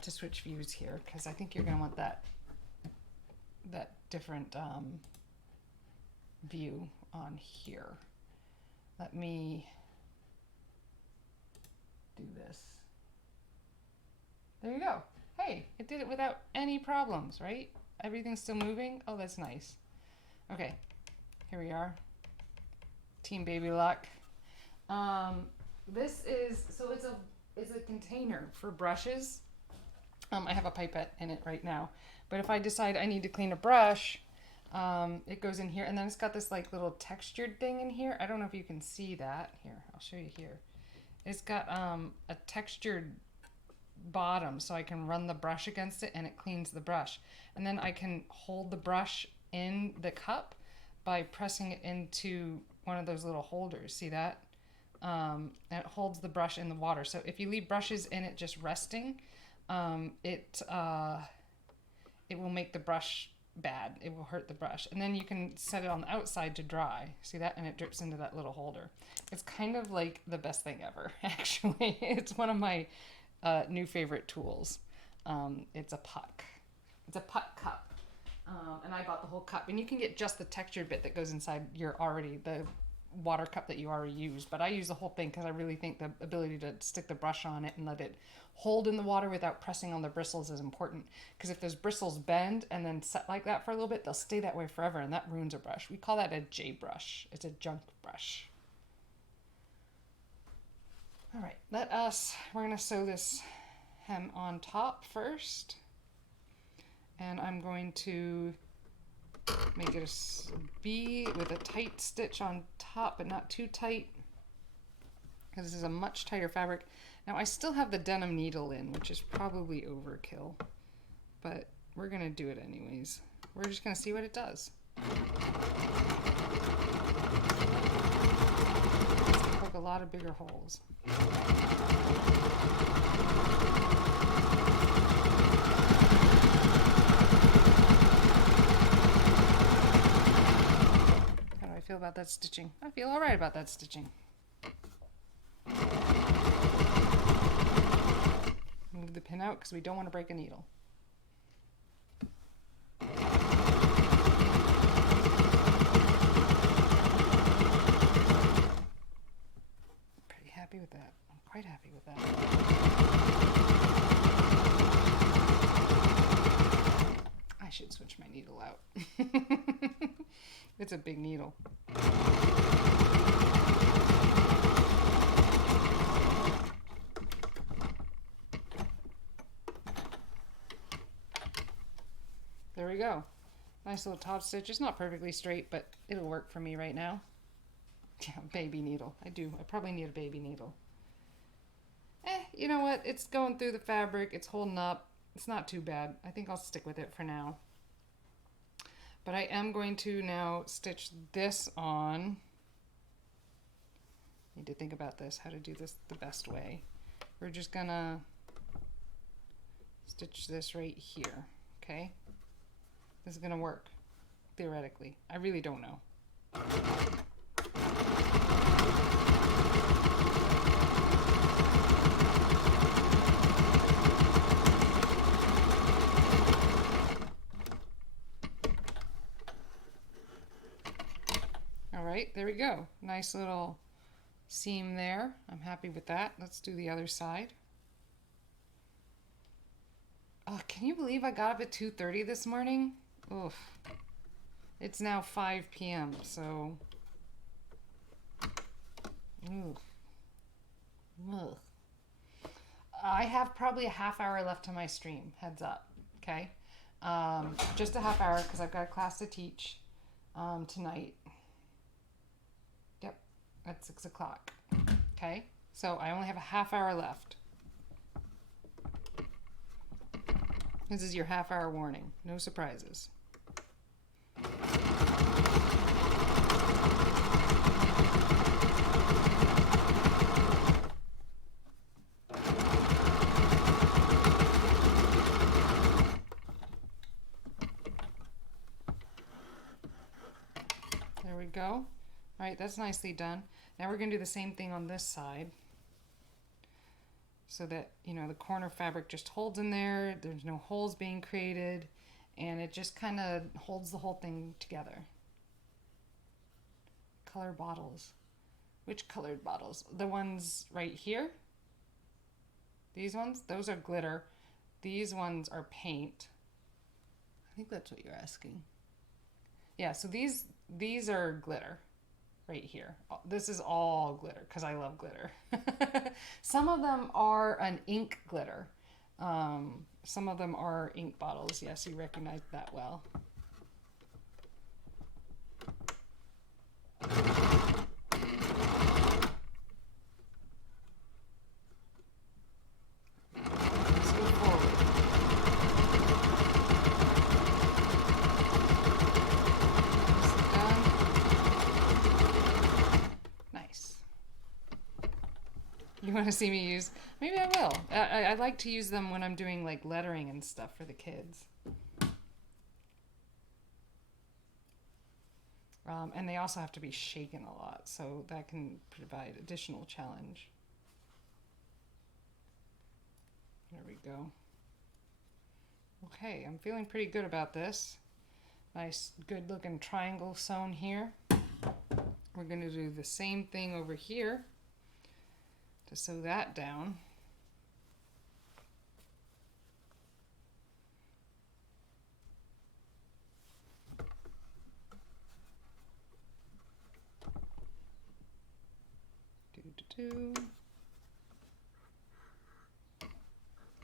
to switch views here because I think you're gonna want that different view on here. Let me do this. There you go. Hey, it did it without any problems, right? Everything's still moving. Oh, that's nice. Okay, here we are. Team Baby Lock. This is, so it's a container for brushes. I have a pipette in it right now, but if I decide I need to clean a brush, it goes in here, and then it's got this little textured thing in here. I don't know if you can see that. Here, I'll show you here. It's got a textured bottom so I can run the brush against it and it cleans the brush. And then I can hold the brush in the cup by pressing it into one of those little holders. See that? And it holds the brush in the water. So if you leave brushes in it just resting, it will make the brush bad. It will hurt the brush. And then you can set it on the outside to dry. See that? And it drips into that little holder. It's kind of like the best thing ever, actually. It's one of my new favorite tools. It's a puck. It's a puck cup. And I bought the whole cup. And you can get just the textured bit that goes inside the water cup that you already used. But I use the whole thing because I really think the ability to stick the brush on it and let it hold in the water without pressing on the bristles is important. Because if those bristles bend and then set like that for a little bit, they'll stay that way forever, and that ruins a brush. We call that a J brush. It's a junk brush. All right, we're going to sew this hem on top first. And I'm going to make it a B with a tight stitch on top, but not too tight, because this is a much tighter fabric. Now I still have the denim needle in, which is probably overkill, but we're gonna do it anyways. We're just gonna see what it does. Let's poke a lot of bigger holes. Feel about that stitching? I feel all right about that stitching. Move the pin out because we don't want to break a needle. Pretty happy with that. I'm quite happy with that. I should switch my needle out. It's a big needle. There we go. Nice little top stitch. It's not perfectly straight, but it'll work for me right now. Yeah, baby needle. I probably need a baby needle. You know what? It's going through the fabric. It's holding up. It's not too bad. I think I'll stick with it for now. But I am going to now stitch this on. Need to think about this, how to do this the best way. We're just gonna stitch this right here, okay? This is gonna work, theoretically. I really don't know. All right, there we go. Nice little seam there. I'm happy with that. Let's do the other side. Oh, can you believe I got up at 2:30 this morning? Oof. It's now 5 p.m., so... Oof. Ugh. I have probably a half hour left to my stream, heads up, okay? Just a half hour because I've got a class to teach tonight. Yep, at 6 o'clock, okay? So I only have a half hour left. This is your half hour warning, no surprises. There we go. All right, that's nicely done. Now we're going to do the same thing on this side so that, you know, the corner fabric just holds in there, there's no holes being created, and it just kind of holds the whole thing together. Color bottles. Which colored bottles? The ones right here? These ones? Those are glitter. These ones are paint. I think that's what you're asking. Yeah, so these are glitter right here. This is all glitter because I love glitter. Some of them are an ink glitter. Some of them are ink bottles. Yes, you recognize that well. You want to see me use? Maybe I will. I like to use them when I'm doing like lettering and stuff for the kids. And they also have to be shaken a lot, so that can provide additional challenge. There we go. Okay, I'm feeling pretty good about this. Nice, good looking triangle sewn here. We're going to do the same thing over here to sew that down.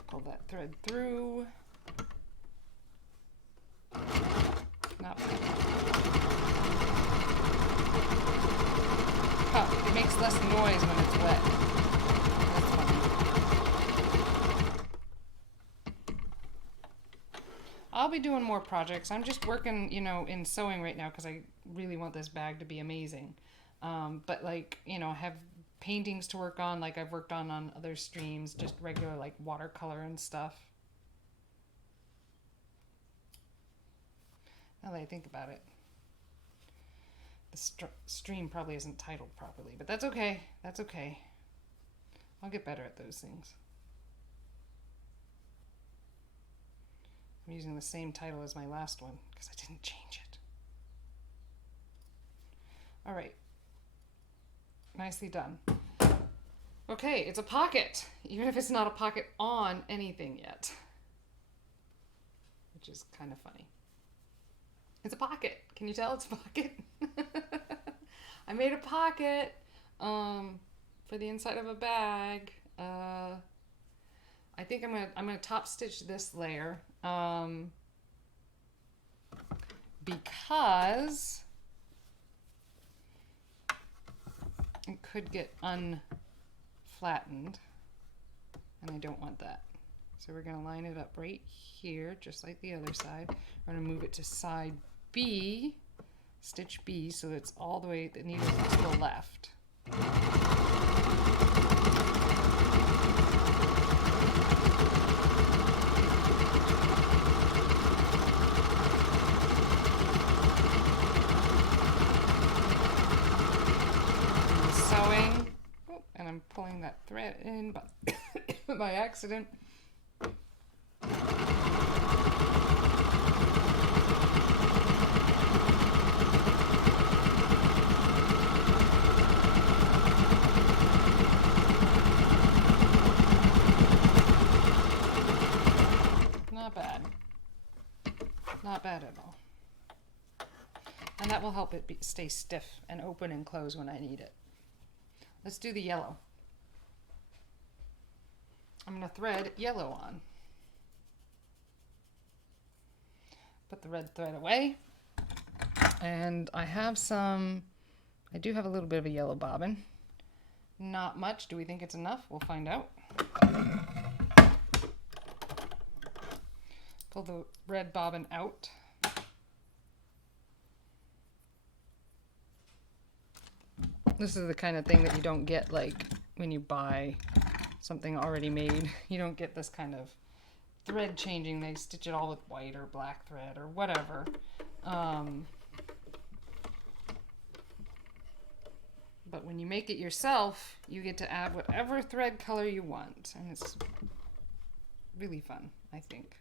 Pull that thread through. Not bad. Huh, it makes less noise when it's wet. That's funny. I'll be doing more projects. I'm just working, you know, in sewing right now because I really want this bag to be amazing. But like, you know, I have paintings to work on, like I've worked on other streams, just regular like watercolor and stuff. Now that I think about it, the stream probably isn't titled properly, but that's okay. That's okay. I'll get better at those things. I'm using the same title as my last one because I didn't change it. All right. Nicely done. Okay, it's a pocket, even if it's not a pocket on anything yet, which is kind of funny. It's a pocket. Can you tell it's a pocket? I made a pocket for the inside of a bag. I think I'm gonna top stitch this layer because it could get unflattened, and I don't want that. So we're gonna line it up right here, just like the other side. We're gonna move it to side B, stitch B, so it's all the way, the needle's to the left. Sewing, oh, and I'm pulling that thread in by accident. Not bad. Not bad at all. And that will help it stay stiff and open and close when I need it. Let's do the yellow. I'm going to thread yellow on. Put the red thread away. And I do have a little bit of a yellow bobbin. Not much. Do we think it's enough? We'll find out. Pull the red bobbin out. This is the kind of thing that you don't get like when you buy something already made. You don't get this kind of thread changing. They stitch it all with white or black thread or whatever. But when you make it yourself, you get to add whatever thread color you want. And it's really fun, I think.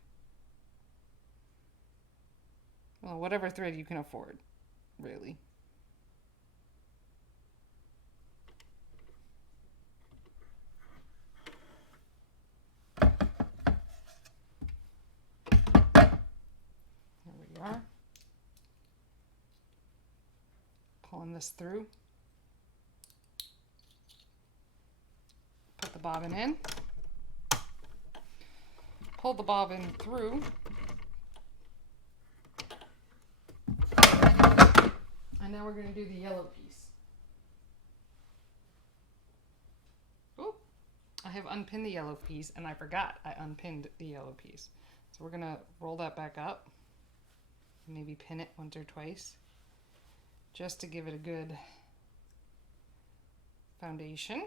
Well, whatever thread you can afford, really. There we are. Pulling this through. Put the bobbin in. Pull the bobbin through. And now we're going to do the yellow piece. Oh, I have unpinned the yellow piece, and I forgot I unpinned the yellow piece. So we're going to roll that back up. Maybe pin it once or twice, just to give it a good foundation.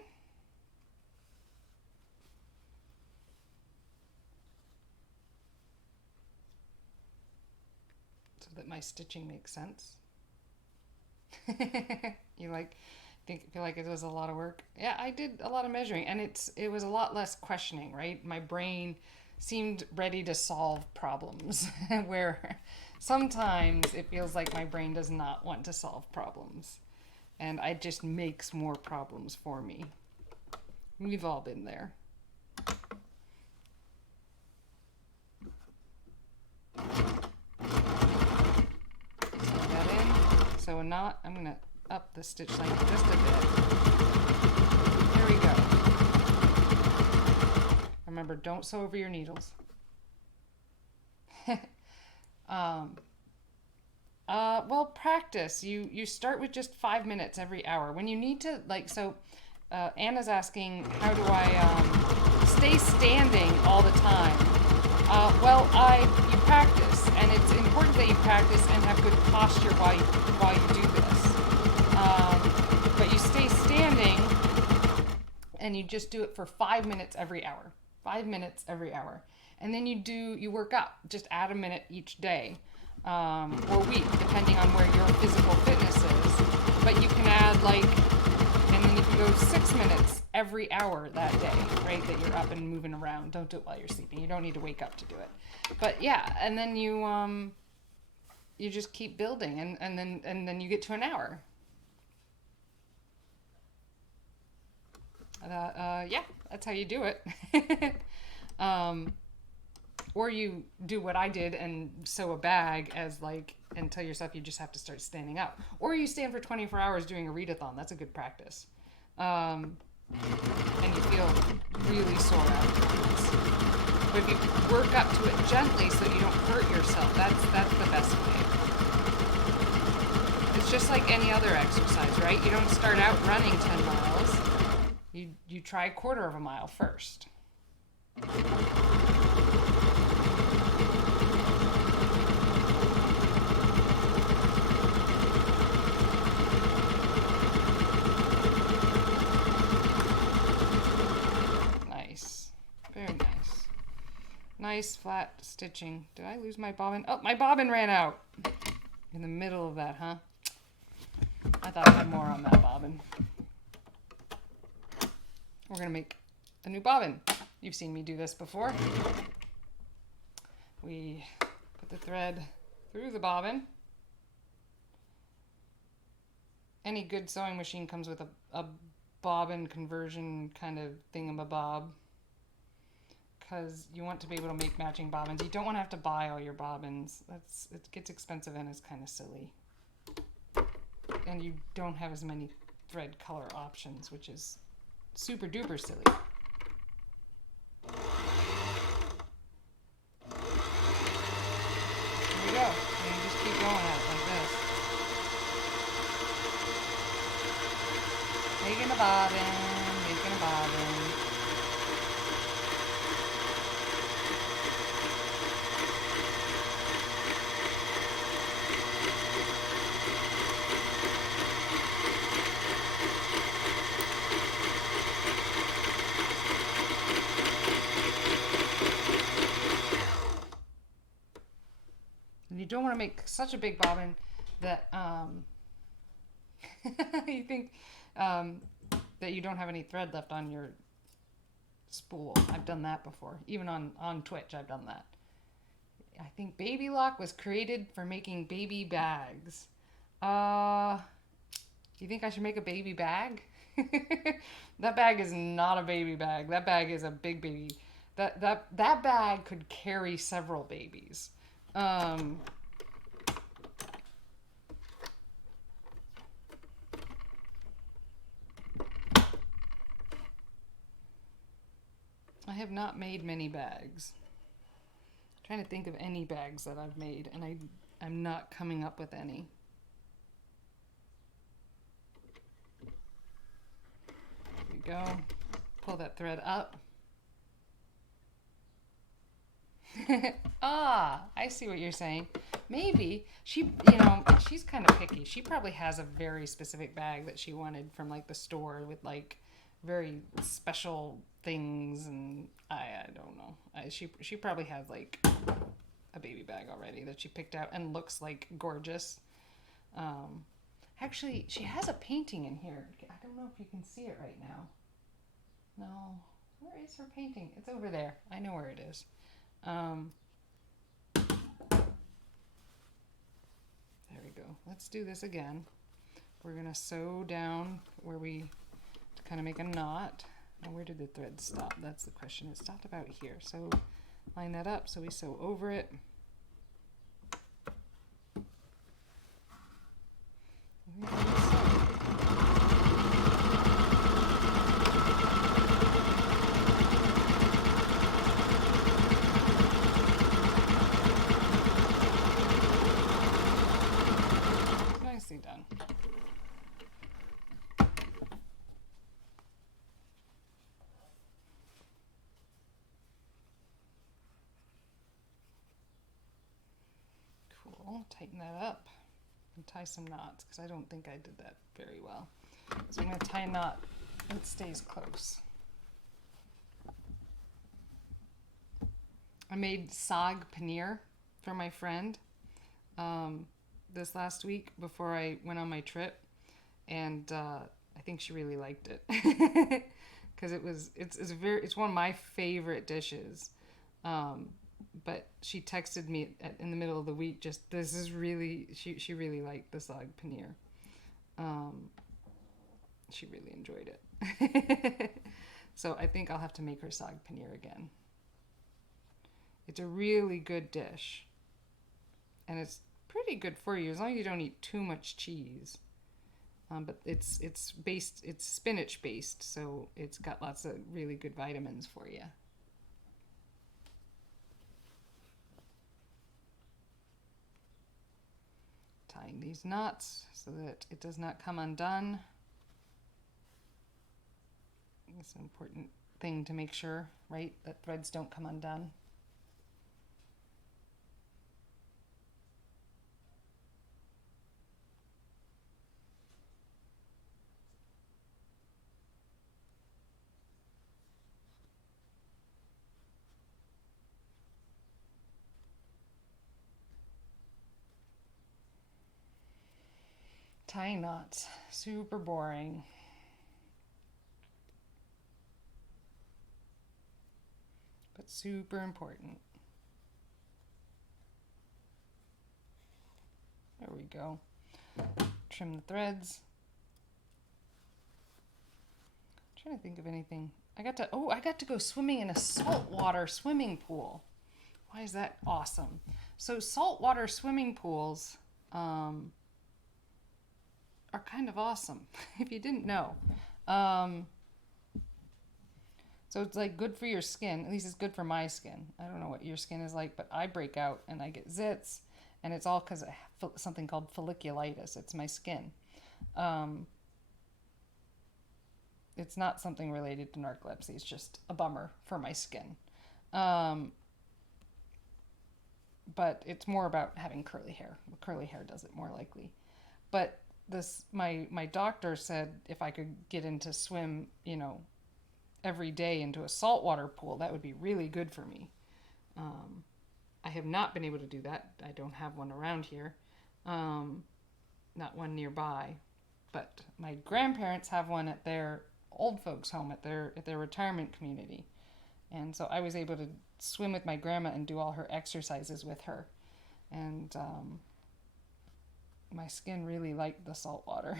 that my stitching makes sense. You like feel like it was a lot of work? Yeah, I did a lot of measuring, and it was a lot less questioning, right? My brain seemed ready to solve problems, where sometimes it feels like my brain does not want to solve problems, and it just makes more problems for me. We've all been there. So a knot, I'm going to up the stitch length just a bit. There we go. Remember, don't sew over your needles. Well, practice. You start with just 5 minutes every hour. When you need to, Anna's asking, how do I stay standing all the time? You practice, and it's important that you practice and have good posture while you do this. But you stay standing, and you just do it for 5 minutes every hour. 5 minutes every hour, and then you work up. Just add a minute each day or week, depending on where your physical fitness is. But you can add and then you can go 6 minutes every hour that day, right? That you're up and moving around. Don't do it while you're sleeping. You don't need to wake up to do it. But yeah, and then you just keep building, and then you get to an hour. Yeah, that's how you do it. Or you do what I did and sew a bag and tell yourself you just have to start standing up. Or you stand for 24 hours doing a readathon. That's a good practice. And you feel really sore afterwards. But if you work up to it gently so you don't hurt yourself, that's the best way. It's just like any other exercise, right? You don't start out running 10 miles. You try a quarter of a mile first. Nice. Very nice. Nice flat stitching. Did I lose my bobbin? Oh, my bobbin ran out. In the middle of that, huh? I thought I had more on that bobbin. We're going to make a new bobbin. You've seen me do this before. We put the thread through the bobbin. Any good sewing machine comes with a bobbin conversion kind of thingamabob, because you want to be able to make matching bobbins. You don't want to have to buy all your bobbins. It gets expensive and is kind of silly. And you don't have as many thread color options, which is super duper silly. There we go. And you just keep going at it like this. Making a bobbin, making a bobbin. You don't want to make such a big bobbin that you think that you don't have any thread left on your spool. I've done that before. Even on Twitch, I've done that. I think Baby Loch was created for making baby bags. You think I should make a baby bag? That bag is not a baby bag. That bag is a big baby. That bag could carry several babies. I have not made many bags. I'm trying to think of any bags that I've made, and I'm not coming up with any. There we go. Pull that thread up. I see what you're saying. Maybe she's kind of picky. She probably has a very specific bag that she wanted from the store with very special things, and I don't know. She probably has a a baby bag already that she picked out and looks like gorgeous. Actually, she has a painting in here. I don't know if you can see it right now. No. Where is her painting? It's over there. I know where it is. There we go. Let's do this again. We're going to sew down where we kind of make a knot. Now, where did the thread stop? That's the question. It stopped about here. So line that up so we sew over it. Nicely done. Cool. Tighten that up and tie some knots because I don't think I did that very well. So I'm going to tie a knot that stays close. I made sag paneer for my friend this last week before I went on my trip, and I think she really liked it because it's one of my favorite dishes. But she texted me in the middle of the week, she really liked the sag paneer. She really enjoyed it. So I think I'll have to make her sag paneer again. It's a really good dish. And it's pretty good for you as long as you don't eat too much cheese. But it's spinach based, so it's got lots of really good vitamins for you. Tying these knots so that it does not come undone. It's an important thing to make sure, right, that threads don't come undone. Tying knots, super boring. But super important. There we go. Trim the threads. I'm trying to think of anything. I got to go swimming in a saltwater swimming pool. Why is that awesome? So saltwater swimming pools are kind of awesome if you didn't know. So it's like good for your skin. At least it's good for my skin. I don't know what your skin is like, but I break out and I get zits, and it's all because of something called folliculitis. It's my skin. It's not something related to narcolepsy. It's just a bummer for my skin. But it's more about having curly hair. Curly hair does it more likely. But my doctor said if I could get into swim, every day into a saltwater pool, that would be really good for me. I have not been able to do that. I don't have one around here, not one nearby. But my grandparents have one at their old folks' home at their retirement community, and so I was able to swim with my grandma and do all her exercises with her, and my skin really liked the salt water.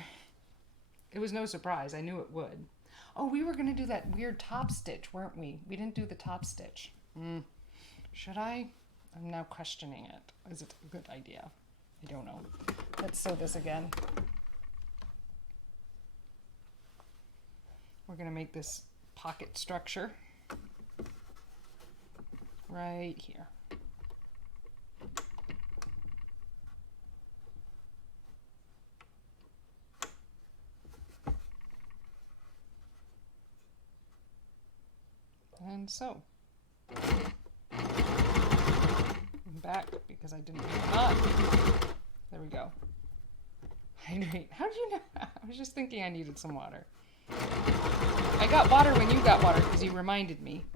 It was no surprise. I knew it would. Oh, we were going to do that weird top stitch, weren't we? We didn't do the top stitch. Should I? I'm now questioning it. Is it a good idea? I don't know. Let's sew this again. We're going to make this pocket structure right here. And so, I'm back because I didn't do the knot. There we go. Hydrate. How did you know? I was just thinking I needed some water. I got water when you got water because you reminded me.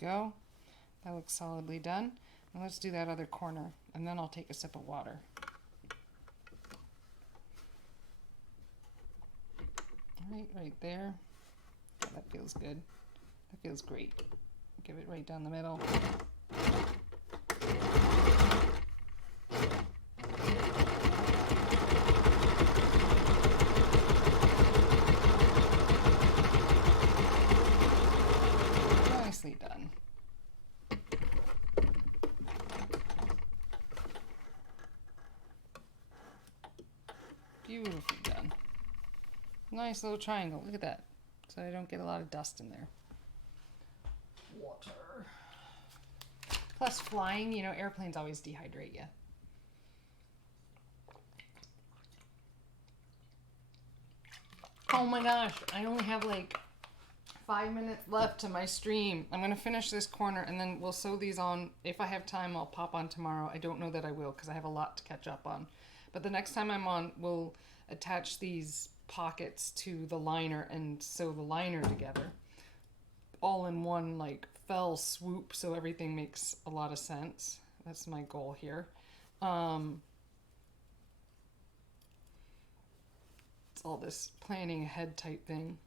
go. That looks solidly done. Now let's do that other corner, and then I'll take a sip of water. All right, right there. Yeah, that feels good. That feels great. Give it right down the middle. Nicely done. Beautifully done. Nice little triangle. Look at that. So I don't get a lot of dust in there. Water. Plus flying, you know, airplanes always dehydrate you. Oh my gosh, I only have like 5 minutes left to my stream. I'm going to finish this corner and then we'll sew these on. If I have time, I'll pop on tomorrow. I don't know that I will because I have a lot to catch up on. But the next time I'm on, we'll attach these pockets to the liner and sew the liner together. All in one like fell swoop so everything makes a lot of sense. That's my goal here. It's all this planning ahead type thing.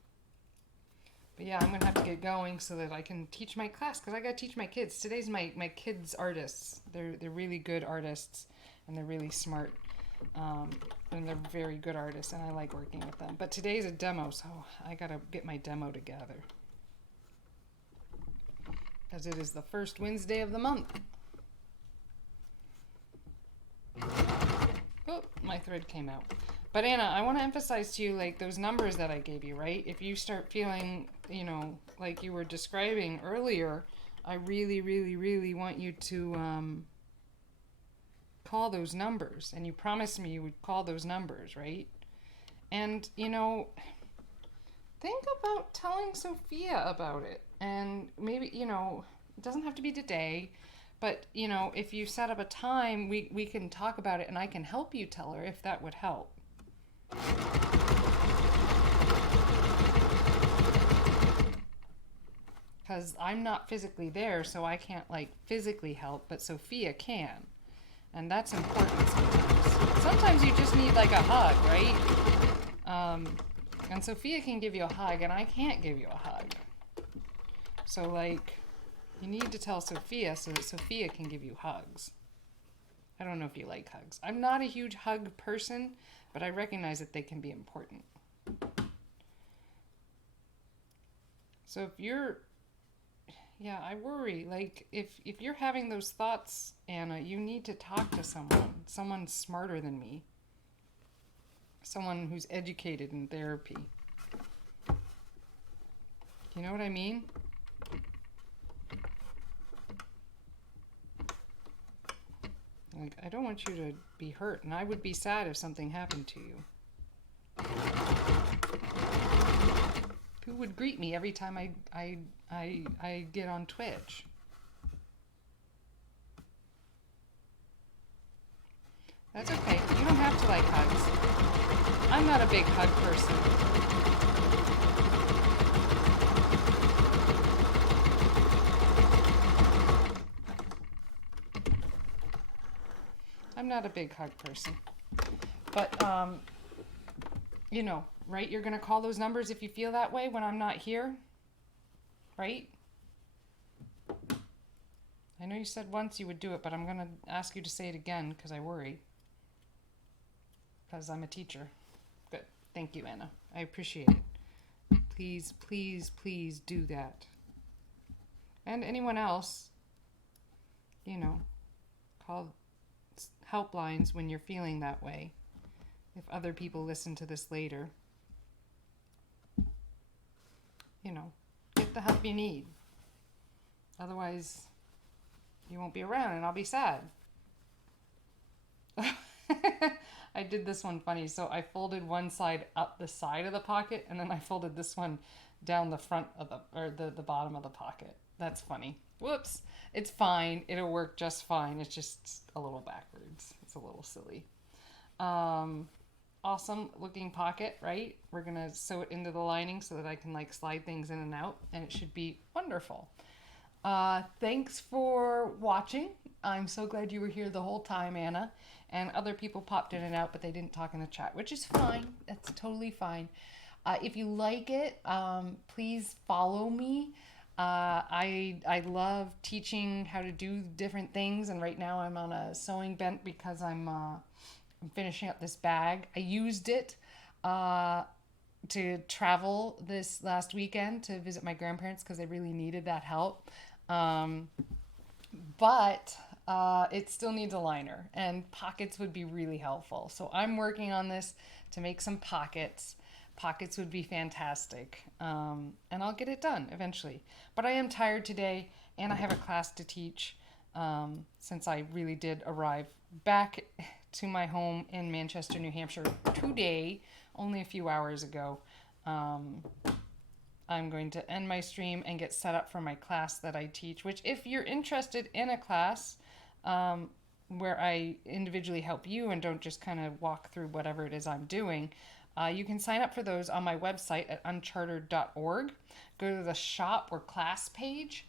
But yeah, I'm gonna have to get going so that I can teach my class because I gotta teach my kids. Today's my kids' artists. They're really good artists and they're really smart. And they're very good artists and I like working with them. But today's a demo, so I gotta get my demo together. Because it is the first Wednesday of the month. Oh, my thread came out. But Anna, I want to emphasize to you, like, those numbers that I gave you, right? If you start feeling, you know, like you were describing earlier, I really, really, really want you to call those numbers. And you promised me you would call those numbers, right? And, you know, think about telling Sophia about it. And maybe, you know, it doesn't have to be today. But, you know, if you set up a time, we can talk about it and I can help you tell her if that would help. Because I'm not physically there, so I can't, like, physically help, but Sophia can. And that's important sometimes. Sometimes you just need, like, a hug, right? And Sophia can give you a hug, and I can't give you a hug. So, like, you need to tell Sophia so that Sophia can give you hugs. I don't know if you like hugs. I'm not a huge hug person, but I recognize that they can be important. So if you're, yeah, I worry, like, if you're having those thoughts, Anna, you need to talk to someone smarter than me, someone who's educated in therapy. You know what I mean? Like, I don't want you to be hurt, and I would be sad if something happened to you. Who would greet me every time I get on Twitch? That's okay. You don't have to like hugs. I'm not a big hug person. I'm not a big hug person. But, you know, right? You're going to call those numbers if you feel that way when I'm not here, right? I know you said once you would do it, but I'm going to ask you to say it again because I worry. Because I'm a teacher. Good. Thank you, Anna. I appreciate it. Please, please, please do that. And anyone else, you know, call helplines when you're feeling that way. If other people listen to this later, you know, get the help you need. Otherwise, you won't be around and I'll be sad. I did this one funny. So I folded one side up the side of the pocket and then I folded this one down the front of the bottom of the pocket. That's funny. Whoops. It's fine. It'll work just fine. It's just a little backwards. It's a little silly. Awesome looking pocket, right? We're gonna sew it into the lining so that I can like slide things in and out and it should be wonderful. Thanks for watching. I'm so glad you were here the whole time, Anna. And other people popped in and out, but they didn't talk in the chat, which is fine. That's totally fine. If you like it, please follow me. I love teaching how to do different things, and right now I'm on a sewing bent because I'm finishing up this bag. I used it uh, to travel this last weekend to visit my grandparents because they really needed that help. Um, but it still needs a liner, and pockets would be really helpful. So I'm working on this to make some pockets. Pockets would be fantastic, and I'll get it done eventually. But I am tired today, and I have a class to teach since I really did arrive back to my home in Manchester, New Hampshire today, only a few hours ago. Um, I'm going to end my stream and get set up for my class that I teach, which, if you're interested in a class where I individually help you and don't just kind of walk through whatever it is I'm doing, you can sign up for those on my website at unchartered.org. Go to the shop or class page,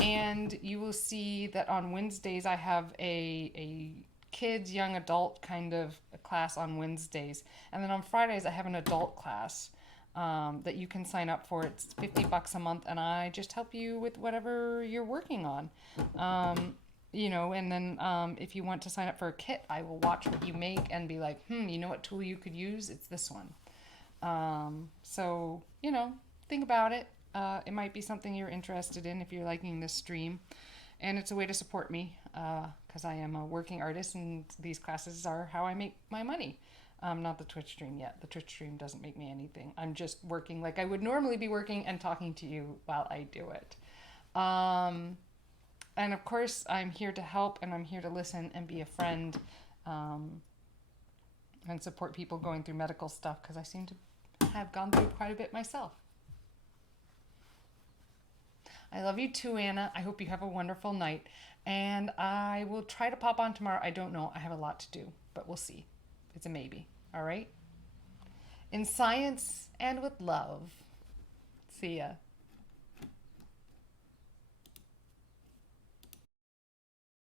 and you will see that on Wednesdays I have a kids, young adult kind of a class on Wednesdays. And then on Fridays I have an adult class that you can sign up for. It's $50 a month, and I just help you with whatever you're working on. And then if you want to sign up for a kit, I will watch what you make and be like, you know what tool you could use? It's this one. So, think about it. It might be something you're interested in if you're liking this stream. And it's a way to support me because I am a working artist, and these classes are how I make my money. Not the Twitch stream yet. The Twitch stream doesn't make me anything. I'm just working like I would normally be working and talking to you while I do it. And of course, I'm here to help, and I'm here to listen and be a friend and support people going through medical stuff because I seem to have gone through quite a bit myself. I love you too, Anna. I hope you have a wonderful night. And I will try to pop on tomorrow. I don't know. I have a lot to do, but we'll see. It's a maybe. All right? In science and with love. See ya.